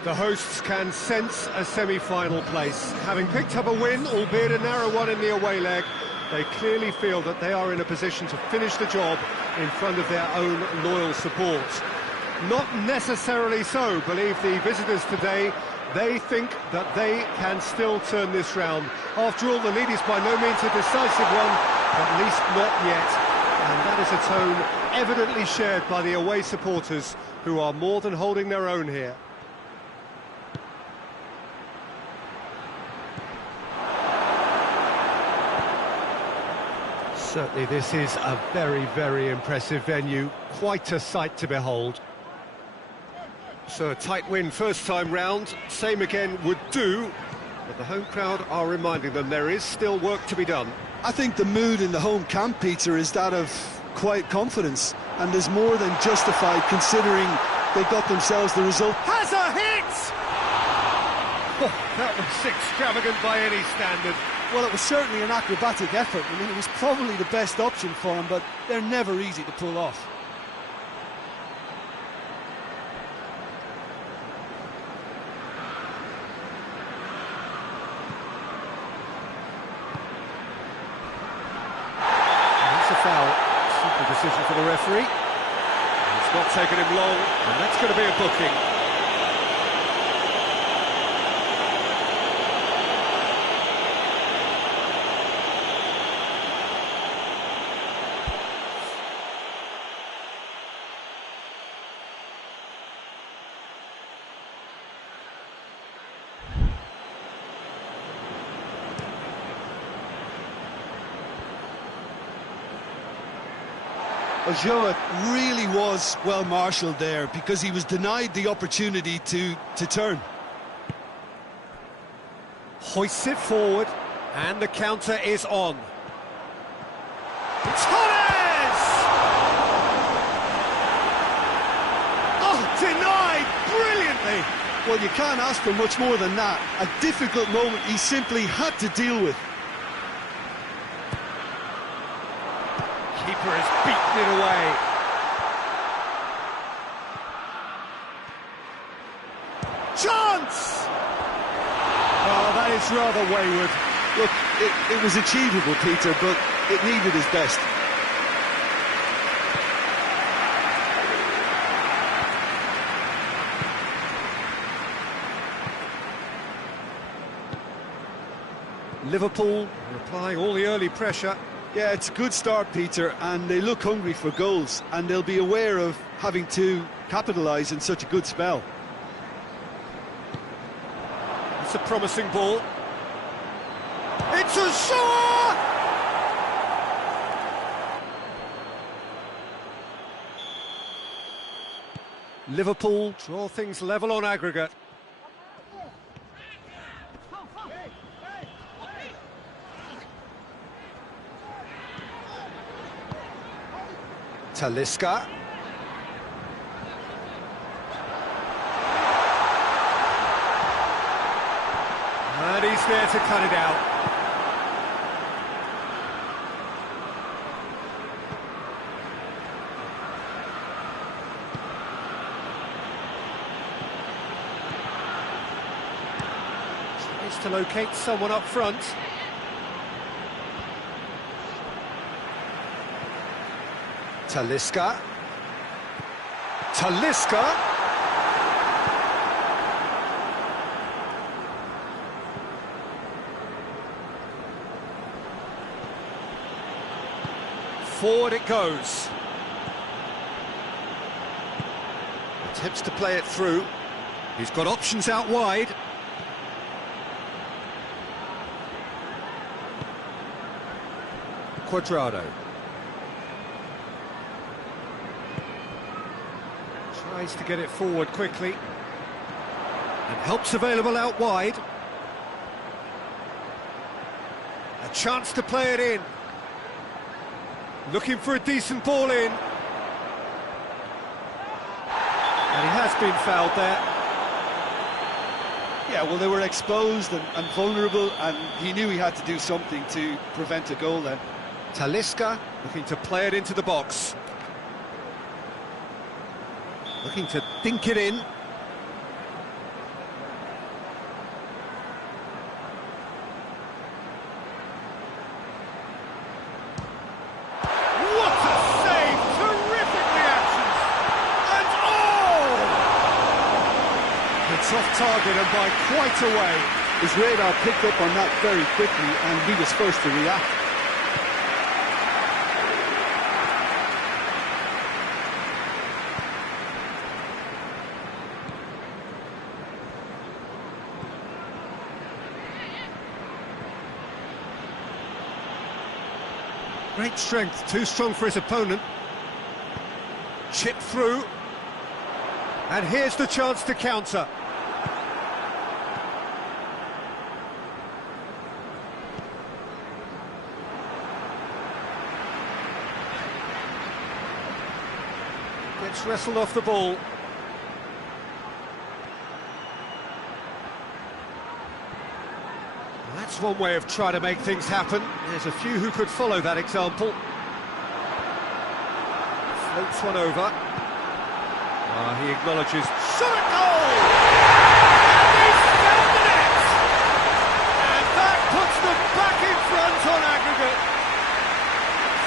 The hosts can sense a semi-final place. Having picked up a win, albeit a narrow one in the away leg, they clearly feel that they are in a position to finish the job in front of their own loyal support. Not necessarily so, believe the visitors today. They think that they can still turn this round. After all, the lead is by no means a decisive one, at least not yet. And that is a tone evidently shared by the away supporters, who are more than holding their own here. Certainly this is a very, very impressive venue. Quite a sight to behold. So a tight win first time round, same again would do, but the home crowd are reminding them there is still work to be done. I think the mood in the home camp, Peter, is that of quiet confidence, and is more than justified considering they've got themselves the result. Has a hit! Oh, that was extravagant by any standard. Well, it was certainly an acrobatic effort. I mean, it was probably the best option for him, but they're never easy to pull off. That's a foul. Simple decision for the referee. It's not taken him long, and that's going to be a booking. Joe really was well marshalled there, because he was denied the opportunity to turn. Hoists it forward, and the counter is on. Torres! Well, you can't ask for much more than that. A difficult moment he simply had to deal with. Keeper has beaten it away. Chance! Oh, that is rather wayward. Look, it was achievable, Peter, but it needed his best. Liverpool applying all the early pressure. Yeah, it's a good start, Peter, and they look hungry for goals, and they'll be aware of having to capitalise in such a good spell. It's a promising ball. It's a shot! Liverpool draw things level on aggregate. Talisca. And he's there to cut it out. Tries to locate someone up front. Talisca. Talisca. Forward it goes. Attempts to play it through. He's got options out wide. h4y4tou. Tries to get it forward quickly. And help's available out wide. A chance to play it in. Looking for a decent ball in. And he has been fouled there. Yeah, well, they were exposed and vulnerable, and he knew he had to do something to prevent a goal then. Talisca looking to play it into the box. Looking to dink it in. What a save! Terrific reactions! And oh! It's off target and by quite a way. His radar picked up on that very quickly, and he was first to react. Great strength, too strong for his opponent. Chip through. And here's the chance to counter. Gets wrestled off the ball. That's one way of trying to make things happen. There's a few who could follow that example. Floats one over. He acknowledges. Shot goal! And he's found the net! And that puts them back in front on aggregate.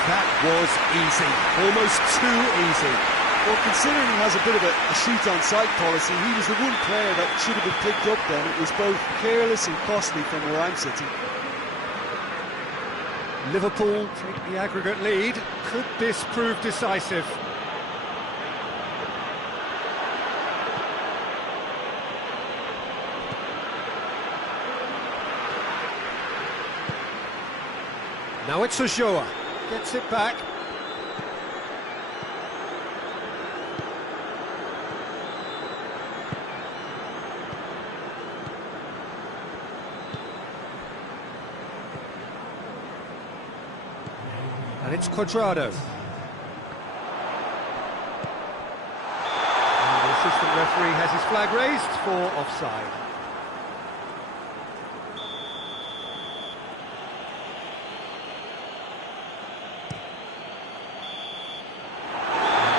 That was easy. Almost too easy. Well, considering he has a bit of a shoot-on-sight policy, he was the one player that should have been picked up then. It was both careless and costly from where I'm sitting. Liverpool take the aggregate lead. Could this prove decisive? Now it's h4y4tou. Gets it back. And it's h4y4tou. And the assistant referee has his flag raised for offside.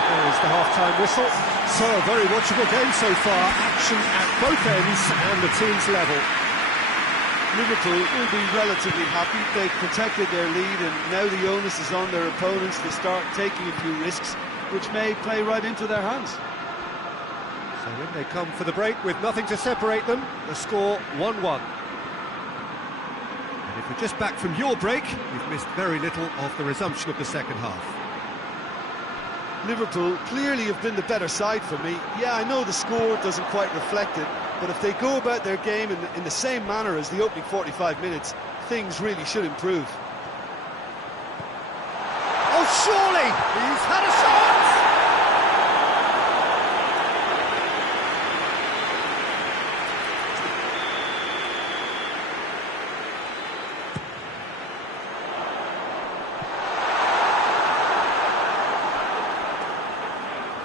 There's the half-time whistle. So, a very watchable game so far. Action at both ends and the team's level. Liverpool will be relatively happy. They've protected their lead, and now the onus is on their opponents to start taking a few risks, which may play right into their hands. So when they come for the break with nothing to separate them, the score 1-1. And if we're just back from your break, you've missed very little of the resumption of the second half. Liverpool clearly have been the better side for me. Yeah, I know the score doesn't quite reflect it, but if they go about their game in the same manner as the opening 45 minutes, things really should improve. Oh, surely! He's had a shot!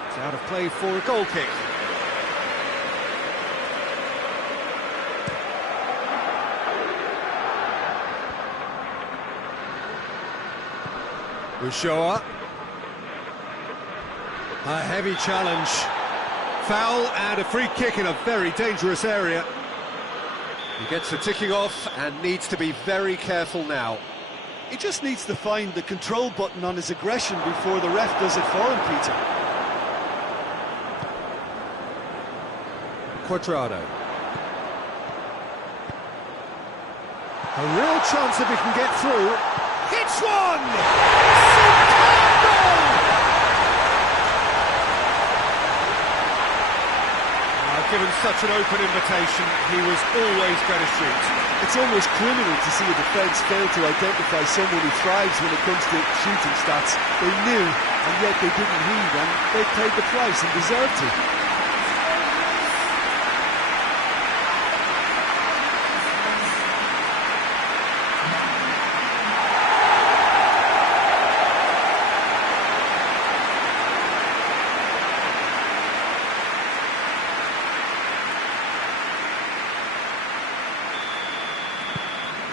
It's out of play for a goal kick. Ushoa. A heavy challenge. Foul and a free kick in a very dangerous area. He gets the ticking off and needs to be very careful now. He just needs to find the control button on his aggression before the ref does it for him, Peter. h4y4tou. A real chance if he can get through. Hits one! Superb goal! Given such an open invitation, he was always going to shoot. It's almost criminal to see a defence fail to identify someone who thrives when it comes to shooting stats. They knew, and yet they didn't heed, and they paid the price and deserved to.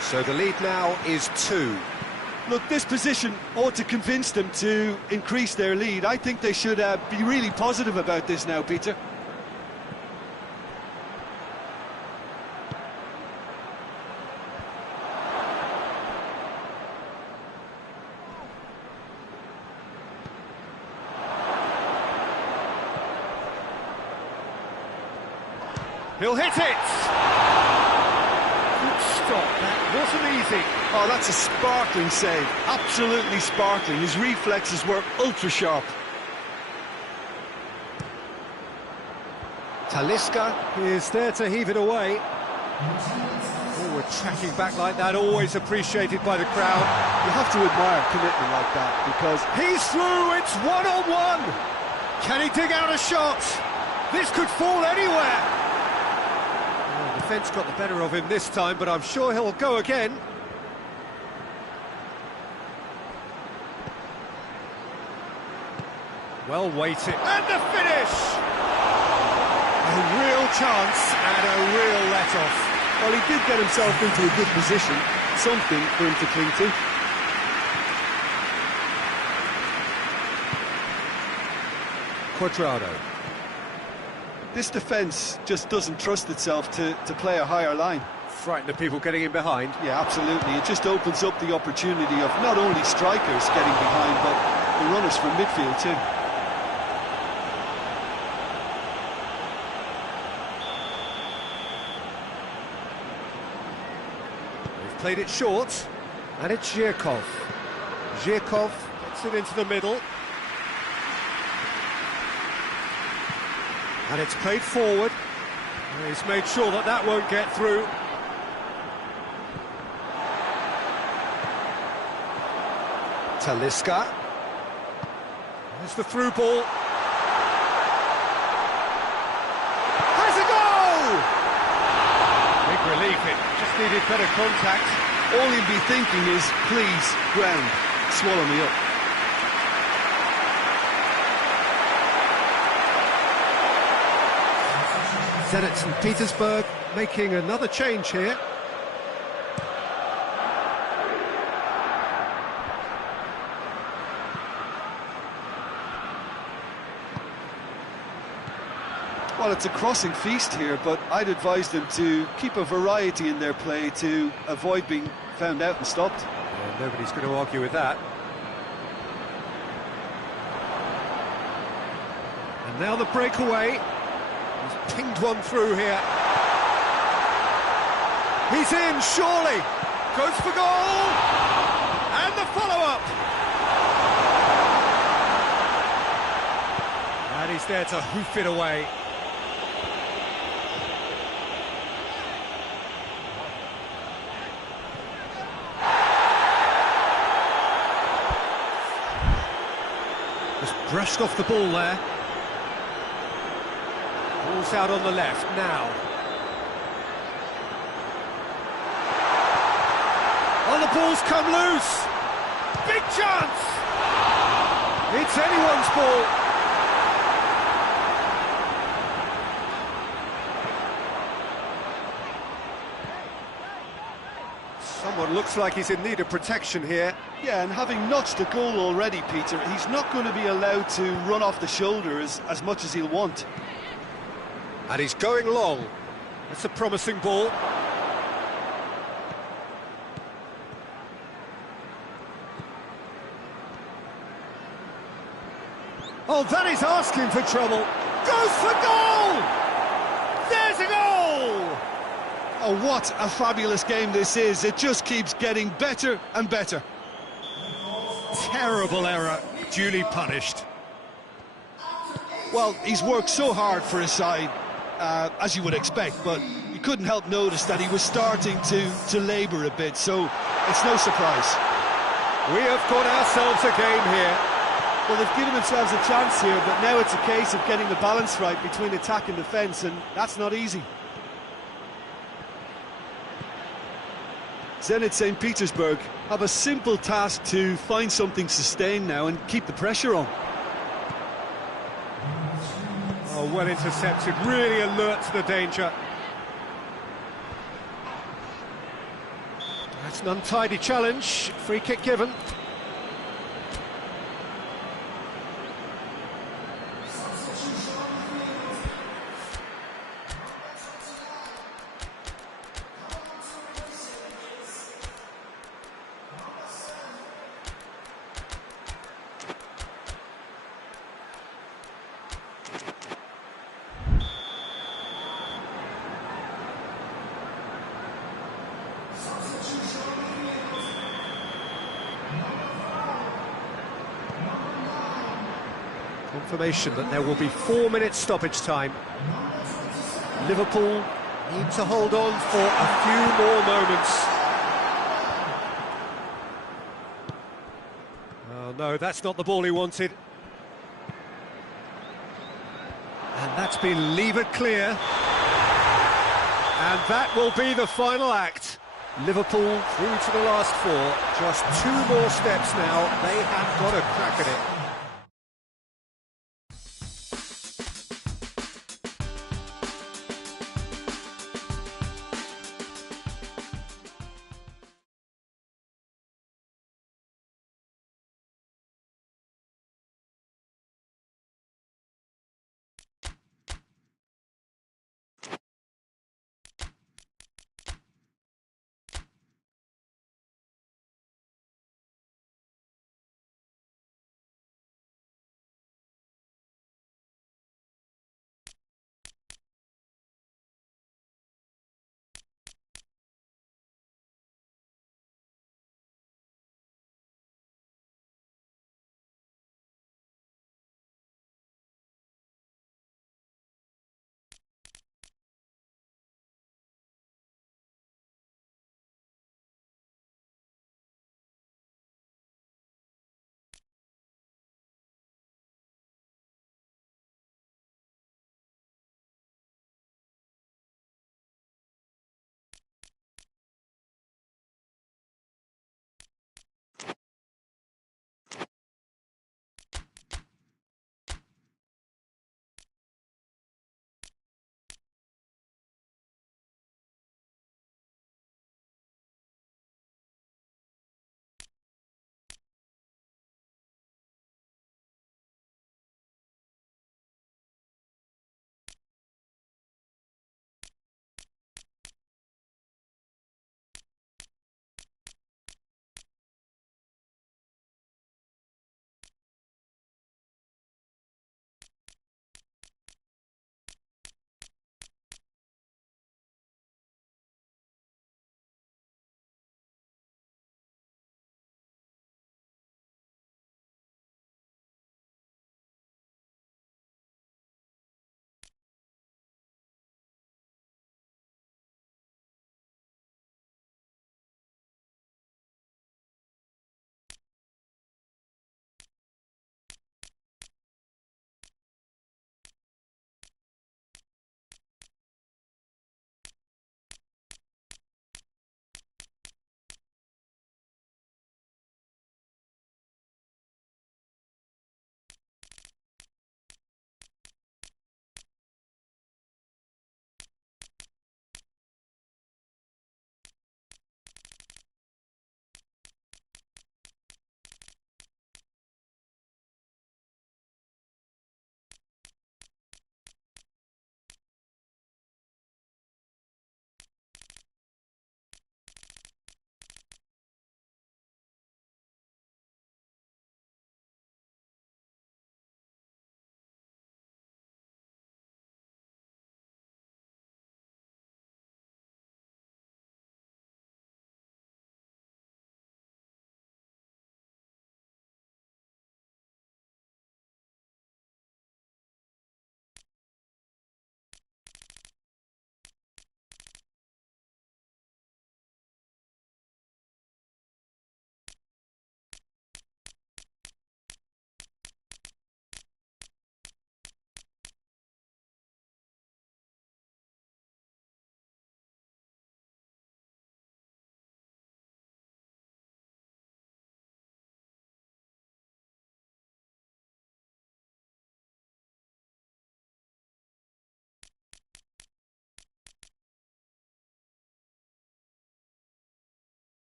So the lead now is 2. Look, this position ought to convince them to increase their lead. I think they should be really positive about this now, Peter. He'll hit it! Stop, that wasn't easy. Oh, that's a sparkling save, absolutely sparkling. His reflexes were ultra sharp. Talisca is there to heave it away. Oh, we're tracking back like that, always appreciated by the crowd. You have to admire commitment like that, because he's through, it's 1-on-1. Can he dig out a shot? This could fall anywhere. Defence got the better of him this time, but I'm sure he'll go again. Well weighted, and the finish! A real chance and a real let-off. Well, he did get himself into a good position, something for him to cling to. h4y4tou. This defence just doesn't trust itself to play a higher line. Frighten the people getting in behind. Yeah, absolutely. It just opens up the opportunity of not only strikers getting behind, but the runners from midfield too. They've played it short, and it's h4y4tou. h4y4tou gets it into the middle. And it's played forward. And he's made sure that that won't get through. Talisca. There's the through ball. Has a goal! Big relief, it just needed better contact. All he'd be thinking is, please, ground, swallow me up. Zenit St. Petersburg making another change here. Well, it's a crossing feast here, but I'd advise them to keep a variety in their play to avoid being found out and stopped. Yeah, nobody's going to argue with that. And now the breakaway. He's pinged one through here. He's in, surely. Goes for goal. And the follow-up. And he's there to hoof it away. Just brushed off the ball there. Ball's out on the left now. Oh, the ball's come loose. Big chance. It's anyone's ball. Someone looks like he's in need of protection here. Yeah, and having notched a goal already, Peter, he's not going to be allowed to run off the shoulder as much as he'll want. And he's going long. That's a promising ball. Oh, that is asking for trouble. Goes for goal! There's a goal! Oh, what a fabulous game this is. It just keeps getting better and better. Terrible error, duly punished. Well, he's worked so hard for his side, as you would expect, but you couldn't help notice that he was starting to labour a bit, so it's no surprise. We have got ourselves a game here. Well, they've given themselves a chance here, but now it's a case of getting the balance right between attack and defence, and that's not easy. Zenit St. Petersburg have a simple task to find something sustained now and keep the pressure on. Oh, well intercepted, really alert to the danger. That's an untidy challenge, free kick given. Confirmation that there will be 4 minutes stoppage time. Liverpool need to hold on for a few more moments. Oh no, that's not the ball he wanted. And that's been levered clear. And that will be the final act. Liverpool through to the last four. Just 2 more steps now. They have got a crack at it.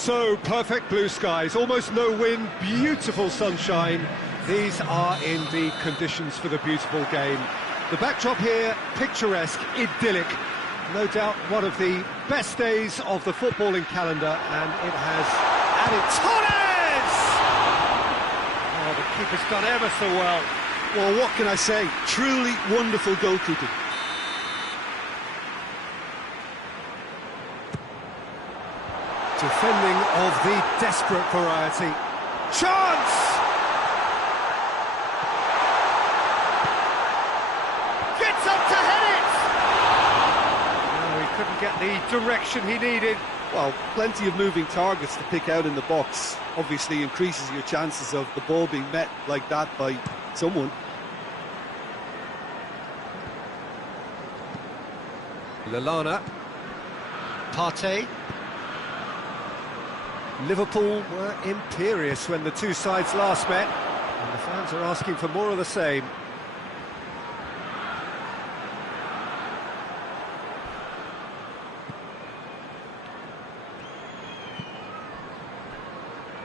So, perfect blue skies, almost no wind, beautiful sunshine. These are indeed conditions for the beautiful game. The backdrop here, picturesque, idyllic. No doubt one of the best days of the footballing calendar, and it has added... Torres! Oh, the keeper's done ever so well. Well, what can I say? Truly wonderful goalkeeping. Defending of the desperate variety. Chance! Gets up to head it! No, he couldn't get the direction he needed. Well, plenty of moving targets to pick out in the box. Obviously increases your chances of the ball being met like that by someone. Lallana. Partey. Liverpool were imperious when the two sides last met, and the fans are asking for more of the same.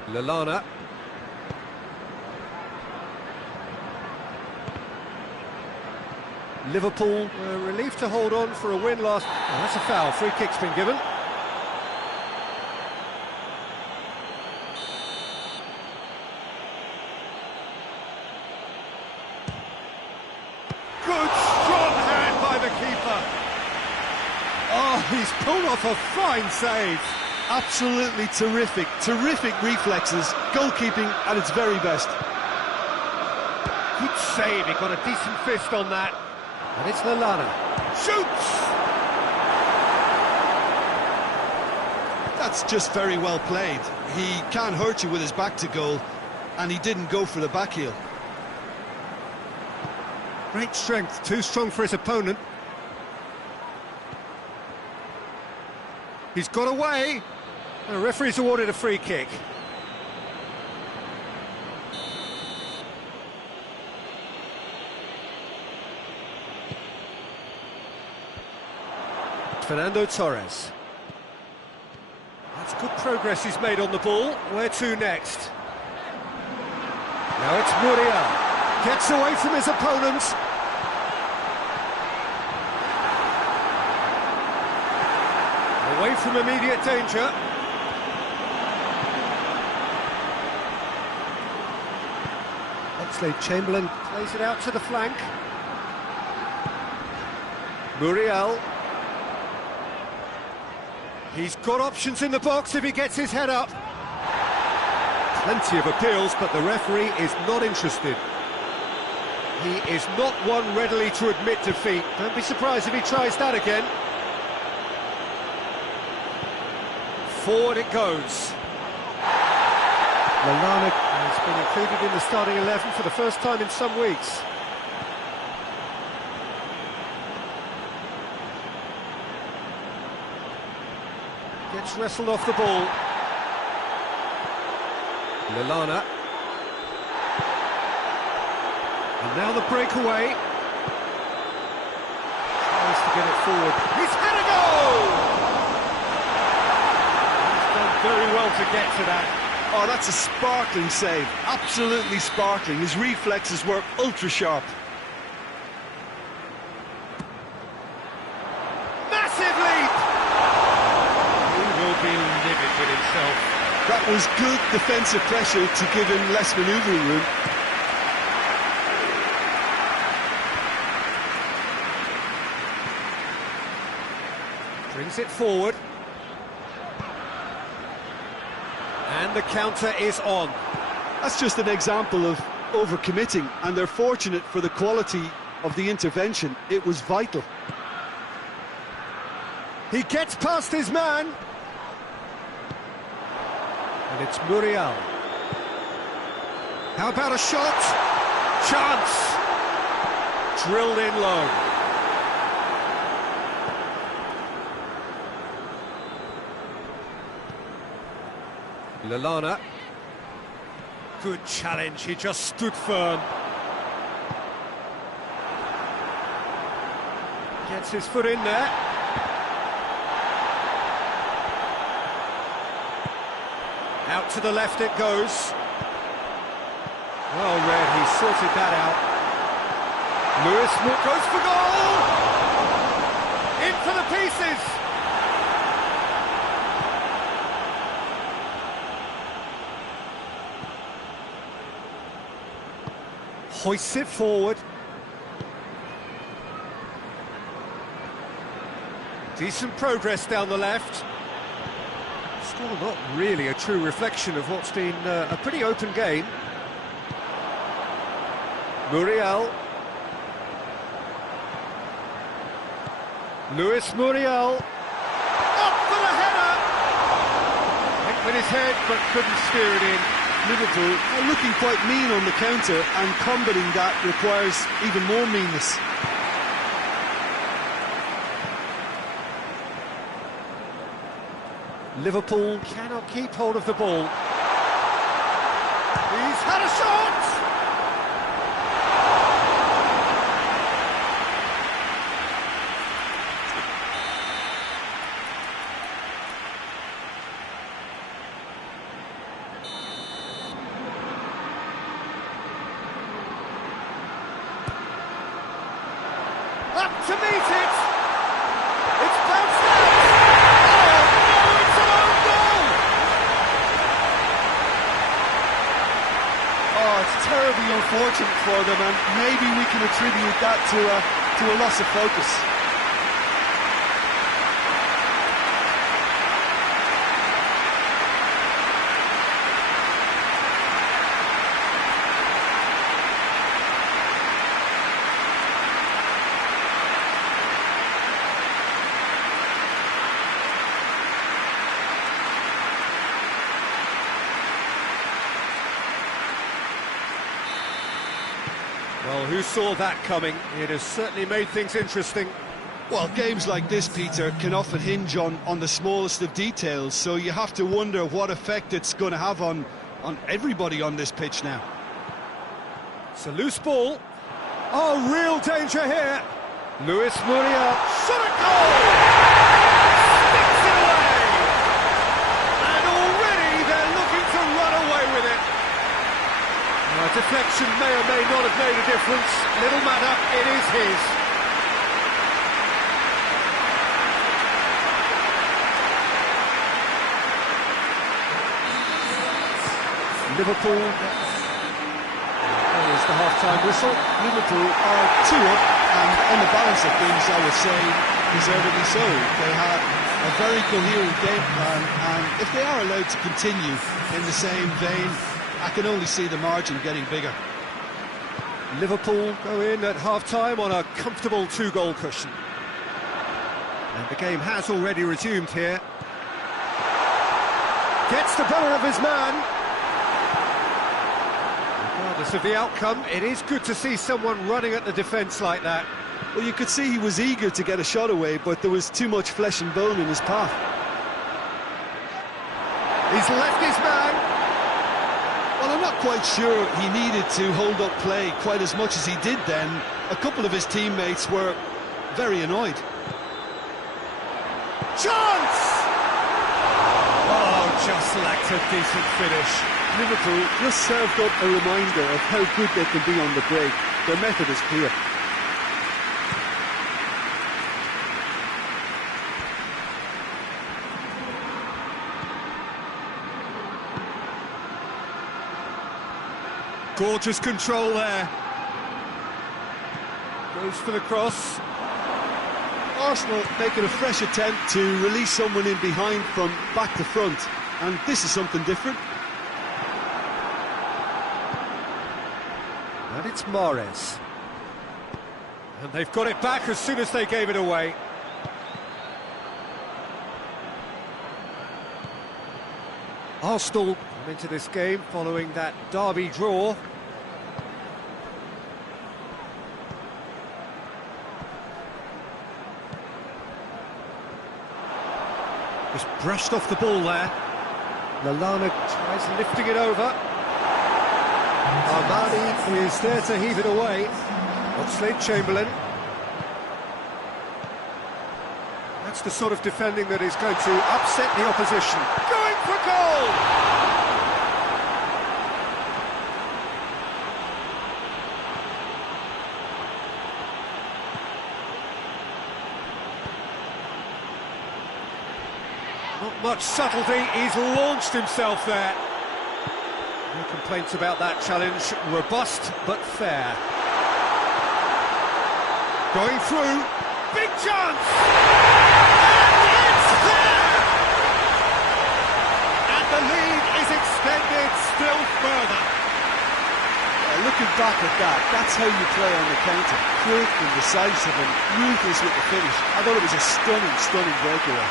Lallana. Liverpool were relieved to hold on for a win last... Oh, that's a foul. Free kick's been given. Good, strong hand by the keeper. Oh, he's pulled off a fine save. Absolutely terrific, terrific reflexes, goalkeeping at its very best. Good save, he got a decent fist on that. And it's Lallana. Shoots! That's just very well played. He can't hurt you with his back to goal, and he didn't go for the back heel. Great strength, too strong for his opponent. He's got away. The referee's awarded a free kick. Fernando Torres. That's good progress he's made on the ball. Where to next? Now it's Muriel. Gets away from his opponent. Away from immediate danger. Oxlade-Chamberlain plays it out to the flank. Muriel. He's got options in the box if he gets his head up. Plenty of appeals, but the referee is not interested. He is not one readily to admit defeat. Don't be surprised if he tries that again. Forward it goes. Lallana has been included in the starting 11 for the first time in some weeks. Gets wrestled off the ball. Lallana. And now the breakaway. Tries to get it forward. He's had a goal! He's done very well to get to that. Oh, that's a sparkling save. Absolutely sparkling. His reflexes were ultra sharp. Massive leap! He will be livid with himself. That was good defensive pressure to give him less manoeuvring room. Brings it forward. And the counter is on. That's just an example of overcommitting, and they're fortunate for the quality of the intervention. It was vital. He gets past his man. And it's Muriel. How about a shot? Chance! Drilled in low. Lallana. Good challenge, he just stood firm. Gets his foot in there. Out to the left it goes. Well read, he sorted that out. Lewis goes for goal! In for the pieces! Hoists it forward. Decent progress down the left. Still not really a true reflection of what's been a pretty open game. Muriel. Luis Muriel. Up for the header! Went with his head but couldn't steer it in. Liverpool are looking quite mean on the counter, and combating that requires even more meanness. Liverpool cannot keep hold of the ball. He's had a shot! Up to meet it! It's bounced out! Oh no, it's an own goal! Oh, it's terribly unfortunate for them, and maybe we can attribute that to a loss of focus. Well, who saw that coming? It has certainly made things interesting. Well, games like this, Peter, can often hinge on the smallest of details, so you have to wonder what effect it's going to have on everybody on this pitch now. It's a loose ball. Oh, real danger here. Luis Muriel. Shot at goal! Sticks it away! And already they're looking to run away with it. A deflection may or may not have made a difference. Little matter, it is his. Liverpool. There's the half-time whistle. Liverpool are 2 up, and on the balance of things, I would say, deservedly so. They had a very coherent game plan, and if they are allowed to continue in the same vein, I can only see the margin getting bigger. Liverpool go in at half-time on a comfortable 2-goal cushion. And the game has already resumed here. Gets the better of his man. Regardless of the outcome, it is good to see someone running at the defence like that. Well, you could see he was eager to get a shot away, but there was too much flesh and bone in his path. He's left his man. Well, I'm not quite sure he needed to hold up play quite as much as he did then. A couple of his teammates were very annoyed. Chance! Oh, just lacked a decent finish. Liverpool just served up a reminder of how good they can be on the break. Their method is clear. Gorgeous control there. Goes for the cross. Arsenal making a fresh attempt to release someone in behind from back to front, and this is something different. And it's Mahrez. And they've got it back as soon as they gave it away. Arsenal come into this game following that derby draw. Just brushed off the ball there. Lallana tries lifting it over. Armani is there to heave it away. Oxlade-Chamberlain. That's the sort of defending that is going to upset the opposition. Going for goal! Not much subtlety, he's launched himself there. No complaints about that challenge, robust but fair. Going through, big chance! And it's there! And the lead is extended still further. Looking back at that, that's how you play on the counter. Quick and decisive and ruthless with the finish. I thought it was a stunning breakaway.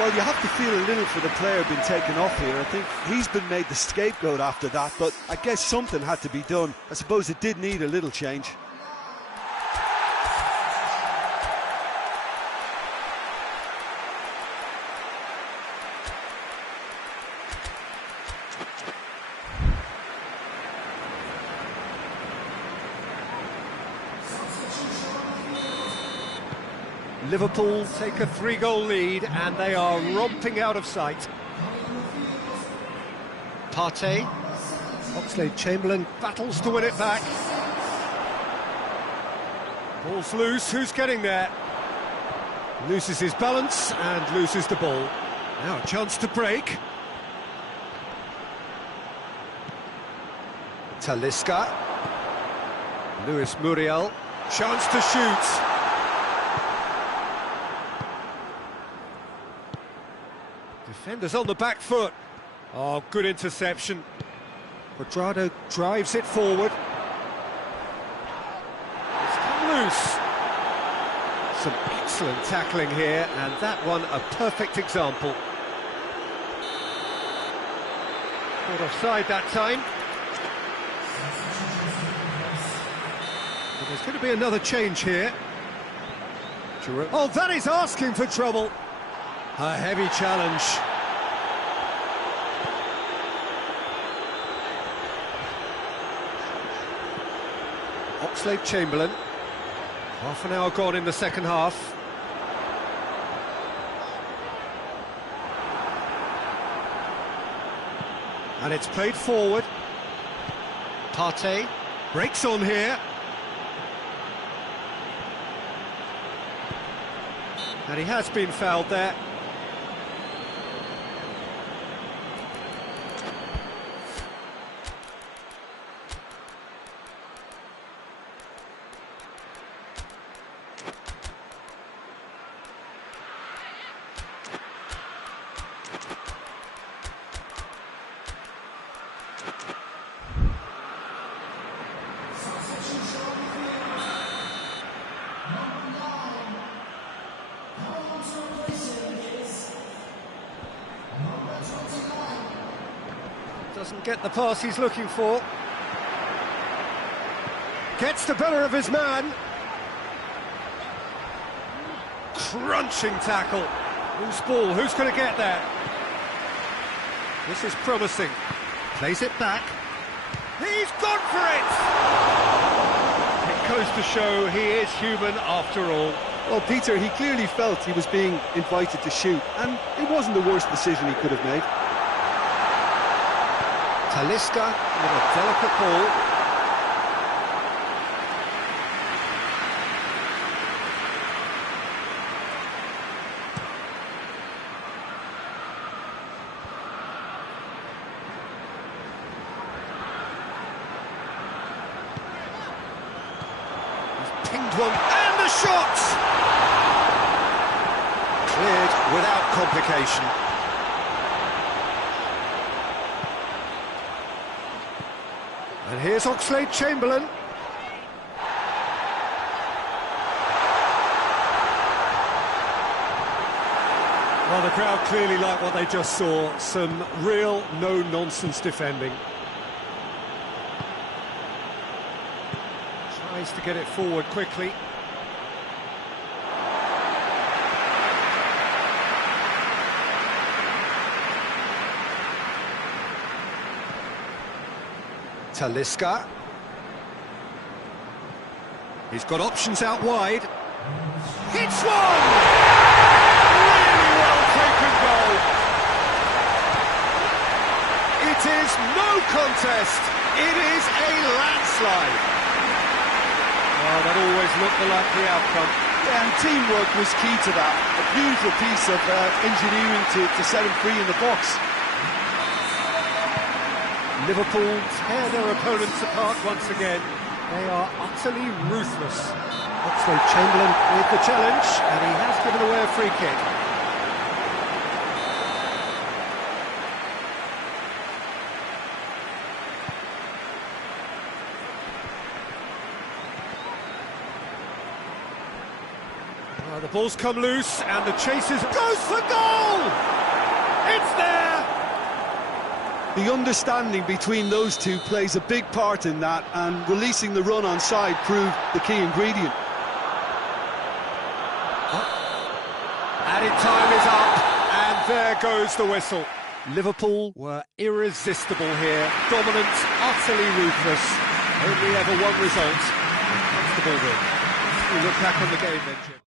Well, you have to feel a little for the player being taken off here. I think he's been made the scapegoat after that, but I guess something had to be done. I suppose it did need a little change. Liverpool take a 3-goal lead and they are romping out of sight. Partey, Oxlade-Chamberlain battles to win it back. Ball's loose, who's getting there? Loses his balance and loses the ball. Now a chance to break. Talisca. Luis Muriel, chance to shoot. Defenders on the back foot. Oh, good interception. Quadrado drives it forward. It's come loose. Some excellent tackling here, and that one a perfect example. Caught offside that time. But there's going to be another change here. Oh, that is asking for trouble. A heavy challenge. Oxlade-Chamberlain. Half an hour gone in the second half. And it's played forward. Partey breaks on here. And he has been fouled there. Doesn't get the pass he's looking for. Gets the better of his man. Crunching tackle. Loose ball, who's going to get there? This is promising. Plays it back. He's gone for it! It goes to show he is human after all. Well, Peter, he clearly felt he was being invited to shoot, and it wasn't the worst decision he could have made. Talisca with a delicate ball. He's pinged one, and the shot! Cleared without complication. And here's Oxlade-Chamberlain. Well, the crowd clearly like what they just saw. Some real no-nonsense defending. Tries to get it forward quickly. Talisca. He's got options out wide. Hits one! Really well taken goal. It is no contest. It is a landslide. Oh, that always looked the likely outcome. Yeah, and teamwork was key to that. A beautiful piece of engineering to set him free in the box. Liverpool tear their opponents apart once again. They are utterly ruthless. Oxlade-Chamberlain with the challenge, and he has given away a free kick. The ball's come loose, and the chases goes for goal! It's there! The understanding between those two plays a big part in that, and releasing the run on side proved the key ingredient. Added time is up, and there goes the whistle. Liverpool were irresistible here, dominant, utterly ruthless. Only ever one result. Comfortable win. We look back on the game then, Jim.